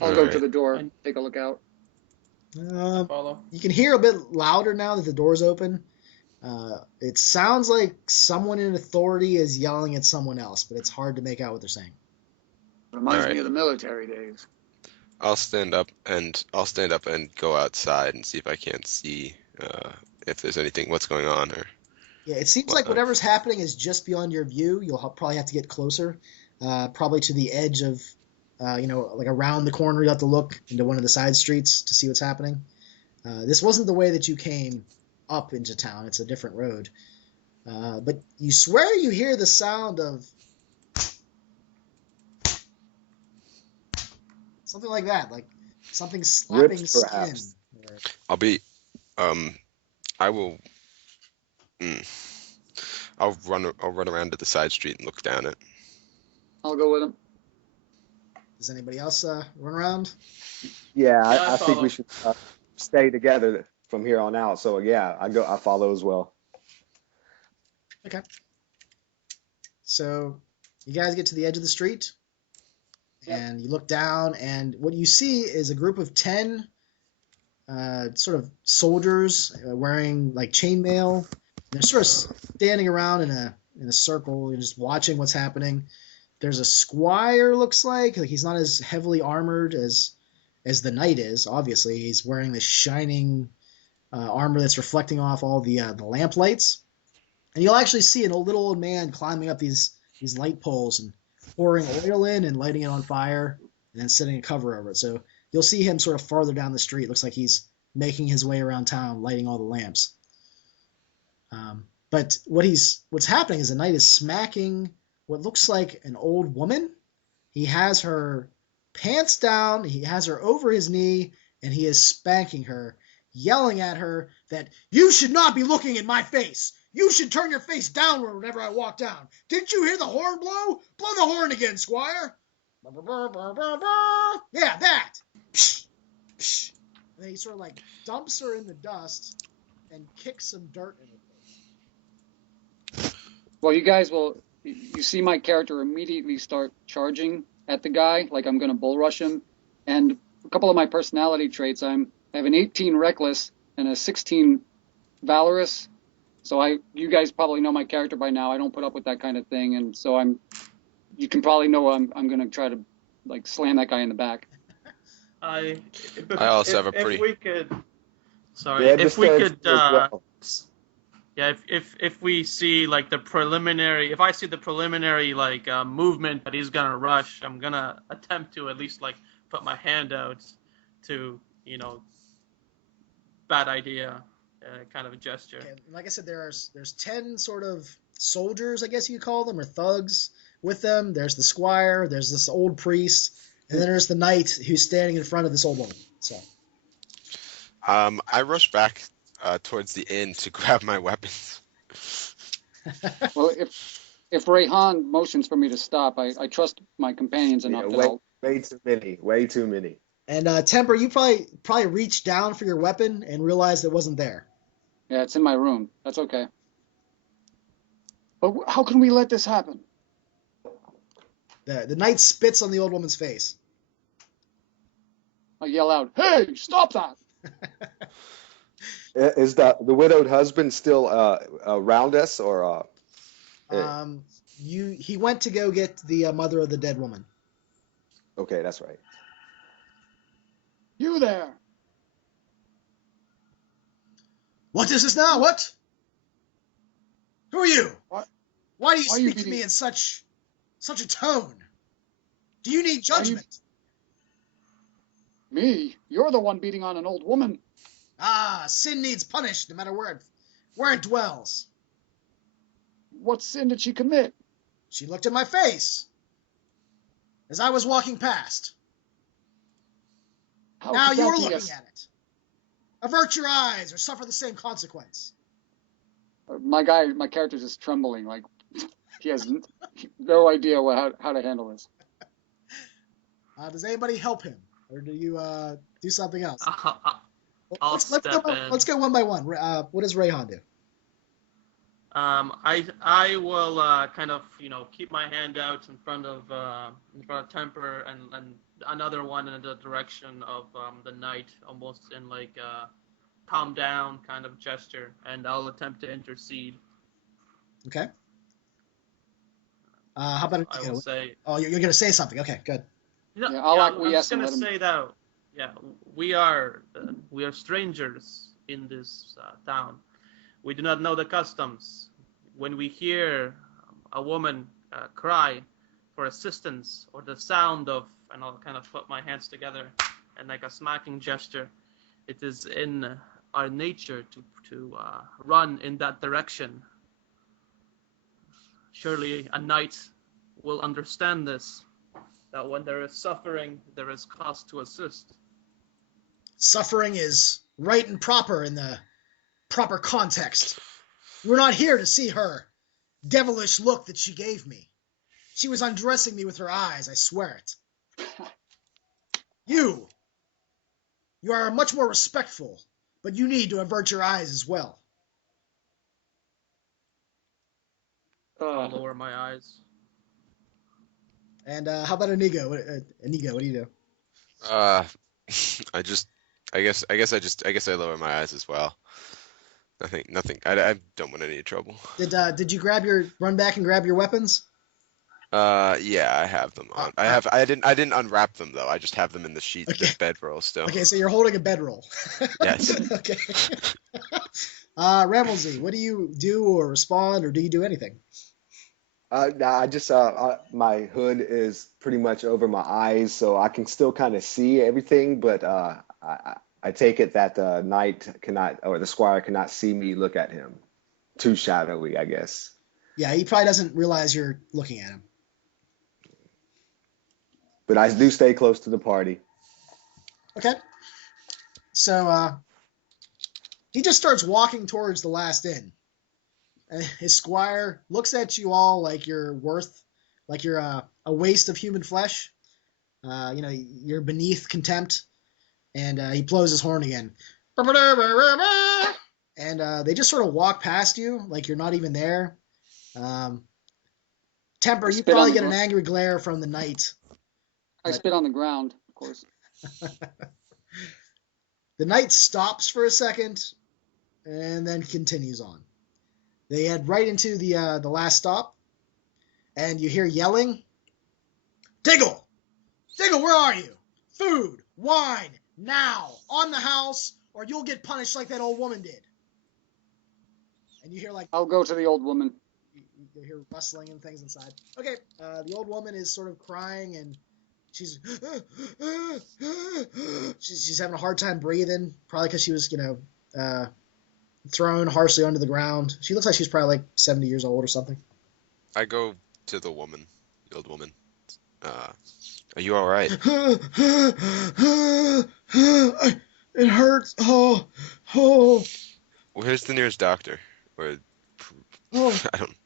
I'll go to the door, take a look out. Follow. You can hear a bit louder now that the door's open. It sounds like someone in authority is yelling at someone else, but it's hard to make out what they're saying. Reminds me of the military days. I'll stand up and go outside and see if I can't see if there's anything, what's going on, or. Yeah, it seems like whatever's happening is just beyond your view. You'll probably have to get closer, probably to the edge of, like around the corner. You have to look into one of the side streets to see what's happening. This wasn't the way that you came up into town. It's a different road. But you swear you hear the sound of something like that, like Something slapping Ripped, skin. perhaps. Or- I'll be. I will. Mm, I'll run. I'll run around to the side street and look down it. I'll go with him. Does anybody else run around? Yeah, Yeah, I I think we follow. should stay together from here on out. So yeah, I follow as well. Okay. So you guys get to the edge of the street, Yep. and you look down, and what you see is a group of 10 sort of soldiers wearing like chainmail. They're sort of standing around in a circle and just watching what's happening. There's a squire, looks like he's not as heavily armored as the knight is. Obviously, he's wearing this shining armor that's reflecting off all the lamp lights. And you'll actually see an little old man climbing up these light poles and pouring oil in and lighting it on fire and then setting a cover over it. So you'll see him sort of farther down the street. It looks like he's making his way around town, lighting all the lamps. But what's happening is the knight is smacking what looks like an old woman. He has her pants down, he has her over his knee, and he is spanking her, yelling at her that you should not be looking in my face. You should turn your face downward whenever I walk down. Didn't you hear the horn blow? Blow the horn again, squire. Yeah, that. And then he sort of like dumps her in the dust and kicks some dirt in her face. Well, you guys will. You see my character immediately start charging at the guy, like I'm going to bull rush him. And a couple of my personality traits: I have an 18 reckless and a 16 valorous. So you guys probably know my character by now. I don't put up with that kind of thing, and so you can probably know I'm going to try to like slam that guy in the back. I also have a pretty. If we could, sorry, Yeah, if just we as could, well. yeah, if we see like the preliminary, if I see the preliminary like movement that he's gonna rush, I'm gonna attempt to at least like put my hand out to, bad idea, kind of a gesture. Okay, like I said, there's 10 sort of soldiers, I guess you could call them, or thugs with them. There's the squire, there's this old priest, and then there's the knight who's standing in front of this old woman. So I rush back towards the inn to grab my weapons. Well, if Rayhan motions for me to stop, I trust my companions enough Yeah, that I'll. way too many. Way too many. And Temper, you probably reached down for your weapon and realized it wasn't there. Yeah, it's in my room. That's okay. But how can we let this happen? The knight spits on the old woman's face. I yell out, "Hey, stop that!" Is the widowed husband still around us, or? He went to go get the mother of the dead woman. Okay, that's right. You there? What is this now? What? Who are you? What? Why do you Why are you speak to me beating- in such a tone? Do you need judgment? Me? You're the one beating on an old woman. Ah, sin needs punished no matter where it dwells. What sin did she commit? She looked in my face as I was walking past. How Now could that you're be looking at it. Avert your eyes or suffer the same consequence. My character's just trembling, like he has no idea how to handle this. Does anybody help him, or do you do something else? I'll let's step go. in. Let's go one by one. What does Rayhan do? I will kind of keep my hand out in front of Temper and another one in the direction of the knight, almost in like calm down kind of gesture, and I'll attempt to intercede. Okay. How about I will say. Oh, you're going to say something. Okay, good. Yeah, I'll I'm acquiesce just and gonna let him. say that. Yeah, we are strangers in this town. We do not know the customs. When we hear a woman cry for assistance or the sound of, and I'll kind of put my hands together and like a smacking gesture, it is in our nature to run in that direction. Surely a knight will understand this, that when there is suffering, there is cause to assist. Suffering is right and proper in the proper context. We're not here to see her devilish look that she gave me. She was undressing me with her eyes, I swear it. You are much more respectful, but you need to avert your eyes as well. I'll lower my eyes. And how about Inigo? Inigo, what do you do? Uh, I guess I lower my eyes as well. Nothing. I don't want any trouble. Did you run back and grab your weapons? Yeah, I have them on. I didn't unwrap them though. I just have them in the sheet, Okay. the bedroll still. Okay, so you're holding a bedroll. Yes. Okay. Ramelsey, what do you do or respond, or do you do anything? Nah, I just my hood is pretty much over my eyes, so I can still kind of see everything, but I take it that the knight cannot, or the squire cannot see me look at him. Too shadowy, I guess. Yeah, he probably doesn't realize you're looking at him. But I do stay close to the party. Okay. So he just starts walking towards the last inn. His squire looks at you all like you're a waste of human flesh. You're beneath contempt. And he blows his horn again. And they just sort of walk past you like you're not even there. Temper, you probably get an angry glare from the knight. I spit on the ground, of course. The knight stops for a second and then continues on. They head right into the last stop, and you hear yelling. Diggle! Diggle, where are you? Food, wine, now, on the house, or you'll get punished like that old woman did. And you hear like... I'll go to the old woman. You hear rustling and things inside. Okay, the old woman is sort of crying, and she's having a hard time breathing, probably because she was, thrown harshly onto the ground. She looks like she's probably like 70 years old or something. I go to the woman, the old woman. Are you all right? It hurts. Oh. Where's the nearest doctor? Or Oh. I don't.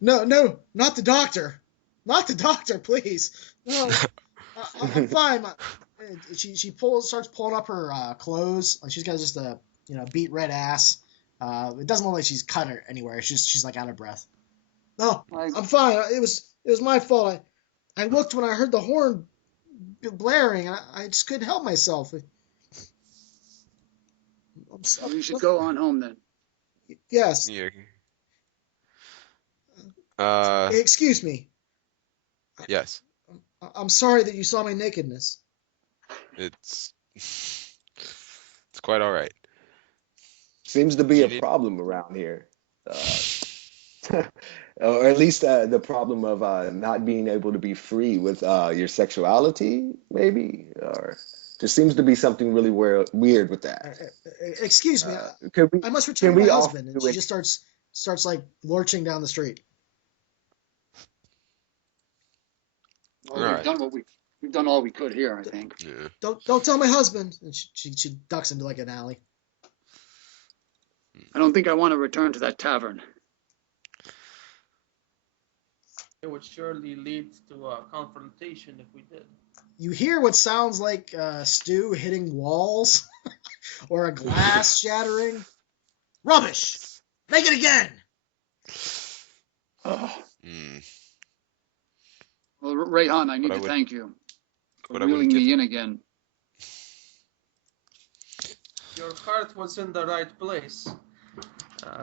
No, not the doctor. Not the doctor, please. No, I'm fine. She starts pulling up her clothes. Like she's got just a beat red ass. It doesn't look like she's cut her anywhere. She's like out of breath. No, I'm fine. It was my fault. I looked when I heard the horn blaring. I just couldn't help myself. You should go on home then. Yes. Yeah. Excuse me. Yes. I'm sorry that you saw my nakedness. It's quite all right. Seems to be a problem around here. Or at least the problem of not being able to be free with your sexuality, maybe? Or just seems to be something really weird with that. Excuse me. I must return to my husband. And she just starts like lurching down the street. Well, we've done all we could here, I think. Yeah. Don't tell my husband. And she ducks into like an alley. I don't think I want to return to that tavern. It would surely lead to a confrontation if we did. You hear what sounds like stew hitting walls or a glass shattering. Rubbish! Make it again! Oh. Mm. Well, Rayhan, I need to thank you for reeling me in again. Your heart was in the right place,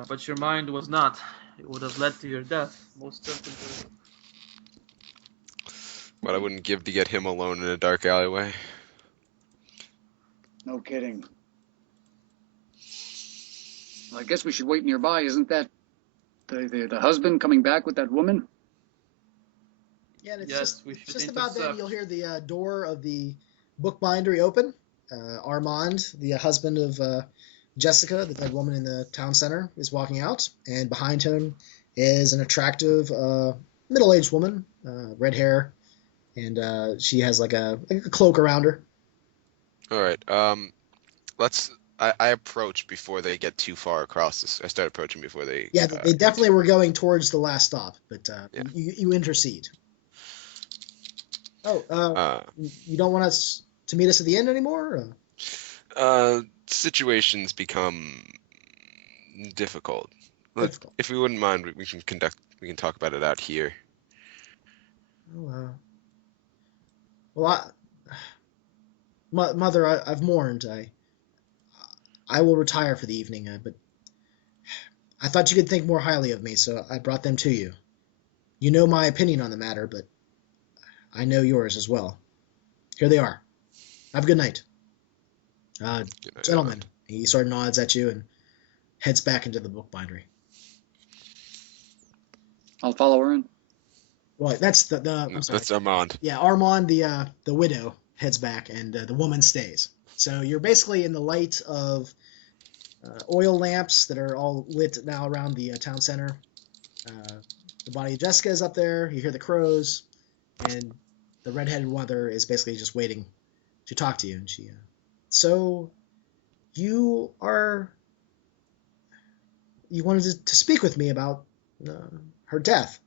but your mind was not. It would have led to your death, most certainly. What I wouldn't give to get him alone in a dark alleyway. No kidding. Well, I guess we should wait nearby. Isn't that the husband coming back with that woman? Yeah, and it's just about then you'll hear the door of the bookbindery open. Armand, the husband of Jessica, the dead woman in the town center, is walking out, and behind him is an attractive middle-aged woman, red hair, and she has like a cloak around her. All right. Let's. I approach before they get too far across this. I start approaching before they. Yeah, they get definitely were going towards the last stop, but Yeah. you intercede. Oh, Uh, you don't want us to meet us at the end anymore? Situations become difficult. Difficult. If we wouldn't mind, we can talk about it out here. Oh, well, Mother, I've mourned. I will retire for the evening, but I thought you could think more highly of me, so I brought them to you. You know my opinion on the matter, but I know yours as well. Here they are. Have a good night. Good night, Gentlemen, he sort of nods at you and heads back into the bookbindery. I'll follow her in. Well, that's the I'm sorry. That's Armand. Yeah, Armand, the widow, heads back, and the woman stays. So you're basically in the light of oil lamps that are all lit now around the town center. The body of Jessica is up there. You hear the crows, and the redheaded mother is basically just waiting to talk to you. And she, so you wanted to speak with me about her death.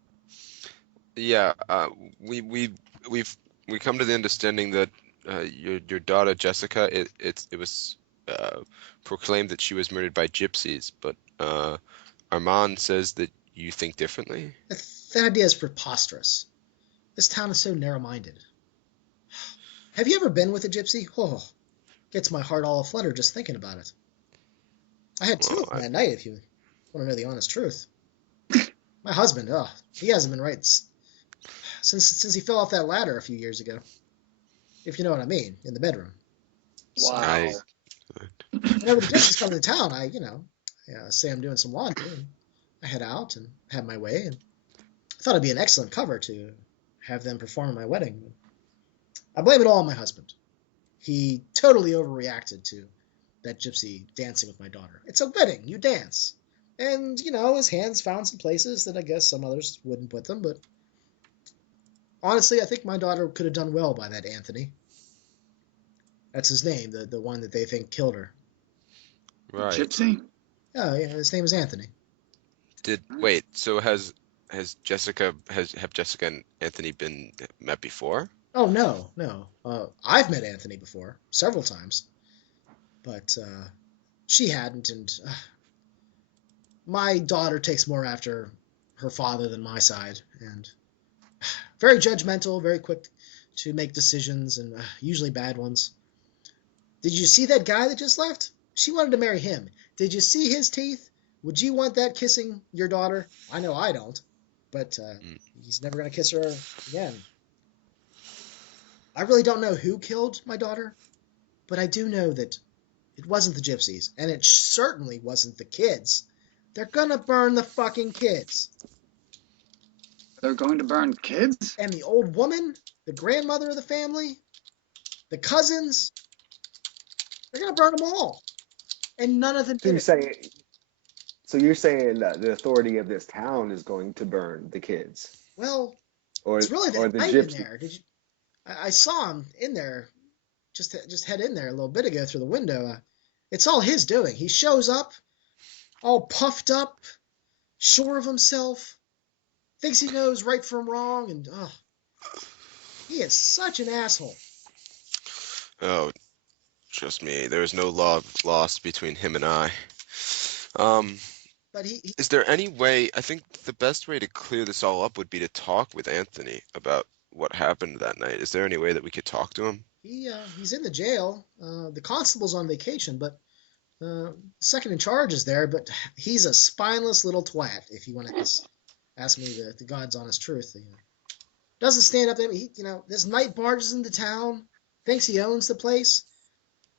Yeah. We come to the understanding that your daughter Jessica, it was proclaimed that she was murdered by gypsies, but Armand says that you think differently. That idea is preposterous. This town is so narrow-minded. Have you ever been with a gypsy? Oh, gets my heart all aflutter just thinking about it. I had two of them that night, if you want to know the honest truth. My husband, he hasn't been right since he fell off that ladder a few years ago. If you know what I mean, in the bedroom. Wow. Whenever the gypsies come to town, I say I'm doing some laundry, and I head out and have my way, and I thought it'd be an excellent cover to have them perform at my wedding. I blame it all on my husband. He totally overreacted to that gypsy dancing with my daughter. It's a wedding, you dance. And, his hands found some places that I guess some others wouldn't put them, but honestly, I think my daughter could have done well by that Anthony. That's his name, the one that they think killed her. Right. Gypsy? Oh, yeah, his name is Anthony. Wait, so have Jessica and Anthony been met before? Oh, no. I've met Anthony before, several times. But she hadn't, and my daughter takes more after her father than my side, and very judgmental, very quick to make decisions, and usually bad ones. Did you see that guy that just left? She wanted to marry him. Did you see his teeth? Would you want that kissing your daughter? I know I don't, but he's never going to kiss her again. I really don't know who killed my daughter, but I do know that it wasn't the gypsies, and it certainly wasn't the kids. They're gonna burn the fucking kids. They're going to burn kids? And the old woman, the grandmother of the family, the cousins, they're gonna burn them all. And none of them So did it. you're saying that the authority of this town is going to burn the kids, Well, or it's really or that the night in gypsy? there. I saw him in there, just head in there a little bit ago through the window. It's all his doing. He shows up, all puffed up, sure of himself, thinks he knows right from wrong, and he is such an asshole. Oh, trust me, there is no love lost between him and I. But Is there any way? I think the best way to clear this all up would be to talk with Anthony about what happened that night. Is there any way that we could talk to him? he's in the jail. The constable's on vacation, but second in charge is there. But he's a spineless little twat. If you want to ask me the God's honest truth, doesn't stand up there. This night barges into town, thinks he owns the place,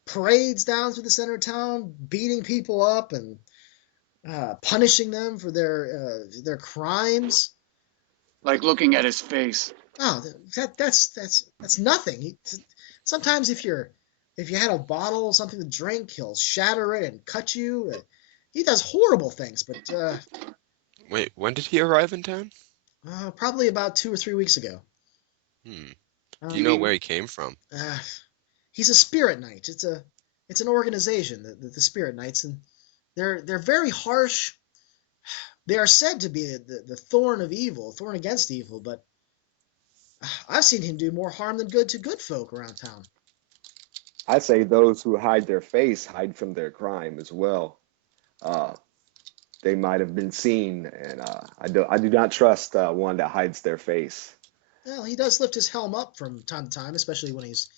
parades down through the center of town, beating people up and punishing them for their crimes. Like looking at his face. Oh, that's nothing. Sometimes if you had a bottle, something to drink, he'll shatter it and cut you. He does horrible things, but Wait, when did he arrive in town? probably about 2 or 3 weeks ago. Do you know where he came from? He's a spirit knight. It's an organization, the Spirit Knights, and they're very harsh. They are said to be the thorn of evil, thorn against evil, but I've seen him do more harm than good to good folk around town. I say those who hide their face hide from their crime as well. Uh, they might have been seen, and I do not trust one that hides their face. Well, he does lift his helm up from time to time, especially when he's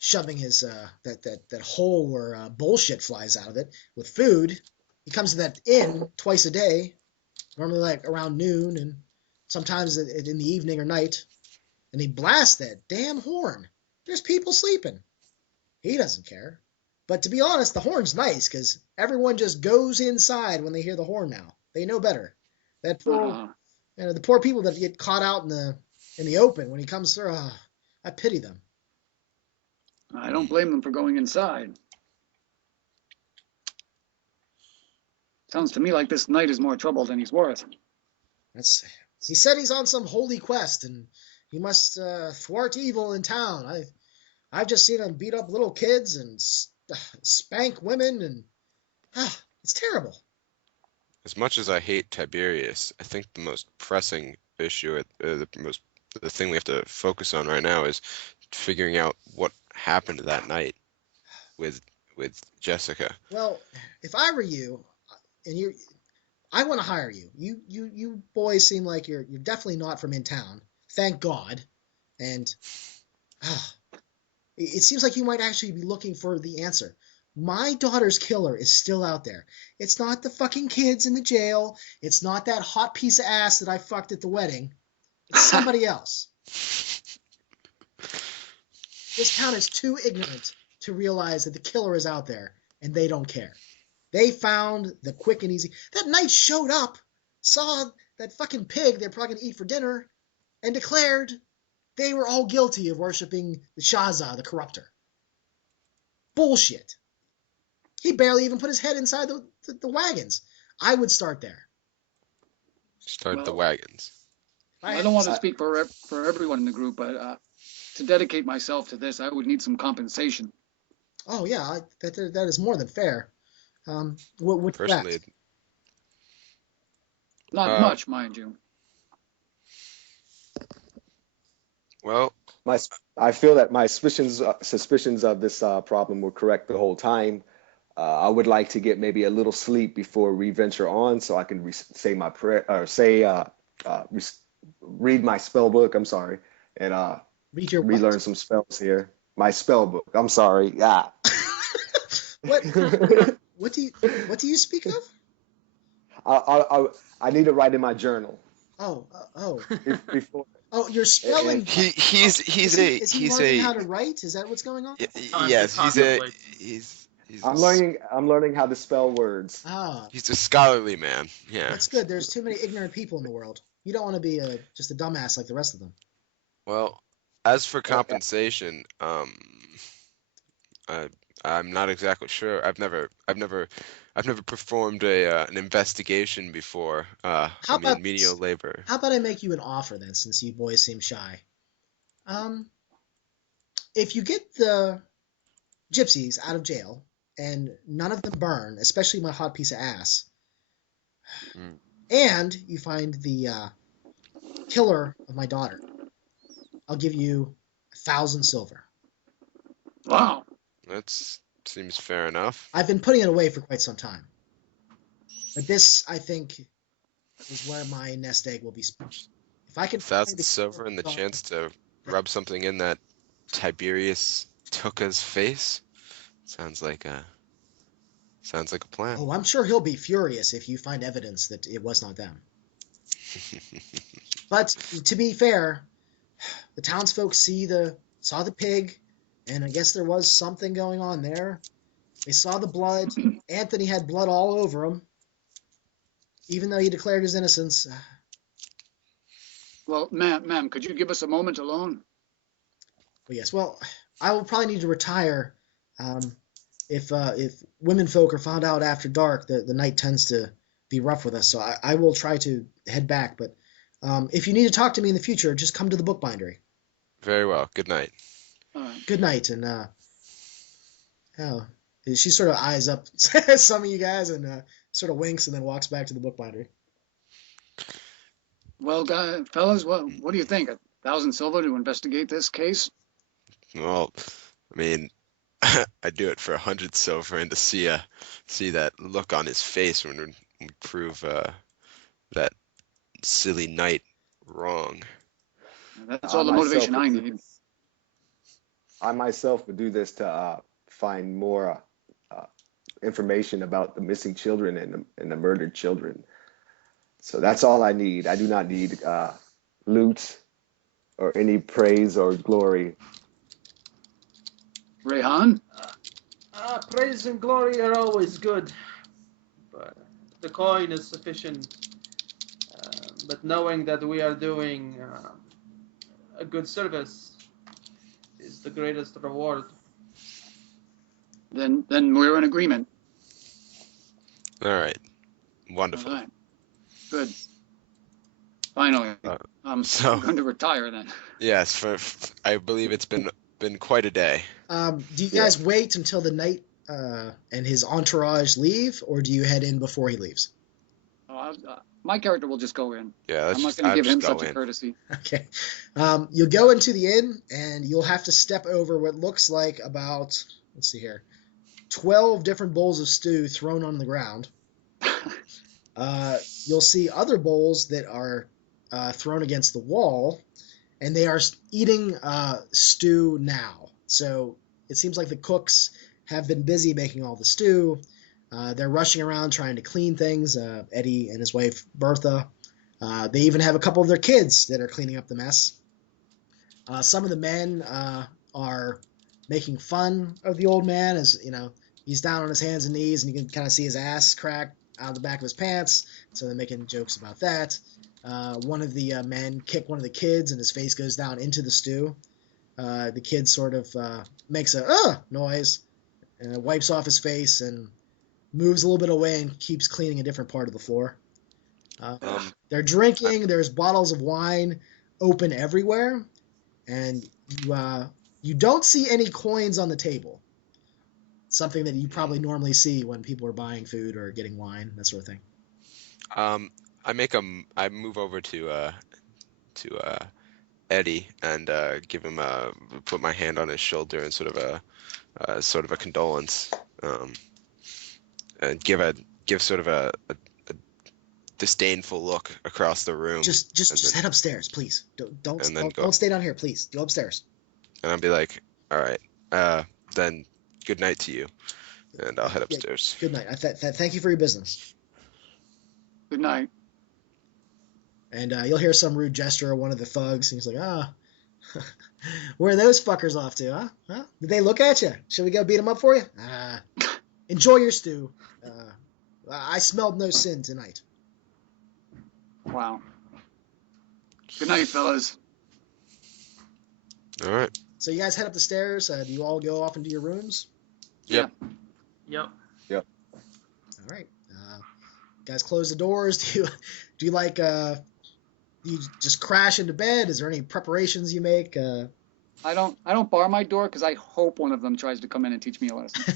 shoving his that hole where bullshit flies out of it with food. He comes to that inn twice a day, normally like around noon, and sometimes in the evening or night, and he blasts that damn horn. There's people sleeping. He doesn't care. But to be honest, the horn's nice because everyone just goes inside when they hear the horn now. They know better. That poor, the poor people that get caught out in the open when he comes through. I pity them. I don't blame them for going inside. Sounds to me like this knight is more trouble than he's worth. He said he's on some holy quest and he must thwart evil in town. I've just seen him beat up little kids and spank women, and it's terrible. As much as I hate Tiberius, I think the most pressing issue, the thing we have to focus on right now is figuring out what happened that night with Jessica. Well, if I were you, and I want to hire you. You boys seem like you're definitely not from in town. Thank God. And it seems like you might actually be looking for the answer. My daughter's killer is still out there. It's not the fucking kids in the jail. It's not that hot piece of ass that I fucked at the wedding. It's somebody else. This town is too ignorant to realize that the killer is out there, and they don't care. They found the quick and easy. That knight showed up, saw that fucking pig they're probably going to eat for dinner, and declared they were all guilty of worshiping the Shaza, the corrupter. Bullshit. He barely even put his head inside the wagons. I would start there. Start the wagons. I don't want to speak for everyone in the group, but to dedicate myself to this, I would need some compensation. Oh yeah, that is more than fair. What Personally, not much, mind you. Well, I feel that my suspicions of this problem were correct the whole time. I would like to get maybe a little sleep before we venture on, so I can say my prayer or read my spell book. I'm sorry, and relearn some spells here. My spell book. I'm sorry. Yeah. What do you speak of? I need to write in my journal. Before. Oh, you're spelling. Is he learning how to write? Is that what's going on? Yes, he's I'm learning how to spell words. He's a scholarly man. Yeah. That's good. There's too many ignorant people in the world. You don't want to be just a dumbass like the rest of them. Well, as for compensation, I'm not exactly sure. I've never performed an investigation before. Menial labor. How about I make you an offer then, since you boys seem shy? If you get the gypsies out of jail and none of them burn, especially my hot piece of ass, and you find the killer of my daughter, I'll give you 1,000 silver. Wow. That seems fair enough. I've been putting it away for quite some time. But this, I think, is where my nest egg will be spent. If I can 1,000 silver and the chance to rub something in that Tiberius Tuca's face, sounds like a plan. Oh, I'm sure he'll be furious if you find evidence that it was not them. But to be fair, the townsfolk saw the pig, and I guess there was something going on there. They saw the blood. Anthony had blood all over him, even though he declared his innocence. Well, ma'am, could you give us a moment alone? Well, yes. Well, I will probably need to retire. If women folk are found out after dark, the night tends to be rough with us. So I will try to head back. But if you need to talk to me in the future, just come to the bookbindery. Very well. Good night. Good night, and Oh, she sort of eyes up some of you guys and sort of winks and then walks back to the bookbinder. Well, fellas, what do you think? 1,000 silver to investigate this case? Well, I mean, I'd do it for 100 silver and to see that look on his face when we prove that silly knight wrong. That's I all the myself motivation would I do need. this. I myself would do this to find more information about the missing children and the murdered children. So that's all I need. I do not need loot or any praise or glory. Rayhan? Praise and glory are always good, but the coin is sufficient. But knowing that we are doing a good service is the greatest reward. Then we're in agreement. All right, wonderful. All right. Good. Finally. I'm going to retire then. Yes, I believe it's been quite a day. Do you guys wait until the knight and his entourage leave, or do you head in before he leaves? My character will just go in. Yeah, I'm not going to give him such a courtesy. Okay. You'll go into the inn, and you'll have to step over what looks like about, let's see here, 12 different bowls of stew thrown on the ground. You'll see other bowls that are thrown against the wall, and they are eating stew now. So it seems like the cooks have been busy making all the stew. They're rushing around trying to clean things. Eddie and his wife, Bertha. They even have a couple of their kids that are cleaning up the mess. Some of the men are making fun of the old man as, he's down on his hands and knees and you can kind of see his ass crack out of the back of his pants. So they're making jokes about that. One of the men kicked one of the kids and his face goes down into the stew. The kid sort of makes a noise and wipes off his face and moves a little bit away and keeps cleaning a different part of the floor. They're drinking. There's bottles of wine open everywhere, and you don't see any coins on the table. Something that you probably normally see when people are buying food or getting wine, that sort of thing. I move over to Eddie and give him put my hand on his shoulder and sort of a condolence, and give sort of a disdainful look across the room. Just head upstairs, please. Don't stay down here, please. Go upstairs. And I'll be like, all right, then good night to you, and I'll head upstairs. Good night. Thank you for your business. Good night. And you'll hear some rude gesture of one of the thugs, and he's like, where are those fuckers off to, huh? Did they look at you? Should we go beat them up for you? Enjoy your stew. I smelled no sin tonight. Wow. Good night, fellas. All right. So you guys head up the stairs. Do you all go off into your rooms? Yep. Yep. All right. Guys, close the doors. Do you like? You just crash into bed? Is there any preparations you make? I don't bar my door because I hope one of them tries to come in and teach me a lesson.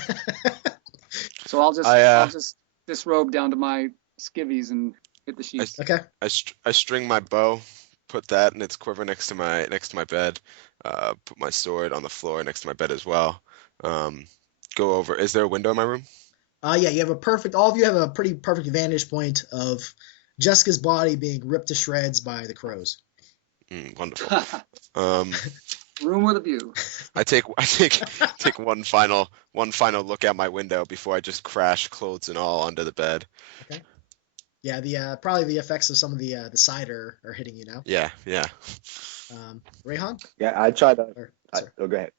So I'll just disrobe down to my skivvies and hit the sheets. Okay. I string my bow, put that in its quiver next to my bed. Put my sword on the floor next to my bed as well. Go over. Is there a window in my room? Yeah, you have all of you have a pretty perfect vantage point of Jessica's body being ripped to shreds by the crows. Wonderful. Room with a view. I take one final look out my window before I just crash, clothes and all, onto the bed. Okay. Yeah, probably the effects of some of the cider are hitting you now. Yeah. Rayhan? Yeah, I try to. Go ahead.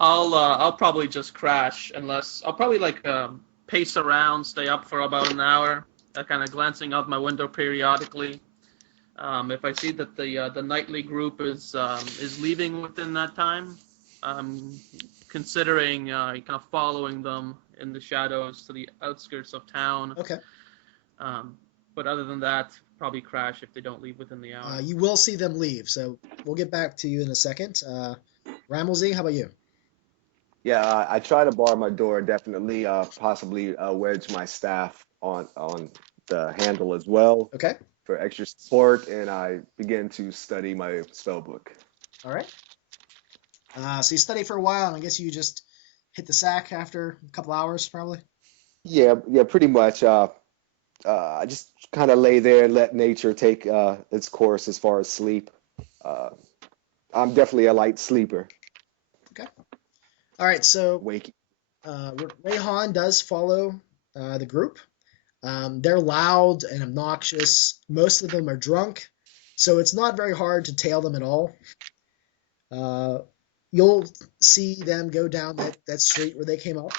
I'll probably just crash unless I'll probably pace around, stay up for about an hour, kind of glancing out my window periodically. If I see that the nightly group is leaving within that time, considering kind of following them in the shadows to the outskirts of town. Okay. But other than that, probably crash if they don't leave within the hour. You will see them leave, so we'll get back to you in a second. Ramelsey, how about you? Yeah, I try to bar my door, definitely, possibly wedge my staff on the handle as well Okay. for extra support, and I begin to study my spell book. All right. So you study for a while, and I guess you just hit the sack after a couple hours, probably. Yeah, pretty much. I just kind of lay there and let nature take its course as far as sleep. Uh, I'm definitely a light sleeper. Okay. All right. So Waking. Rayhan does follow the group. They're loud and obnoxious. Most of them are drunk, so it's not very hard to tail them at all. You'll see them go down that street where they came up.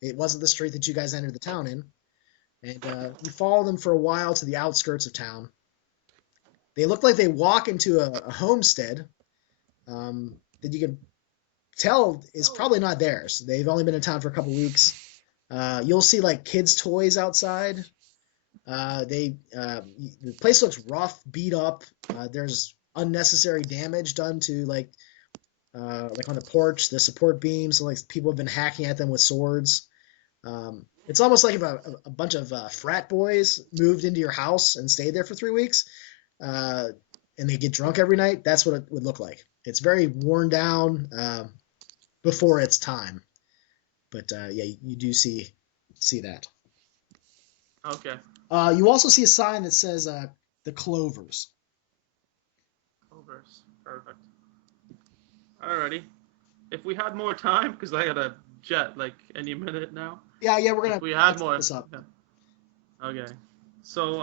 It wasn't the street that you guys entered the town in. And you follow them for a while to the outskirts of town. They look like they walk into a homestead that you can tell is probably not theirs. They've only been in town for a couple weeks. You'll see like kids' toys outside. The place looks rough, beat up. There's unnecessary damage done to like on the porch, the support beams. So, like people have been hacking at them with swords. It's almost like if a bunch of frat boys moved into your house and stayed there for 3 weeks, and they get drunk every night. That's what it would look like. It's very worn down before its time. But yeah, you do see that. Okay. You also see a sign that says the Clovers. Clovers. Perfect. Alrighty. If we had more time, because I got a jet like any minute now. Yeah, we're gonna. If we had more. This up. Yeah. Okay. So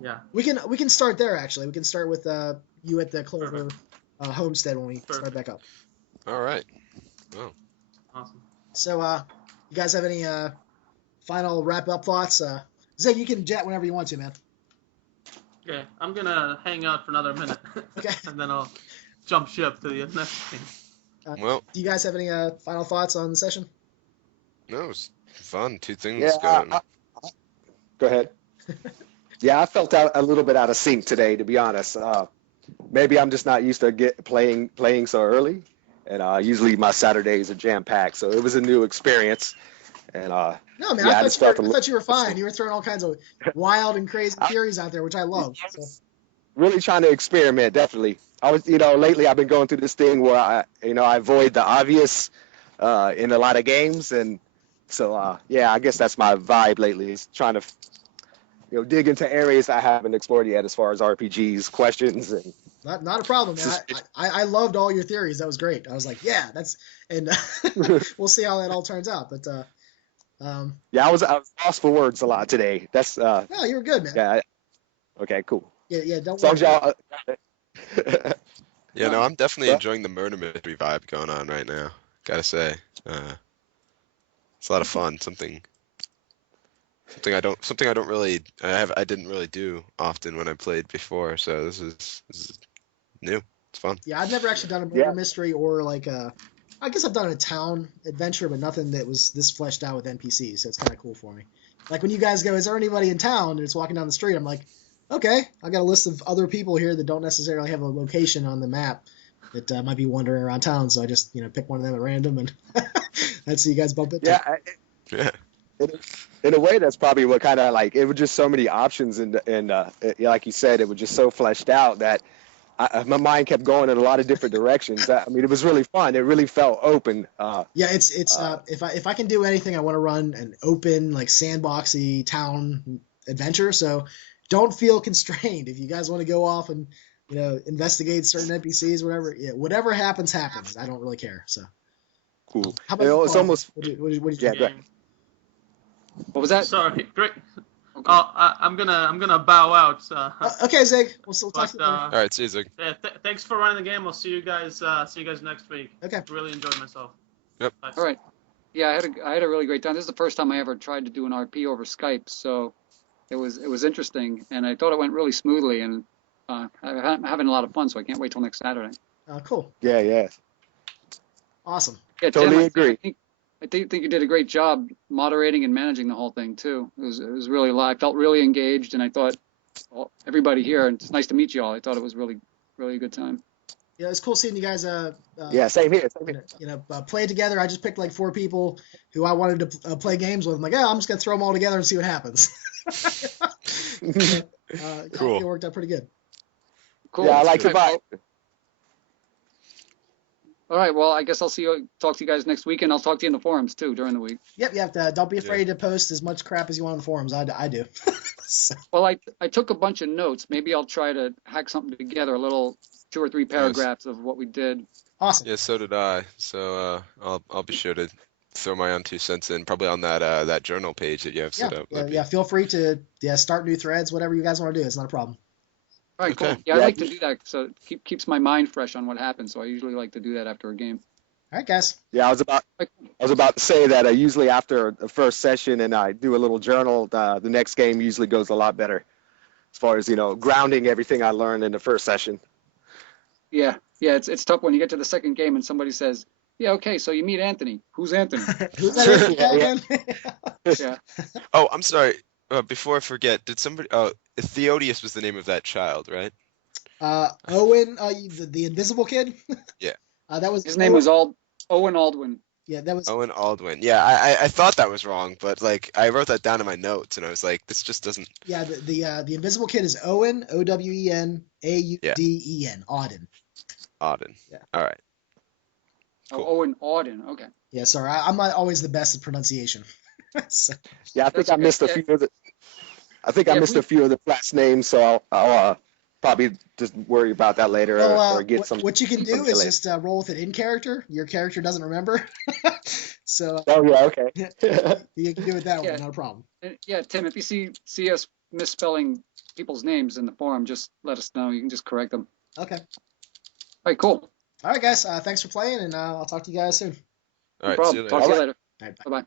yeah. We can start there actually. We can start with you at the Clover homestead when we start back up. All right. Well. Awesome. So you guys have any final wrap up thoughts? Zig, you can jet whenever you want to, man. Okay, I'm gonna hang out for another minute. Okay. And then I'll jump ship to the next thing. Well. Do you guys have any final thoughts on the session? No, it was fun. Two things Yeah, going. Go ahead. Yeah, I felt a little bit out of sync today, to be honest. Maybe I'm just not used to playing so early, and usually my Saturdays are jam packed. So it was a new experience, and no, man, yeah, I thought you were fine. You were throwing all kinds of wild and crazy theories out there, which I love. So. Really trying to experiment, definitely. I was, lately I've been going through this thing where I avoid the obvious in a lot of games, and so yeah, I guess that's my vibe lately. Is trying to dig into areas I haven't explored yet as far as RPGs, questions, and not a problem, man. I loved all your theories. That was great. I was like, yeah, and we'll see how that all turns out. But yeah, I was lost for words a lot today. That's no, you were good, man. Yeah. Okay, cool. Yeah, don't worry. Y'all, yeah, no, I'm definitely enjoying the murder mystery vibe going on right now. Gotta say, it's a lot of fun. Something I didn't really do often when I played before. So this is new. It's fun. Yeah, I've never actually done a murder mystery or like I guess I've done a town adventure, but nothing that was this fleshed out with NPCs. So it's kind of cool for me. Like when you guys go, is there anybody in town? And it's walking down the street. I'm like, okay, I got a list of other people here that don't necessarily have a location on the map that might be wandering around town. So I just pick one of them at random, and that's how you guys bump into. Yeah. In a way, that's probably what kind of like it was just so many options, and like you said, it was just so fleshed out that my mind kept going in a lot of different directions. I mean, it was really fun. It really felt open. Yeah, it's if I can do anything, I want to run an open like sandboxy town adventure. So don't feel constrained. If you guys want to go off and investigate certain NPCs, whatever happens. I don't really care. So cool. How about it's almost what did you yeah. What was that? Sorry, great. Okay. I'm gonna bow out. Okay, Zig. We'll still talk to you later. All right, see you, Zig. Thanks for running the game. I'll see you guys. Next week. Okay. Really enjoyed myself. Yep. Bye. All right. Yeah, I had a really great time. This is the first time I ever tried to do an RP over Skype, so it was interesting, and I thought it went really smoothly, and I'm having a lot of fun. So I can't wait till next Saturday. Cool. Yeah. Awesome. Yeah, totally Tim, agree. I think you did a great job moderating and managing the whole thing too. It was really a lot. I felt really engaged, and I thought everybody here. And it's nice to meet you all. I thought it was really a good time. Yeah, it's cool seeing you guys. Yeah, same here. Same here. Play together. I just picked like 4 people who I wanted to play games with. I'm like, yeah, I'm just gonna throw them all together and see what happens. Cool. It worked out pretty good. Cool. Yeah, I like to buy. All right. Well, I guess talk to you guys next week, and I'll talk to you in the forums too during the week. Yep, you have to. Don't be afraid to post as much crap as you want on the forums. I do. So. Well, I took a bunch of notes. Maybe I'll try to hack something together, a little 2 or 3 paragraphs of what we did. Awesome. Yeah, so did I. So I'll be sure to throw my own 2 cents in, probably on that journal page that you have set up. Yeah. Feel free to start new threads, whatever you guys want to do. It's not a problem. All right, Okay. cool. Yeah, I like to do that, so it keeps my mind fresh on what happened. So I usually like to do that after a game. All right, guys. Yeah, I was about to say that usually after the first session and I do a little journal, the next game usually goes a lot better as far as, grounding everything I learned in the first session. Yeah, it's tough when you get to the second game and somebody says, yeah, okay, so you meet Anthony. Who's Anthony? Who's that Anthony guy again? Yeah. Oh, I'm sorry. Before I forget, did somebody? Theodius was the name of that child, right? Owen, the invisible kid. Yeah. That was His name was Owen Aldwin. Yeah, that was Owen Aldwin. Yeah, I thought that was wrong, but like I wrote that down in my notes, and I was like, this just doesn't. Yeah, the invisible kid is Owen, Owen Auden, Auden. Auden. Yeah. All right. Cool. Oh, Owen Auden. Okay. Yeah, sorry, I'm not always the best at pronunciation. So. Yeah, I think That's I okay. missed a few of the. I think I missed a few of the last names, so I'll probably just worry about that later or get some. What you can do is just roll with it in character. Your character doesn't remember. So. Oh yeah, okay. You can do it that way, not a problem. Yeah, Tim, if you see us misspelling people's names in the forum, just let us know. You can just correct them. Okay. All right, cool. All right, guys. Thanks for playing, and I'll talk to you guys soon. All right. No See you problem. later. Talk to you later. All right, bye. Bye-bye.